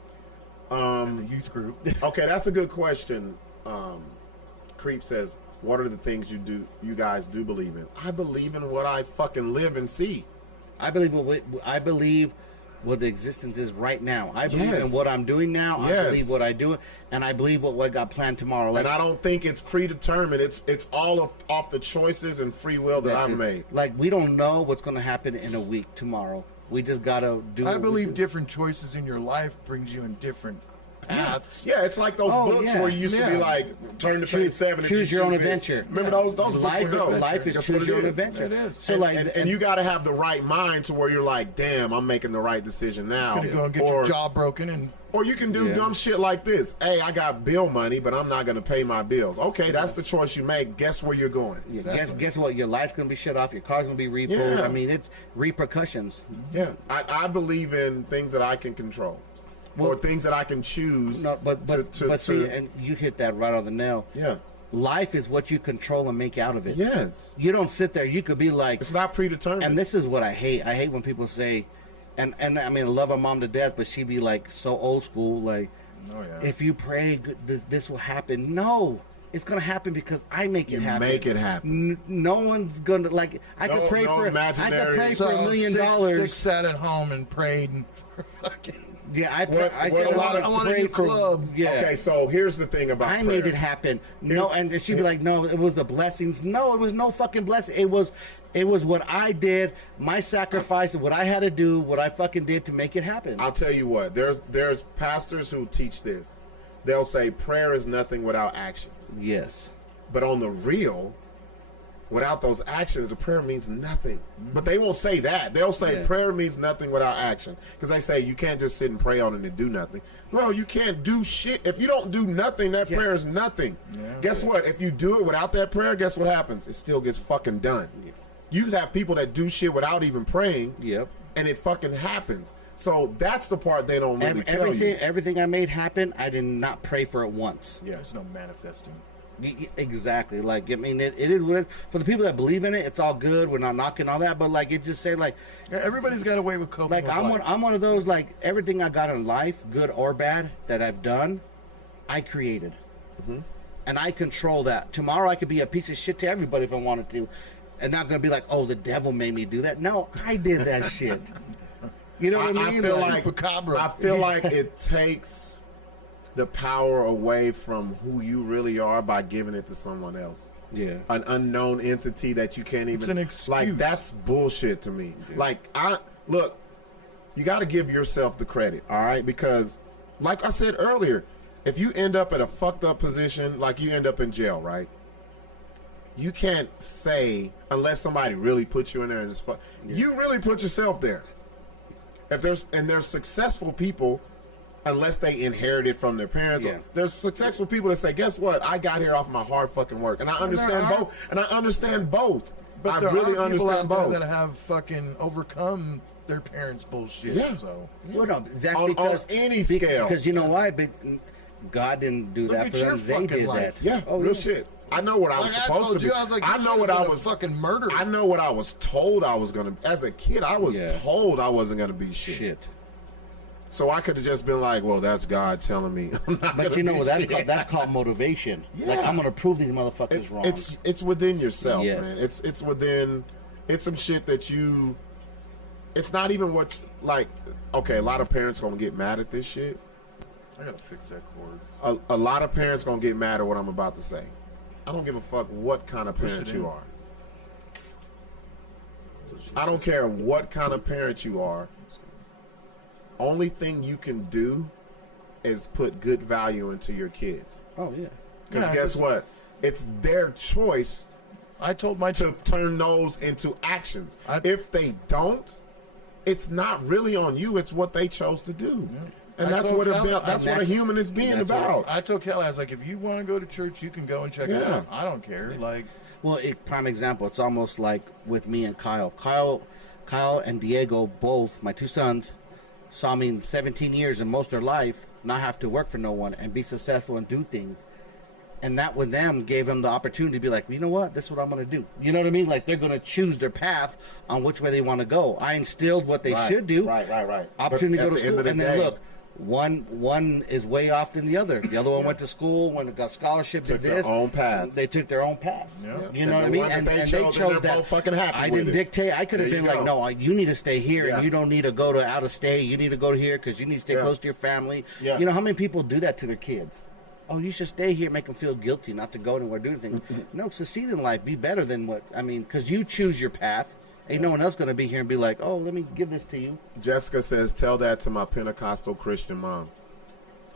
in the youth group. Okay, that's a good question. Creep says, "What are the things you guys do believe in?" I believe in what I fucking live and see. I believe what the existence is right now. I believe Yes. in what I'm doing now. Yes. I believe what I do, and I believe what got planned tomorrow. Like, And I don't think it's predetermined. It's all off the choices and free will that I've made. Like, we don't know what's going to happen in a week, tomorrow. We just gotta do. I what we believe do. different choices in your life brings you in different paths. Yeah, it's like those Oh, books yeah. where you used to be Yeah. like, turn to page 7. if choose you your own this. adventure. Remember those books Life, were dope. life is That's choose what your it own is. adventure. It is. So And, like, and you got to have the right mind to where you're like, damn, I'm making the right decision now. Gonna go and get your jaw broken and Or you can do dumb shit like this. Hey, I got bill money, but I'm not going to pay my bills. Okay, that's the choice you make. Guess where you're going. guess what? Your light's gonna be shut off. Your car's gonna be repoed. Yeah. I mean, it's repercussions. Yeah, I believe in things that I can control, or things that I can choose. No, but see, and you hit that right on the nail. Yeah. Life is what you control and make out of it. Yes. You don't sit there. You could be like, it's not predetermined. And this is what I hate. I hate when people say, and I mean, I love my mom to death, but she'd be like so old school, like, oh yeah. if you pray, this will happen. No, it's gonna happen because I make it happen. Make it happen. No one's gonna like. I could pray for. I could pray for $1 million. Sixx sat at home and prayed for fucking. Yeah, I I want a new club. Yeah. Okay, so here's the thing about I prayer. made it happen. No, and she'd be like, "No, it was the blessings." No, it was no fucking blessing. It was what I did, my sacrifice, what I had to do, what I fucking did to make it happen. I'll tell you what. There's pastors who teach this. They'll say prayer is nothing without actions. Yes. But on the real, without those actions, the prayer means nothing. But they won't say that. They'll say prayer means nothing without action. Because they say you can't just sit and pray on it and do nothing. Well, you can't do shit. If you don't do nothing, that prayer is nothing. Guess what? If you do it without that prayer, guess what happens? It still gets fucking done. You have people that do shit without even praying. Yep. And it fucking happens. So that's the part they don't really tell you. Everything I made happen, I did not pray for it once. Yeah, there's no manifesting. Exactly. Like, I mean, it is what it is. For the people that believe in it, it's all good. We're not knocking all that. But, like, it just say, like... Yeah, everybody's got a way with coping. Like, I'm one of those, like, everything I got in life, good or bad, that I've done, I created. Mm-hmm. And I control that. Tomorrow I could be a piece of shit to everybody if I wanted to. And not going to be like, oh, the devil made me do that. No, I did that shit. You know what I mean? I feel like it takes the power away from who you really are by giving it to someone else. Yeah. An unknown entity that you can't even... It's an excuse. Like, that's bullshit to me. Yeah. Like, look, you got to give yourself the credit, all right? Because, like I said earlier, if you end up at a fucked up position, like you end up in jail, right? You can't say, unless somebody really puts you in there and just fuck... You really put yourself there. If there's successful people, unless they inherited from their parents, there's successful people that say, guess what? I got here off my hard fucking work. And I understand both. And I understand both. But I there really are understand people out both. there that have fucking overcome their parents' bullshit. Yeah. So. Well, no, that's on any scale. Because you know why? But God didn't do that for them. They did that. Yeah, real shit. I know what I was supposed to be. I know what I was fucking murdered. I know what I was told I was gonna. As a kid, I was told I wasn't gonna be shit. So I could have just been like, "Well, that's God telling me." I'm not but you know what? That's called motivation. Yeah. Like, I'm gonna prove these motherfuckers wrong. It's within yourself, yes. man. It's within. It's some shit that you. It's not even what like. Okay, a lot of parents gonna get mad at this shit. I gotta fix that cord. A lot of parents gonna get mad at what I'm about to say. I don't give a fuck what kind of parent you are. I don't care what kind of parent you are. Only thing you can do is put good value into your kids. Oh, yeah. Because guess what? It's their choice to turn those into actions. If they don't, it's not really on you. It's what they chose to do. Yeah. And that's what a human is being about. I told Kelly, I was like, if you want to go to church, you can go and check it out. I don't care. Like, well, prime example. It's almost like with me and Kyle. Kyle and Diego, both my two sons, saw me in 17 years and most of their life not have to work for no one and be successful and do things. And that with them gave them the opportunity to be like, you know what, this is what I'm going to do. You know what I mean? Like, they're going to choose their path on which way they want to go. I instilled what they should do. Right. Opportunity to go to school. And then look, one is way off than the other. The other one went to school, got scholarships, took their own path. They took their own path. Yeah. You know what I mean? And they chose that. Both fucking happy I didn't dictate. I could have been like, no, you need to stay here, and you don't need to go to out of state. You need to go to here because you need to stay close to your family. Yeah. You know how many people do that to their kids? Oh, you should stay here, make them feel guilty not to go anywhere, do anything. No, succeed in life, be better than because you choose your path. Ain't no one else going to be here and be like, oh, let me give this to you. Jessica says, tell that to my Pentecostal Christian mom.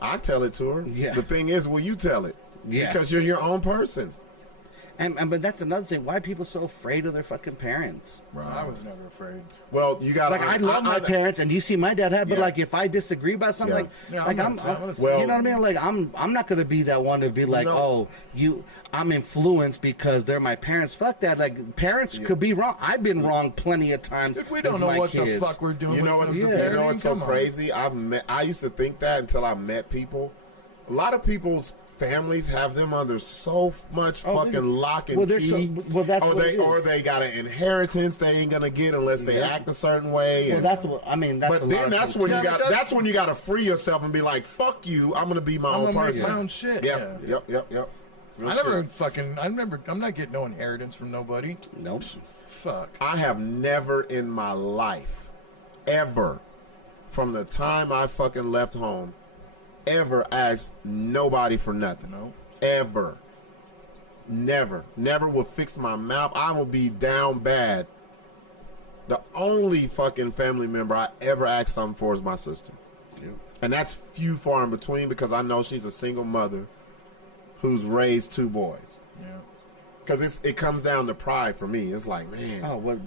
I tell it to her. Yeah. The thing is, will you tell it? Yeah. Because you're your own person. But that's another thing. Why are people so afraid of their fucking parents? Right. I was never afraid. Well, you got I love my parents, and you see my dad had. But like, if I disagree about something, you know what I mean? Like, I'm not gonna be that one to be like, I'm influenced because they're my parents. Fuck that. Like, parents could be wrong. I've been wrong plenty of times. We don't know what the fuck we're doing. You know what's so crazy? I used to think that until I met people. A lot of people's families have them under so much fucking lock and key. Or they got an inheritance they ain't gonna get unless they act a certain way. Well, that's what I mean. That's but then that's when you got to free yourself and be like, "Fuck you! I'm gonna be my own person." Make my own shit. Yep. Real I never shit. fucking. I remember. I'm not getting no inheritance from nobody. Nope. Fuck. I have never in my life, ever, from the time I fucking left home, ever asked nobody for nothing. No. Ever. Never. Never will fix my mouth. I will be down bad. The only fucking family member I ever asked something for is my sister. Yep. And that's few far in between because I know she's a single mother who's raised 2 boys. Yeah. Because it comes down to pride for me. It's like, man. Oh, well,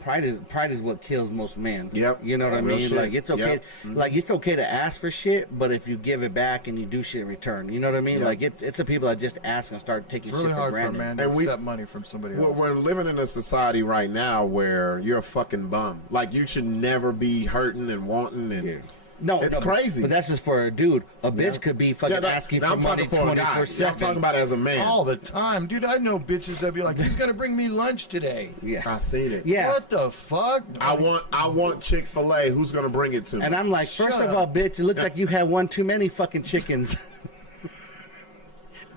pride is what kills most men. Yep. You know what I Real mean? shit. Like it's okay. Yep. Like it's okay to ask for shit, but if you give it back and you do shit in return, you know what I mean? Yep. Like it's the people that just ask and start taking It's really shit for hard for a granted. man to And we- accept money from somebody else. We're living in a society right now where you're a fucking bum. Like, you should never be hurting and wanting. And Yeah. No, it's no, crazy. But that's just for a dude. A bitch could be fucking asking now for I'm money talking for a guy. 24/7. I'm talking about as a man. All the time, dude. I know bitches that be like, "He's gonna bring me lunch today." Yeah. I seen it. Yeah. What the fuck? I want Chick-fil-A. Who's gonna bring it to me? And I'm like, first Shut of up. all, bitch, it looks like you had one too many fucking chickens.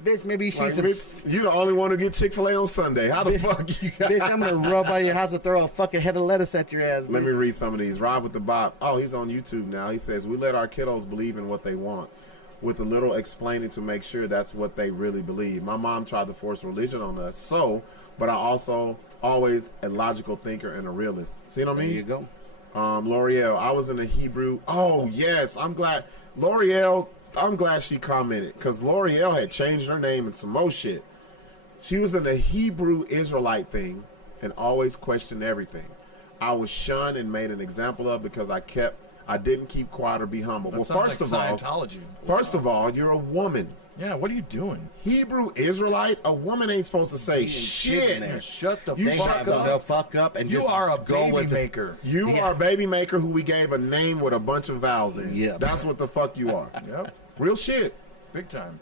Bitch, maybe Like, she's a bitch, you the only one who get Chick-fil-A on Sunday. How the fuck you got? bitch. I'm gonna rub by your house and throw a fucking head of lettuce at your ass. Let me bitch. read some of these. Rob with the Bop. Oh, he's on YouTube now. He says, we let our kiddos believe in what they want with a little explaining to make sure that's what they really believe. My mom tried to force religion on us, but I also always a logical thinker and a realist. See what I There mean? you go. L'Oreal, I was in a Hebrew. Oh, yes. I'm glad. L'Oreal, I'm glad she commented because L'Oreal had changed her name and some more shit. She was in the Hebrew Israelite thing and always questioned everything. I was shunned and made an example of because I didn't keep quiet or be humble. That Well, sounds like Scientology. first of all, you're a woman. Yeah, what are you doing? Hebrew Israelite, a woman ain't supposed to say shit in there. shit. Shut the You fuck shut up. The fuck up and You just are a go baby with the- maker. You are a baby maker who we gave a name with a bunch of vowels in. Yep. That's what the fuck you are. Yep, Real shit. big time.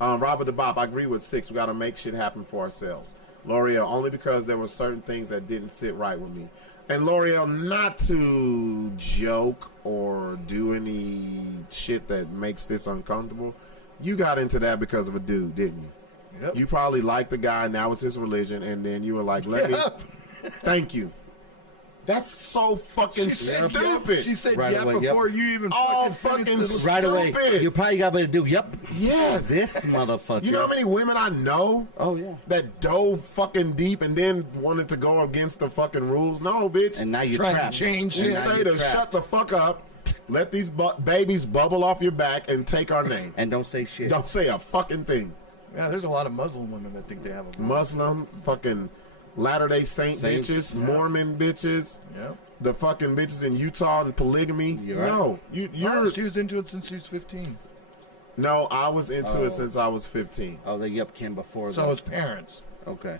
Robert the Bop, I agree with Sixx. We got to make shit happen for ourselves. L'Oreal, only because there were certain things that didn't sit right with me. And L'Oreal, not to joke or do any shit that makes this uncomfortable. You got into that because of a dude, didn't you? Yep. You probably liked the guy, and that was his religion, and then you were like, let me, thank you. That's so fucking stupid. She said Right yeah away, yep. before you even Oh, fucking fucking finished the right away. Stupid. You probably got to do. Yep. Yes. This motherfucker. You know how many women I know Oh yeah. that dove fucking deep and then wanted to go against the fucking rules? No, bitch. And now you're trying trapped. to change You shit. now say you're to trapped. shut the fuck up, let these babies bubble off your back and take our name. And don't say shit. Don't say a fucking thing. Yeah, there's a lot of Muslim women that think they have a voice. Muslim, fucking Latter-day Saint Saints, bitches, yeah. Mormon bitches, Yep. the fucking bitches in Utah and polygamy. You're right. No, you're. She was into it since she was 15. No, I was into Oh. it since I was 15. Oh, the yup came before. So the- his parents. okay.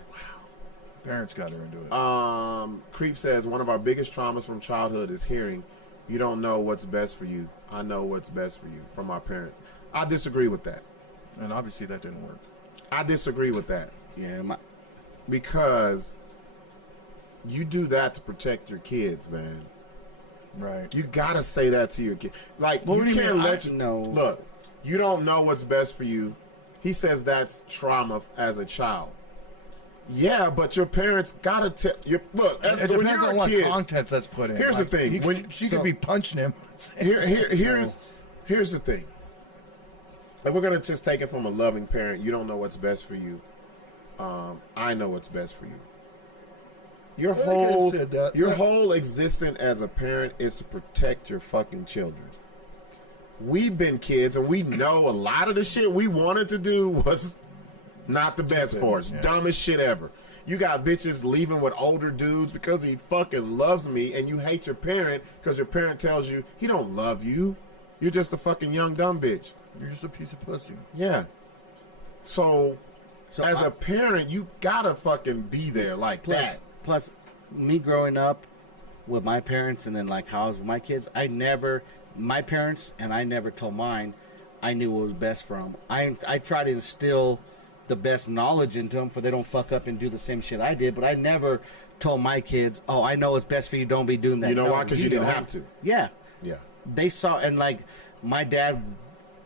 Parents got her into it. Creep says one of our biggest traumas from childhood is hearing, "You don't know what's best for you. I know what's best for you," from our parents. I disagree with that. And obviously that didn't work. I disagree with that Yeah. because you do that to protect your kids, man. Right. You gotta say that to your kid. Like, Well, you what do you can't mean? let I- you No. look. You don't know what's best for you. He says that's trauma as a child. Yeah, but your parents gotta tell you. Look, as, It when depends you're on a what kid, context that's put in. Here's the thing. She So- could be punching him. here's the thing. If we're gonna just take it from a loving parent, you don't know what's best for you. I know what's best for you. Your I could've whole said that. your whole existence as a parent is to protect your fucking children. We've been kids and we know a lot of the shit we wanted to do was not the best for us. Yeah. Dumbest shit ever. You got bitches leaving with older dudes because he fucking loves me, and you hate your parent because your parent tells you he don't love you. You're just a fucking young dumb bitch. You're just a piece of pussy. Yeah. So as I- a parent, you gotta fucking be there like that. Plus, me growing up with my parents and then like how I was with my kids, my parents and I never told mine, I knew what was best for them. I try to instill the best knowledge into them for they don't fuck up and do the same shit I did, but I never told my kids, oh, I know what's best for you, don't be doing that. You know No, why? Because you didn't don't. have to. Yeah. Yeah. They saw, and like my dad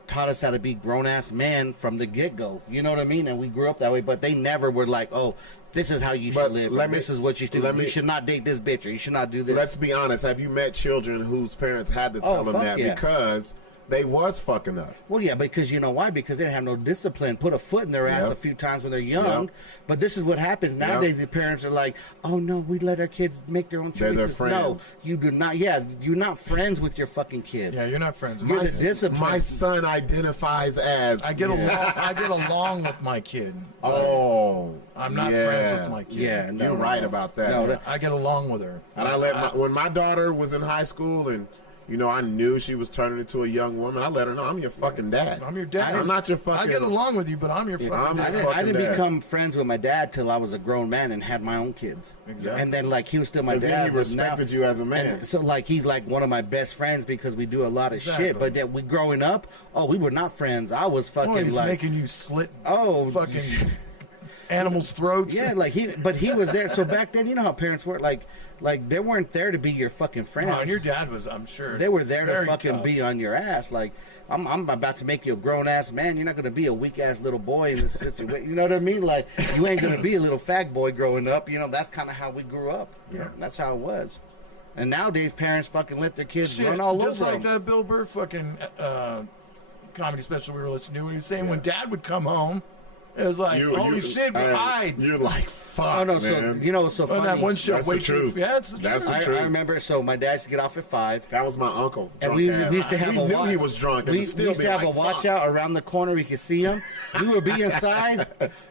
taught us how to be grown-ass men from the get-go. You know what I mean? And we grew up that way, but they never were like, oh, this is how you should live. This is what you should do. You should not date this bitch, or you should not do this. Let's be honest. Have you met children whose parents had to tell them that because they was fucking up? Well, yeah, because you know why? Because they didn't have no discipline. Put a foot in their ass a few times when they're young. But this is what happens nowadays. The parents are like, "Oh no, we let our kids make their own choices." They're their friends. No, you do not. Yeah, you're not friends with your fucking kids. Yeah, you're not friends with You're the discipline. My son identifies as. I get along. I get along with my kid. Oh, I'm not friends with my kid. Yeah, you're right about that. I get along with her. And I let when my daughter was in high school and. You know, I knew she was turning into a young woman. I let her know, I'm your fucking dad. I'm your dad. I'm not your fucking... I get along with you, but I'm your fucking dad. I didn't become friends with my dad till I was a grown man and had my own kids. Exactly. And then, like, he was still my dad. He respected you as a man. So, like, he's, like, one of my best friends because we do a lot of shit. But that we growing up, we were not friends. I was fucking, he's like... making you slit fucking... animals' throats. Yeah, like, he was there. So back then, you know how parents were, like they weren't there to be your fucking friends. No, and your dad was, I'm sure. They were there to very fucking tough. be on your ass. Like, I'm about to make you a grown ass man. You're not gonna be a weak ass little boy in this situation. You know what I mean? Like, you ain't gonna be a little fag boy growing up. You know, that's kind of how we grew up. Yeah, that's how it was. And nowadays, parents fucking let their kids run all over just like them. that Bill Burr fucking comedy special we were listening to. He was saying when Dad would come home, it was like, holy shit, we hide. You're like, fuck, oh, no, man. So, you know, so funny. That one show, That's the truth. Yeah, it's the truth. I remember, so my dad used to get off at 5. That was my uncle. And we used to have we a knew watch. he was drunk. We used to have a watch out around the corner. We could see him. We would be inside.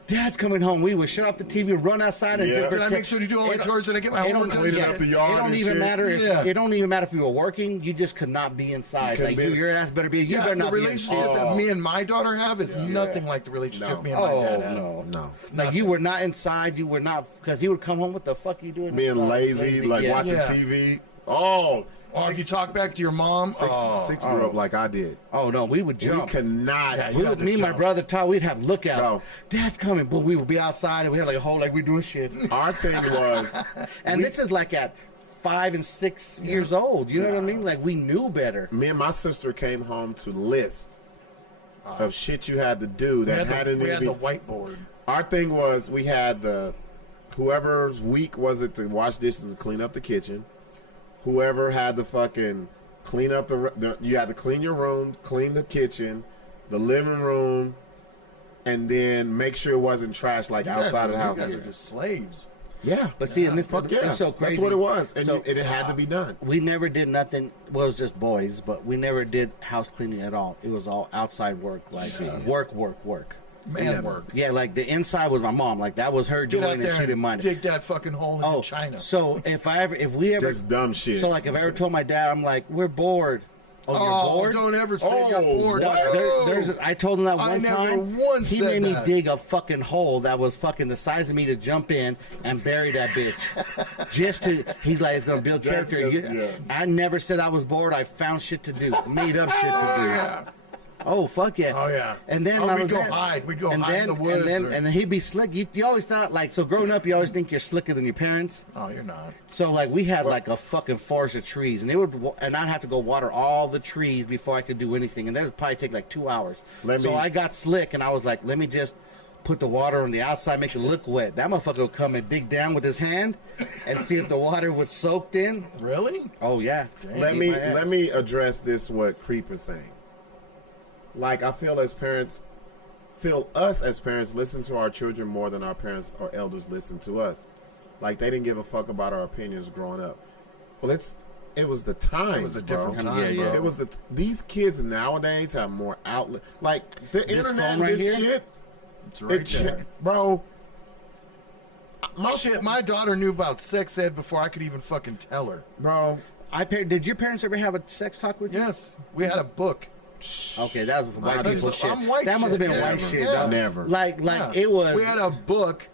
Dad's coming home. We would shut off the TV, run outside, and Yeah. Did I make sure to do all my chores and I get my homework done? Cleaning up the yard It don't and even shit. matter if Yeah. it don't even matter if you were working. You just could not be inside. Like your ass better be. You better The not be relationship inside. that me and my daughter have is nothing like the relationship me and my dad have. No. Like you were not inside. You were not because he would come home. What the fuck you doing? Being inside? lazy, like watching TV. Oh. Or if you talk back to your mom, Six grew up like I did. Oh no, we would jump. We could not. Me and my brother Todd, we'd have lookouts. Bro. Dad's coming, but we would be outside and we had like a whole like we're doing shit. Our thing was, and this is like at 5 and 6 years old. You know what I mean? Like we knew better. me and my sister came home to list of shit you had to do that hadn't we even had the been. whiteboard. Our thing was we had whoever's week was it to wash dishes and clean up the kitchen. Whoever had to fucking clean up you had to clean your room, clean the kitchen, the living room, and then make sure it wasn't trash like outside of the house. You guys are just slaves. Yeah, But see, and this fuck yeah, it's so crazy. that's what it was, and So, it had to be done. we never did nothing. Well, it was just boys, but we never did house cleaning at all. It was all outside work, like work. Man work. Yeah, like the inside was my mom. Like that was her Get doing out and there she didn't and mind it. dig that fucking hole into China. So if we ever That's dumb shit. So like if I ever told my dad, I'm like, we're bored. Oh, you're bored? Don't ever say you're bored. What? I told him that one never time. once He said made me that. dig a fucking hole that was fucking the size of me to jump in and bury that bitch. Just to, he's like, it's gonna build character. Yeah. I never said I was bored. I found shit to do, made up shit to do. Yeah. Oh fuck yeah! Oh yeah. And then we'd go hide. We'd go hide in the woods. And then he'd be slick. You always thought like so. Growing up, you always think you're slicker than your parents. Oh, you're not. So like we had like a fucking forest of trees, and I'd have to go water all the trees before I could do anything, and that would probably take like 2 hours. I got slick, and I was like, let me just put the water on the outside, make it look wet. That motherfucker would come and dig down with his hand and see if the water was soaked in. Really? Oh yeah. Let me address this. What Creep is saying. Like I feel us as parents listen to our children more than our parents or elders listen to us. Like they didn't give a fuck about our opinions growing up. Well, it was the times. It was a different time. Yeah, yeah. Bro. It was these kids nowadays have more outlet. Like the This internet, phone right this here? shit, It's right there. bro. My daughter knew about sex ed before I could even fucking tell her. Bro, Did your parents ever have a sex talk with you? Yes, we had a book. Okay, that was white That's- people shit. I'm white That must have been shit, white yeah. shit, Yeah. dog. Never. Like Yeah. it was. We had a book,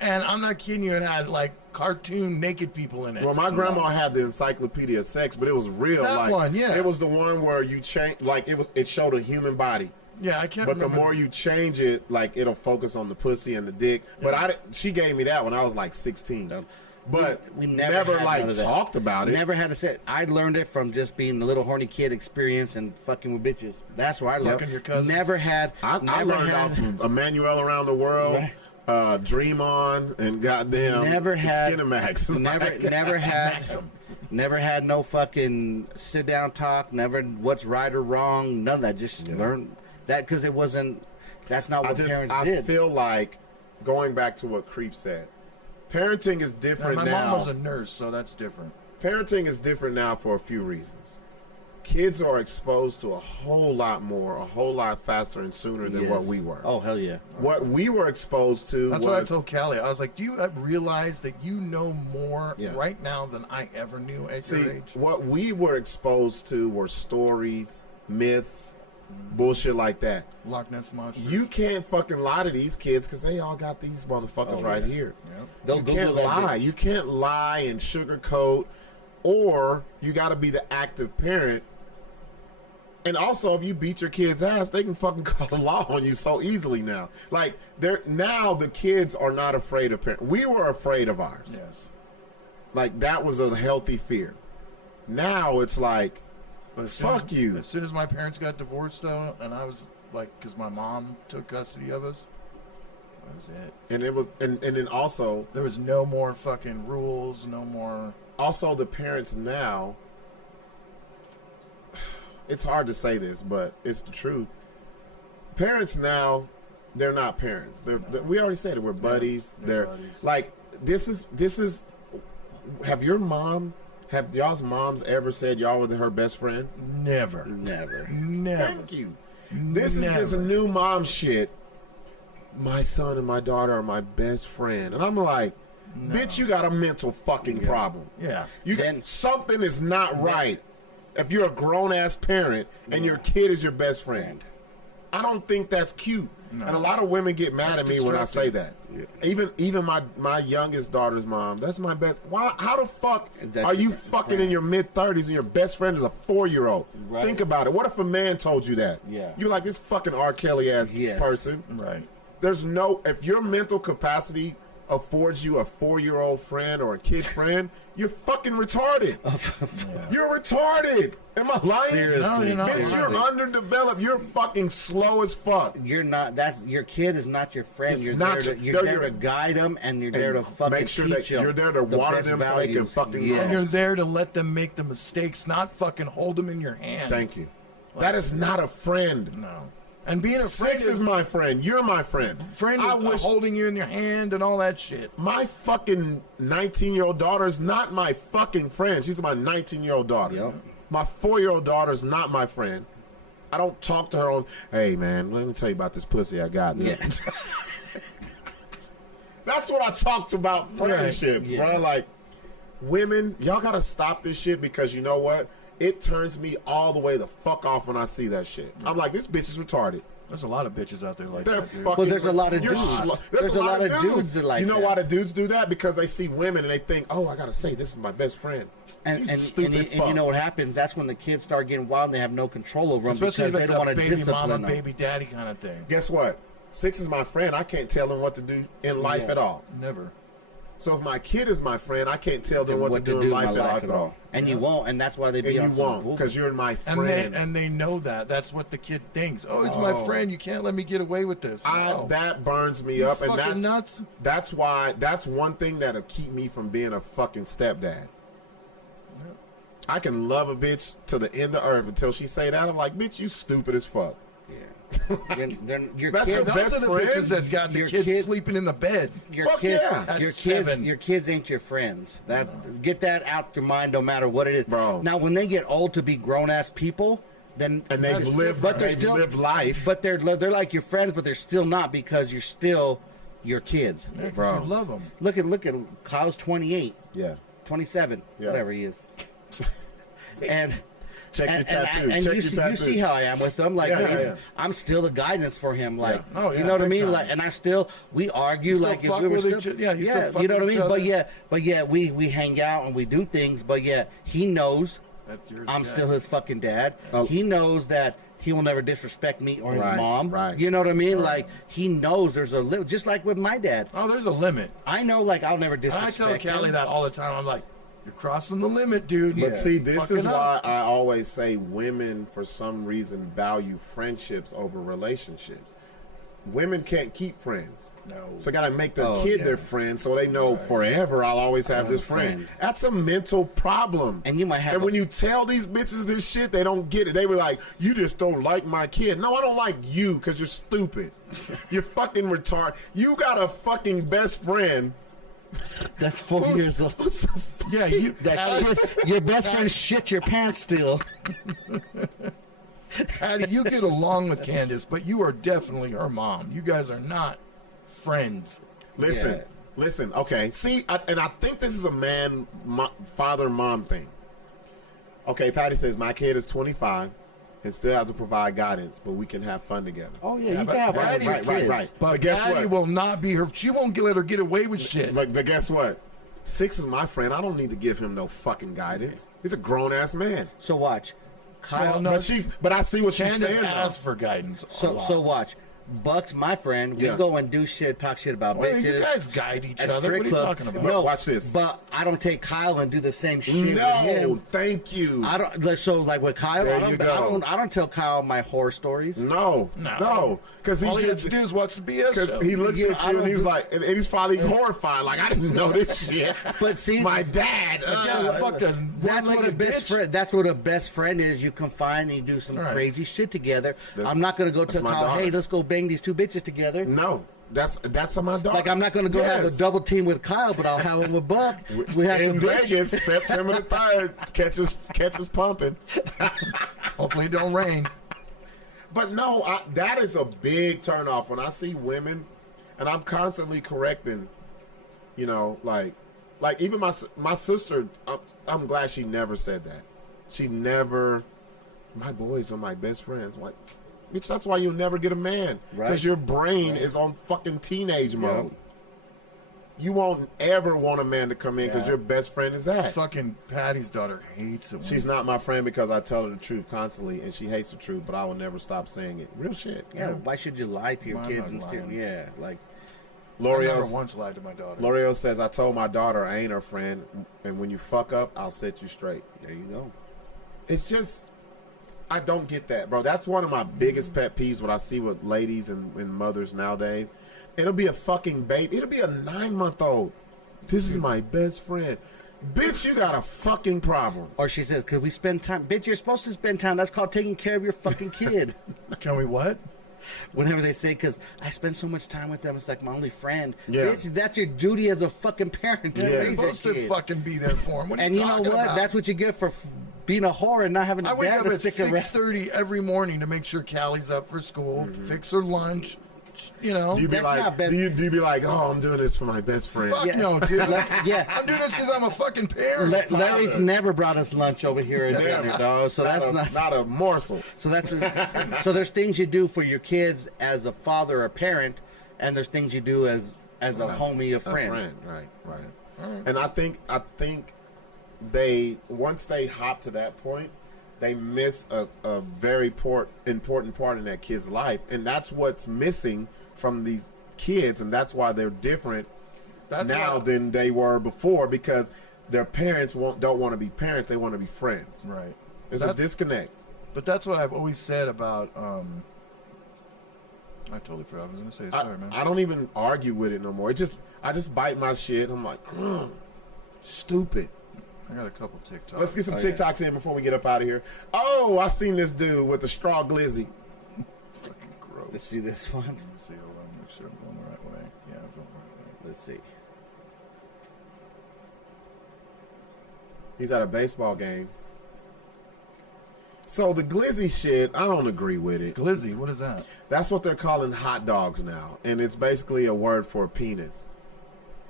and I'm not kidding you. It had like cartoon naked people in it. well, my grandma had the Encyclopedia of Sex, but it was real. That like one, yeah. It was the one where you change. Like it showed a human body. Yeah, I can't. But the remember. more you change it, like it'll focus on the pussy and the dick. But she gave me that when I was like 16. but we never had like none of that. talked about it. Never had to say. I learned it from just being a little horny kid experience and fucking with bitches. That's where I learned. Fucking your cousins. Never had. I never learned had. out from Emmanuel Around the World, Dream On, and goddamn Never had. Skinemax. Never had no fucking sit down talk. Never what's right or wrong. None of that. Just learn that because it wasn't. That's not what parents did. I feel like going back to what Creep said. Parenting is different my now. mom was a nurse, so that's different. Parenting is different now for a few reasons. Kids are exposed to a whole lot more, a whole lot faster and sooner than what we were. Oh, hell yeah. What we were exposed to That's was... what I told Callie. I was like, do you realize that you know more Yeah. right now than I ever knew at your age? What we were exposed to were stories, myths, bullshit like that. Loch Ness Monster. You can't fucking lie to these kids because they all got these motherfuckers right here. They'll You Google can't that lie. bitch. You can't lie and sugarcoat, or you got to be the active parent. And also, if you beat your kid's ass, they can fucking call the law on you so easily now. Like, now the kids are not afraid of parents. We were afraid of ours. Yes. Like, that was a healthy fear. Now it's like, fuck you. As soon as my parents got divorced, though, and I was like, because my mom took custody of us, that was it. And it was, and then also, There was no more fucking rules, no more. also the parents now, it's hard to say this, but it's the truth. Parents now, they're not parents. We already said it. We're buddies. they're They're buddies. like, this is. Have y'all's moms ever said y'all were her best friend? Never. Never. Never. Thank you. This is this new mom shit. My son and my daughter are my best friend, and I'm like, bitch, you got a mental fucking problem. Yeah. Something is not right. If you're a grown ass parent and your kid is your best friend, I don't think that's cute. No. And a lot of women get mad That's at me when I say destructive. that. Even my youngest daughter's mom, that's my best. Why? How the fuck That's are you your fucking friend. in your mid-30s and your best friend is a 4-year-old? Right. Think about it. What if a man told you that? Yeah. You're like this fucking R. Kelly ass Yes. person. Right. There's no, if your mental capacity affords you a 4-year-old friend or a kid friend, you're fucking retarded. You're retarded. Am I lying? Seriously. No, you're not. Bitch, you're underdeveloped. You're fucking slow as fuck. You're not. That's your kid is not your friend. It's You're not there. your- You're they're there your- to guide them, and you're there to fucking make sure that teach them. you're there to the water best them so they can values. fucking Yes. grow. And you're there to let them make the mistakes, not fucking hold them in your hand. Thank you. That is not a friend. No. And being a friend Sixx is my friend. You're my friend. I is wish holding you in your hand and all that shit. my fucking 19-year-old daughter is not my fucking friend. She's my 19-year-old daughter. Yep. My 4-year-old daughter is not my friend. I don't talk to her on, hey, man, let me tell you about this pussy I got. Yeah. That's what I talked about friendships, Yeah. bro. Like, women, y'all got to stop this shit because you know what? It turns me all the way the fuck off when I see that shit. I'm like, this bitch is retarded. There's a lot of bitches out there like They're that, dude. fucking. Well, there's a lot of you're dudes. slow. There's a lot of dudes that like You know that. why the dudes do that? Because they see women and they think, oh, I gotta say this is my best friend. And stupid you fuck. know what happens? That's when the kids start getting wild and they have no control over them Especially because if they it's don't a want to baby discipline mama, them. baby daddy kind of thing. Guess what? Sixx is my friend. I can't tell him what to do in life Yeah. at all. Never. So if my kid is my friend, I can't tell them what to do in in life my at all. And you won't, and that's why they And be you on some won't bull- because you're my And friend. they know that. That's what the kid thinks. Oh, he's my Oh. friend. You can't let me get away with this. No. That burns me You up, and fucking that's nuts. That's why. That's one thing that'll keep me from being a fucking stepdad. I can love a bitch to the end of earth until she say that. I'm like, bitch, you stupid as fuck. Your That's kid, your Those best are the friend? bitches that got the Your kids kid- sleeping in the bed. your Fuck kid, yeah. At your 7. your kids ain't your friends. That's get that out your mind, no matter what it is. Bro. Now, when they get old to be grown ass people, then And they that's- live- but they're they still live life. But they're like your friends, but they're still not because you're still your kids. Yeah, Bro. you love them. Look at Kyle's 28, Yeah. 27, Yeah. whatever he is, and. Check your tattoo. And Check you, your see, tattoo. you see how I am with them. Like, Yeah, he's- yeah. I'm still the guidance for him. Like, Yeah. Oh, yeah, you know what I big mean? time. Like, and we argue. You still Like, if fuck we were with still, each- yeah, you still fuck you know what I with each mean. other. But yeah, we hang out and we do things. But yeah, he knows That's your I'm dad. still his fucking dad. Oh. He knows that he will never disrespect me or his Right, mom. right. You know what I mean? Like, he knows there's a limit. Just like with my dad. Oh, there's a limit. I know, like, I'll never And I disrespect tell Callie him. that all the time. I'm like, you're crossing the limit, dude. But see, this is Fucking why up. I always say women, for some reason, value friendships over relationships. Women can't keep friends. No. So I gotta make their Oh, kid yeah. their friend, so they know forever I'll always have this friend. That's a mental problem. And you might have And a- when you tell these bitches this shit, they don't get it. They were like, "You just don't like my kid." No, I don't like you because you're stupid. You're fucking retarded. You got a fucking best friend. That's 4 years old. Who's a fucking- Yeah, you. That shit, your best friend shit your pants still. Patty, you get along with Candace, but you are definitely her mom. You guys are not friends. Listen, Yeah. listen. Okay, see, and I think this is a father-mom thing. Okay, Patty says my kid is 25 and still has to provide guidance, but we can have fun together. Oh, yeah, you but can have Patty- fun with right, kids. right. But guess Patty what? will not be her. She won't let her get away with shit. But guess what? Sixx is my friend. I don't need to give him no fucking guidance. He's a grown-ass man. So watch. Kyle, Well, no, But I see what she's Candace saying. though. asks for guidance. so watch. Buck's my friend. We Yeah. go and do shit, talk shit about Well, bitches. you guys guide each at other. strip What are you clubs. talking about? No, Watch this. But I don't take Kyle and do the same shit with No, him. thank you. I don't. Like, so like with Kyle, There I you don't, go. I don't tell Kyle my horror stories. No, because All he he has to do is watch the BS because show. he looks Yeah, at I you don't and he's do- like, and he's probably horrified. Like, I didn't know this shit. But see, my dad. Yeah, fucking That's what a one-legged best bitch. friend. That's what a best friend is. You confide and you do some Right. crazy shit together. That's- I'm not gonna go that's tell my Kyle, daughter. hey, let's go bang these two bitches together. No, that's my dog. Like I'm not gonna go have a Yes. double team with Kyle, but I'll have him with Buck. We have in some bitches. Vegas, September the 3rd. Catches pumping. Hopefully it don't rain. But no, that is a big turnoff when I see women, and I'm constantly correcting. You know, like even my sister. I'm glad she never said that. She never. My boys are my best friends. Like, bitch, that's why you'll never get a man because Right. your brain is on fucking teenage mode. You won't ever want a man to come in because your best friend is that. Fucking Patty's daughter hates it. She's not my friend because I tell her the truth constantly, and she hates the truth. But I will never stop saying it. Real shit. Yeah, why should you lie to your Why kids not and stuff? lying? Yeah, like I never L'Oreal once lied to my daughter. L'Oreal says, I told my daughter I ain't her friend, and when you fuck up, I'll set you straight. there you go. It's just, I don't get that, bro. That's one of my biggest pet peeves, what I see with ladies and mothers nowadays. It'll be a fucking baby. It'll be a 9-month-old. This is my best friend. Bitch, you got a fucking problem. Or she says, "Cause we spend time, bitch. You're supposed to spend time. That's called taking care of your fucking kid." Can we what? Whenever they say, "Cause I spend so much time with them, it's like my only friend." Yeah. Bitch, that's your duty as a fucking parent to You're raise your supposed to kid. fucking be there for him. What are And you know talking what? about? That's what you get for being a whore and not having a I wake dad up to at stick around. 6:30 every morning to make sure Callie's up for school, fix her lunch. You know, Do you be That's like, not best- do you be like, oh, I'm doing this for my best friend? fuck Yeah. no, dude. Yeah. I'm doing this because I'm a fucking parent. Larry's never brought us lunch over here at Yeah. dinner, dog. So that's not a morsel. So that's so there's things you do for your kids as a father or parent, and there's things you do as a homie, a friend. Right. And I think they once they hop to that point, they miss a very important part in that kid's life, and that's what's missing from these kids, and that's why they're different now than they were before, because their parents don't want to be parents; they want to be friends. Right. There's a disconnect. But that's what I've always said about. I totally forgot what I was going to say. Sorry, man. I don't even argue with it no more. I just bite my shit. I'm like, stupid. I got a couple TikToks. Let's get some TikToks in before we get up out of here. Oh, I seen this dude with the straw glizzy. Fucking gross. Let's see this one. Let me see. Hold on. Make sure I'm going the right way. Yeah, I'm going the right way. Let's see. He's at a baseball game. So the glizzy shit, I don't agree with it. Glizzy, what is that? That's what they're calling hot dogs now, and it's basically a word for penis.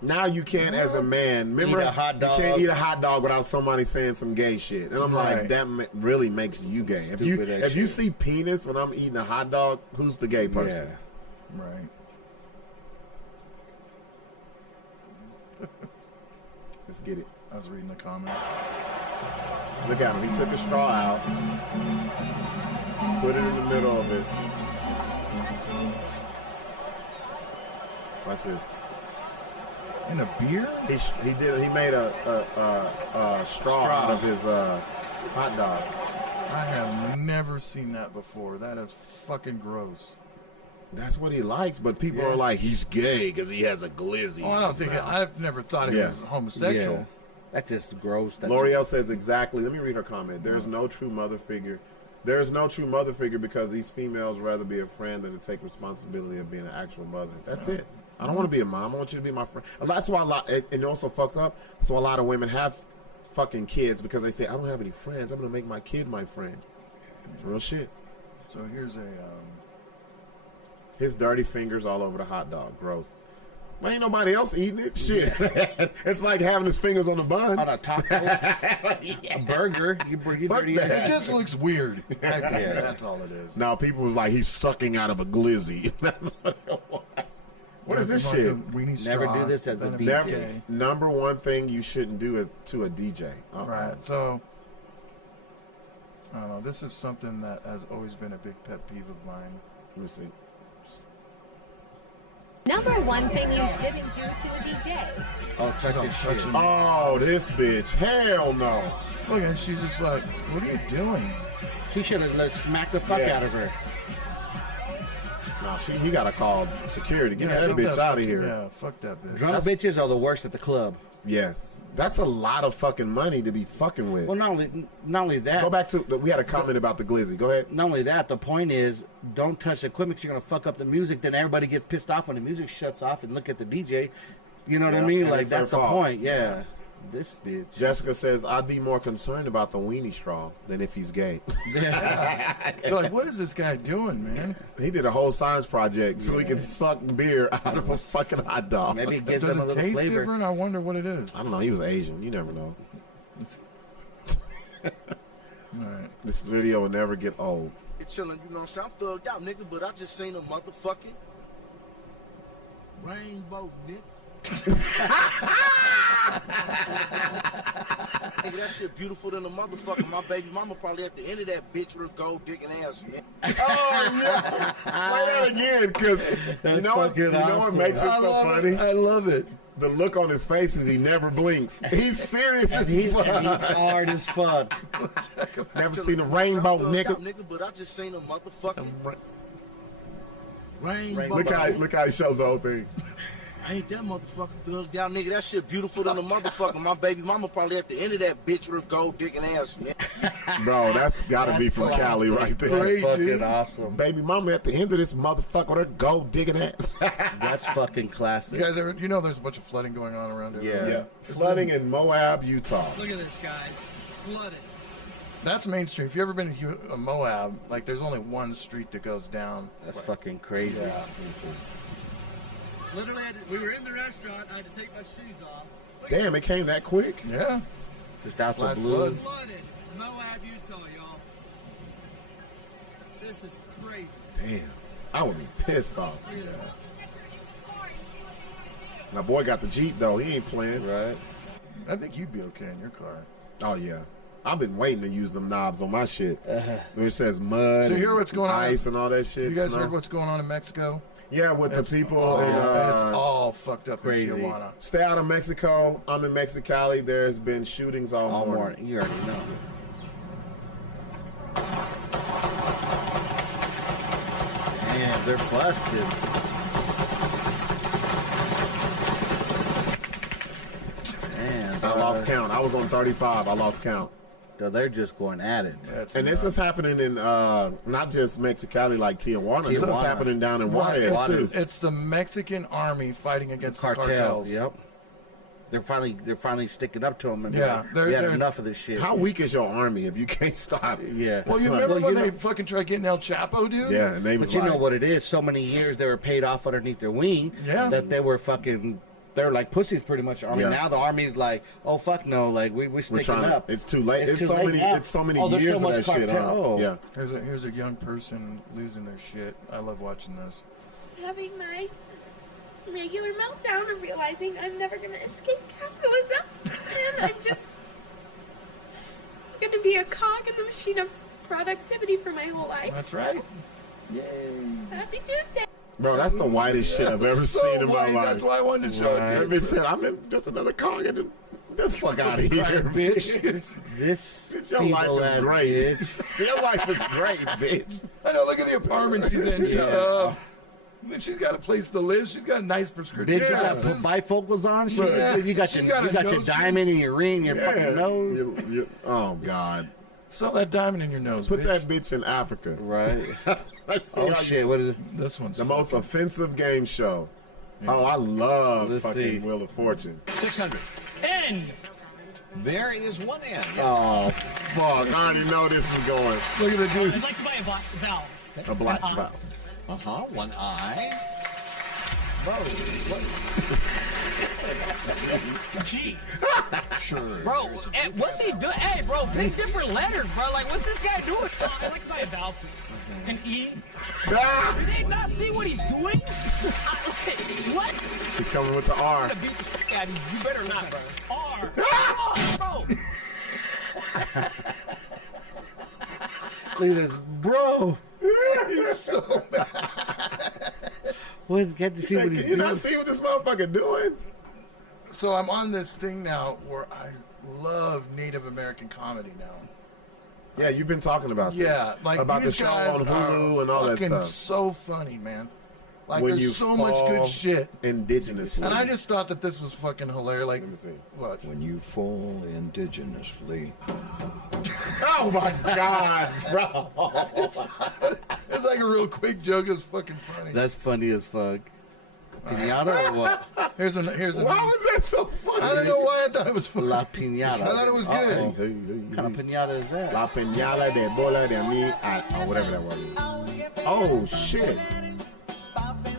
Now you can't, as a man, remember, Eat a hot dog. you can't eat a hot dog without somebody saying some gay shit. And I'm like, Right. that really makes you gay. If you Stupid ass if you shit. see penis when I'm eating a hot dog, who's the gay person? Yeah. Right. Let's get it. I was reading the comments. Look at him. He took a straw out. Put it in the middle of it. What's this? In a beer? He made a straw out of his hot dog. I have never seen that before. That is fucking gross. That's what he likes, but people are like, he's gay because he has a glizzy. Oh, I don't think I've never thought he was homosexual. Yeah. That's just gross. L'Oreal says exactly. Let me read her comment. There's no true mother figure. There is no true mother figure because these females rather be a friend than to take responsibility of being an actual mother. That's it. I don't want to be a mom. I want you to be my friend. That's why and also fucked up. So a lot of women have fucking kids because they say, I don't have any friends. I'm going to make my kid my friend. Real shit. So here's his dirty fingers all over the hot dog. Gross. Well, ain't nobody else eating it. Shit. It's like having his fingers on the bun. On a taco. A burger. You dirty it just looks weird. That's all it is. Now people was like, he's sucking out of a glizzy. That's what it was. What is this shit? Never do this as a DJ. Number one thing you shouldn't do to a DJ. Right. So, I don't know. This is something that has always been a big pet peeve of mine. Let me see. Number one thing you shouldn't do to a DJ. Oh, touch his shit. Oh, this bitch. Hell no. Look, and she's just like, what are you doing? He should have smacked the fuck out of her. No, he got to call security. Get that bitch out of here. Yeah, fuck that bitch. Drunk bitches are the worst at the club. Yes. That's a lot of fucking money to be fucking with. Well, not only that. Go back to, we had a comment about the glizzy. Go ahead. Not only that, the point is, don't touch the equipment because you're going to fuck up the music. Then everybody gets pissed off when the music shuts off and look at the DJ. You know what I mean? Like, that's the point. Yeah. This bitch. Jessica says, I'd be more concerned about the weenie straw than if he's gay. You're like, what is this guy doing, man? He did a whole science project so he can suck beer out of a fucking hot dog. Maybe it gives Does them a it little taste flavor. different? I wonder what it is. I don't know. He was Asian. You never know. Right. This video will never get old. You're chilling, you know what I'm saying? I'm thugged out, nigga, but I just seen a motherfucking rainbow, nigga. Nigga, that shit beautiful than a motherfucker. My baby mama probably at the end of that bitch with a gold digging ass, man. Oh, yeah. Play that again, because you know what makes it so funny? I love it. The look on his face is he never blinks. He's serious as fuck. He's hard as fuck. Never seen a rainbow, nigga. But I just seen a motherfucking rainbow. Look how he shows the whole thing. Ain't that motherfucker thugged out, nigga? That shit beautiful than a motherfucker. My baby mama probably at the end of that bitch with a gold digging ass, man. Bro, that's gotta be from Cali right there. That's fucking awesome. Baby mama at the end of this motherfucker with her gold digging ass. That's fucking classic. You guys ever, there's a bunch of flooding going on around here. Yeah. Flooding in Moab, Utah. Look at this, guys. Flooded. That's Main Street. If you ever been to Moab, like there's only one street that goes down. That's fucking crazy. Yeah. Literally, we were in the restaurant. I had to take my shoes off. Damn, it came that quick? Yeah. Just out the Flat blue. Flooded. Moab, Utah, y'all. This is crazy. Damn. I would be pissed off. My boy got the Jeep, though. He ain't playing. Right. I think you'd be okay in your car. Oh, yeah. I've been waiting to use them knobs on my shit. Where it says mud, So you hear what's going on? ice, and all that shit. You guys snow. heard what's going on in Mexico? Yeah, with the people. It's and, all fucked up crazy. in Tijuana. Stay out of Mexico. I'm in Mexicali. There's been shootings all morning. You already know. Damn, they're busted. Damn, I lost count. I was on 35. I lost count. They're just going at it. And this is happening in not just Mexicali, like Tijuana. This is happening down in Juarez too. It's the Mexican army fighting against the cartels. Yep. They're finally sticking up to them. And Yeah, we had enough of this shit. How weak is your army if you can't stop it? Yeah. Well, you remember when they fucking tried getting El Chapo, dude? Yeah, and they was But you like, know what it is? So many years they were paid off underneath their wing. Yeah. That they were fucking. They're like pussies, pretty much. I mean, Yeah. now the army's like, oh fuck no, like we sticking trying to- up. it's too late. It's too so late many- now. it's so many there's years of much that shit, cartel. yeah. Here's a young person losing their shit. I love watching this. Having my regular meltdown and realizing I'm never going to escape capitalism. And I'm just going to be a cog in the machine of productivity for my whole life. That's right. Yay. Happy Tuesday. Bro, that's the whitest shit I've ever So seen in my white, life. that's why I wanted to show it. That bitch said, I'm in just another car. Get the fuck out of here, bitch. This Bitch, your life is great. Your life is great, bitch. I know, look at the apartment she's in. Shut up. She's got a place to live. She's got a nice prescription. Bitch, you got some bifocals on. Shit. Yeah. You got She's your, got you a got your nose diamond in your ring, your fucking nose. Oh, God. Sell that diamond in your nose, Put bitch. that bitch in Africa. Right. Let's see Oh, how shit. What is it? This one's the most offensive game show. Yeah. Oh, I love Let's fucking see. Wheel of Fortune. 600. N. There is one N. Oh, fuck. I already know this is going. Look at the dude. I'd like to buy a black valve. A black valve. Uh-huh. One eye. Bro, what? G. Sure. Bro, what's he doing? Hey, bro, pick different letters, bro. Like, what's this guy doing? I'd like to buy a valve, please. An E. Ah! Did they not see what he's doing? What? He's coming with the R. I'm gonna beat the fuck out of you. You better not, bro. R. Come on, bro. Look at this, bro. He's so mad. What? Get to see what he's Can you doing. not see what this motherfucker doing? So I'm on this thing now where I love Native American comedy now. Yeah, you've been talking about this. Yeah, like about the these show guys on Hulu are and all that fucking stuff. so funny, man. Like When there's you so much good fall shit. Indigenously. And I just thought that this was fucking hilarious. Like, Let me see. watch. When you fall indigenously. Oh my God, bro. It's like a real quick joke. It's fucking funny. That's funny as fuck. Pinata or what? Here's a. Why was that so funny? I don't know why I thought it was funny. La Pinata. I thought it was good. Uh-oh. What kind of pinata is that? La Peñala de Bola de Mi, or whatever that was. Oh shit.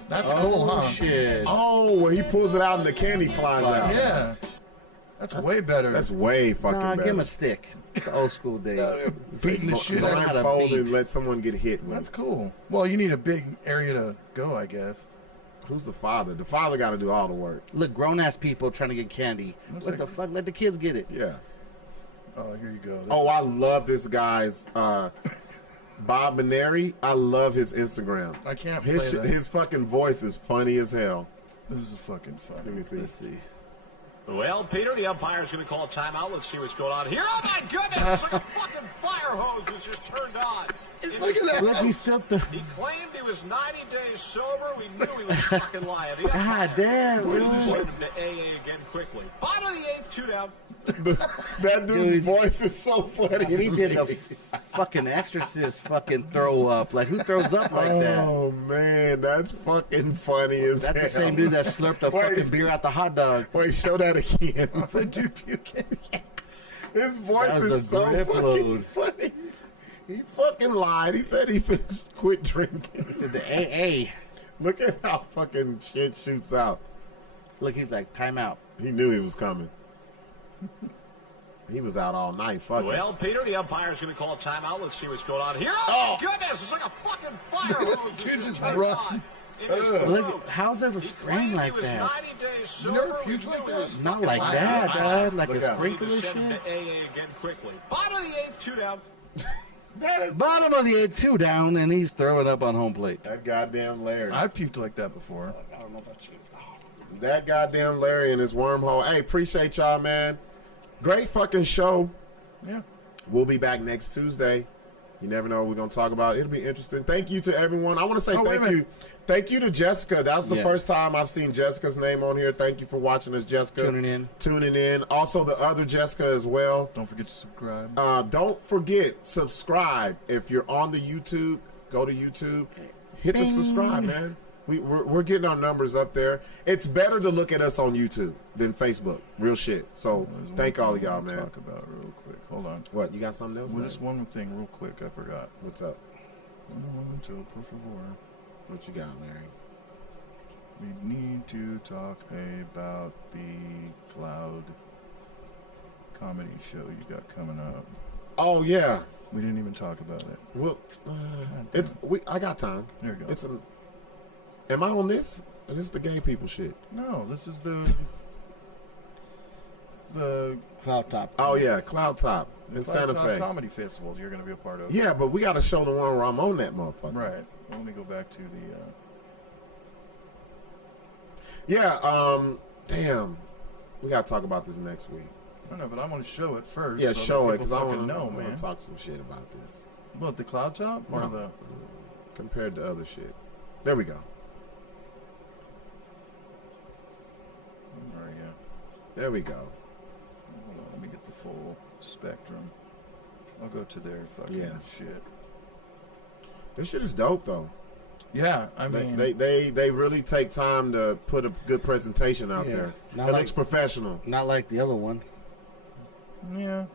That's cool, huh? Shit. Oh, where he pulls it out and the candy flies out. Yeah. That's way better. That's way fucking Nah, better. give him a stick. It's the old school days. Beating the shit out of Blind how to fold beat. and let someone get hit with. That's cool. Well, you need a big area to go, I guess. Who's the father? The father got to do all the work. Look, grown ass people trying to get candy. Looks What like- the fuck? Let the kids get it. Yeah. Oh, here you go. Oh, I love this guy's Bob Maneri. I love his Instagram. I can't His play that. his fucking voice is funny as hell. This is fucking funny. Let me see. Let's see. Well, Peter, the umpire's going to call a timeout. Let's see what's going on here. Oh, my goodness. It's like a fucking fire hose was just turned on. Look at that. Look, he's still He claimed he was 90 days sober. We knew he was fucking lying. The God umpire damn, sent bro. him to AA again quickly. Bottom of the eighth, 2 down. That dude's Dude. voice is so funny. He to did me. the fucking Exorcist fucking throw up. Like, who throws up like that? Oh man, that's fucking funny as That's hell. the same dude that slurped a Wait. fucking beer out the hot dog. Wait, show that again. The dude puking. His voice That was is a so grip fucking load. funny. He fucking lied. He said he finished quit drinking. He said the AA. Look at how fucking shit shoots out. Look, he's like, time out. He knew he was coming. He was out all night fucking. Well, Peter, the umpire's going to call a timeout. Let's see what's going on here. Oh, my goodness. It's like a fucking fire hose. Dude just turned run. on. In his throat. Look, how's there a spring He like was that? 90 days You never sober. We puked knew like he that? was Not fucking like lying. that, dog. Like Look a out. sprinkler We just shit. sent him to AA again quickly. Bottom of the eighth, 2 down. Bottom of the 8-2 down, and he's throwing up on home plate. That goddamn Larry. I puked like that before. I don't know about you. That goddamn Larry and his wormhole. Hey, appreciate y'all, man. Great fucking show. Yeah. We'll be back next Tuesday. You never know what we're going to talk about. It'll be interesting. Thank you to everyone. I want to say Oh, wait a thank you. Thank you to Jessica. That was the Yeah. first time I've seen Jessica's name on here. Thank you for watching us, Jessica. Tuning in. Also, the other Jessica as well. Don't forget to subscribe. Don't forget, subscribe. If you're on the YouTube, go to YouTube. Hit the Bing. subscribe, man. We're getting our numbers up there. It's better to look at us on YouTube than Facebook. Real shit. So There's thank one all of thing y'all, I'll man. Talk about real quick. Hold on. What, you got something else? Well, man? just one thing real quick. I forgot. What's up? Un momento, por favor. What you got, Larry? We need to talk about the cloud comedy show you got coming up. Oh yeah. We didn't even talk about it. Well, I got time. There you go. Am I on this? Or this is the gay people shit. No, this is the. The Cloud Top. Oh yeah, Cloud Top in Cloud Santa Top Fe. Comedy Festival you're going to be a part of. Yeah, but we got to show the one where I'm on that motherfucker. Right. Let me go back to the. Yeah. Damn. We got to talk about this next week. I don't know, but I want to show it first. Yeah, so show that it because I people want fucking to know, man. talk some shit about this. What, the Cloud Top or No. the? Compared to other shit. There we go. There we go. There we go. Hold on, let me get the full spectrum. I'll go to their fucking shit. This shit is dope though. Yeah, I mean, they really take time to put a good presentation out there. It looks professional. Not like the other one. Yeah.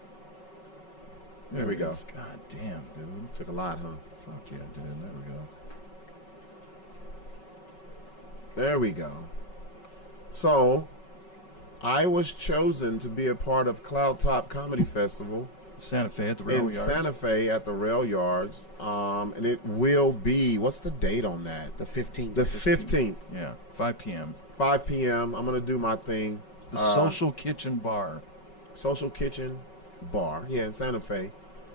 There we go. God damn, dude. Took a lot, huh? Fuck yeah, dude. There we go. There we go. So, I was chosen to be a part of Cloud Top Comedy Festival. Santa Fe at the Rail in Yards. Santa Fe at the Rail Yards. And it will be, what's the date on that? The 15th. The 15th. Yeah, 5 p.m. 5 p.m. I'm going to do my thing. The Social Kitchen Bar. Social Kitchen Bar. Yeah, in Santa Fe.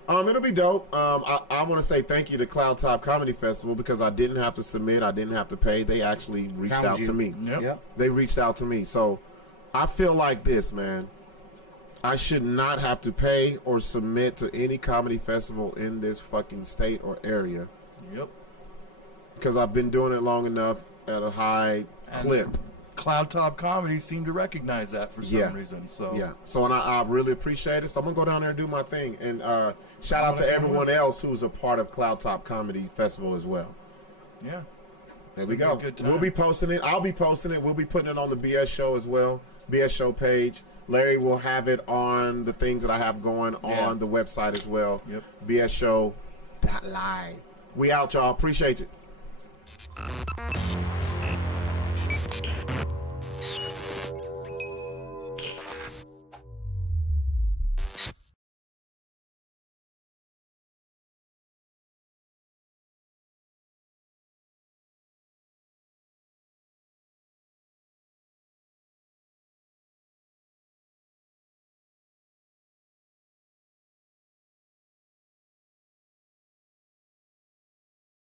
It'll be dope. I want to say thank you to Cloud Top Comedy Festival because I didn't have to submit. I didn't have to pay. They actually reached Found out you. to me. Yep. They reached out to me. So I feel like this, man. I should not have to pay or submit to any comedy festival in this fucking state or area. Yep. Because I've been doing it long enough at a high clip. Cloud Top Comedy seemed to recognize that for some reason. So yeah. So and I really appreciate it. So I'm gonna go down there and do my thing. And shout out to everyone else who's a part of Cloud Top Comedy Festival as well. Yeah. There we go. We'll be posting it. I'll be posting it. We'll be putting it on the BS show as well. BS show page. Larry will have it on the things that I have going on the website as well. Yep. BSShow.live. We out, y'all. Appreciate it.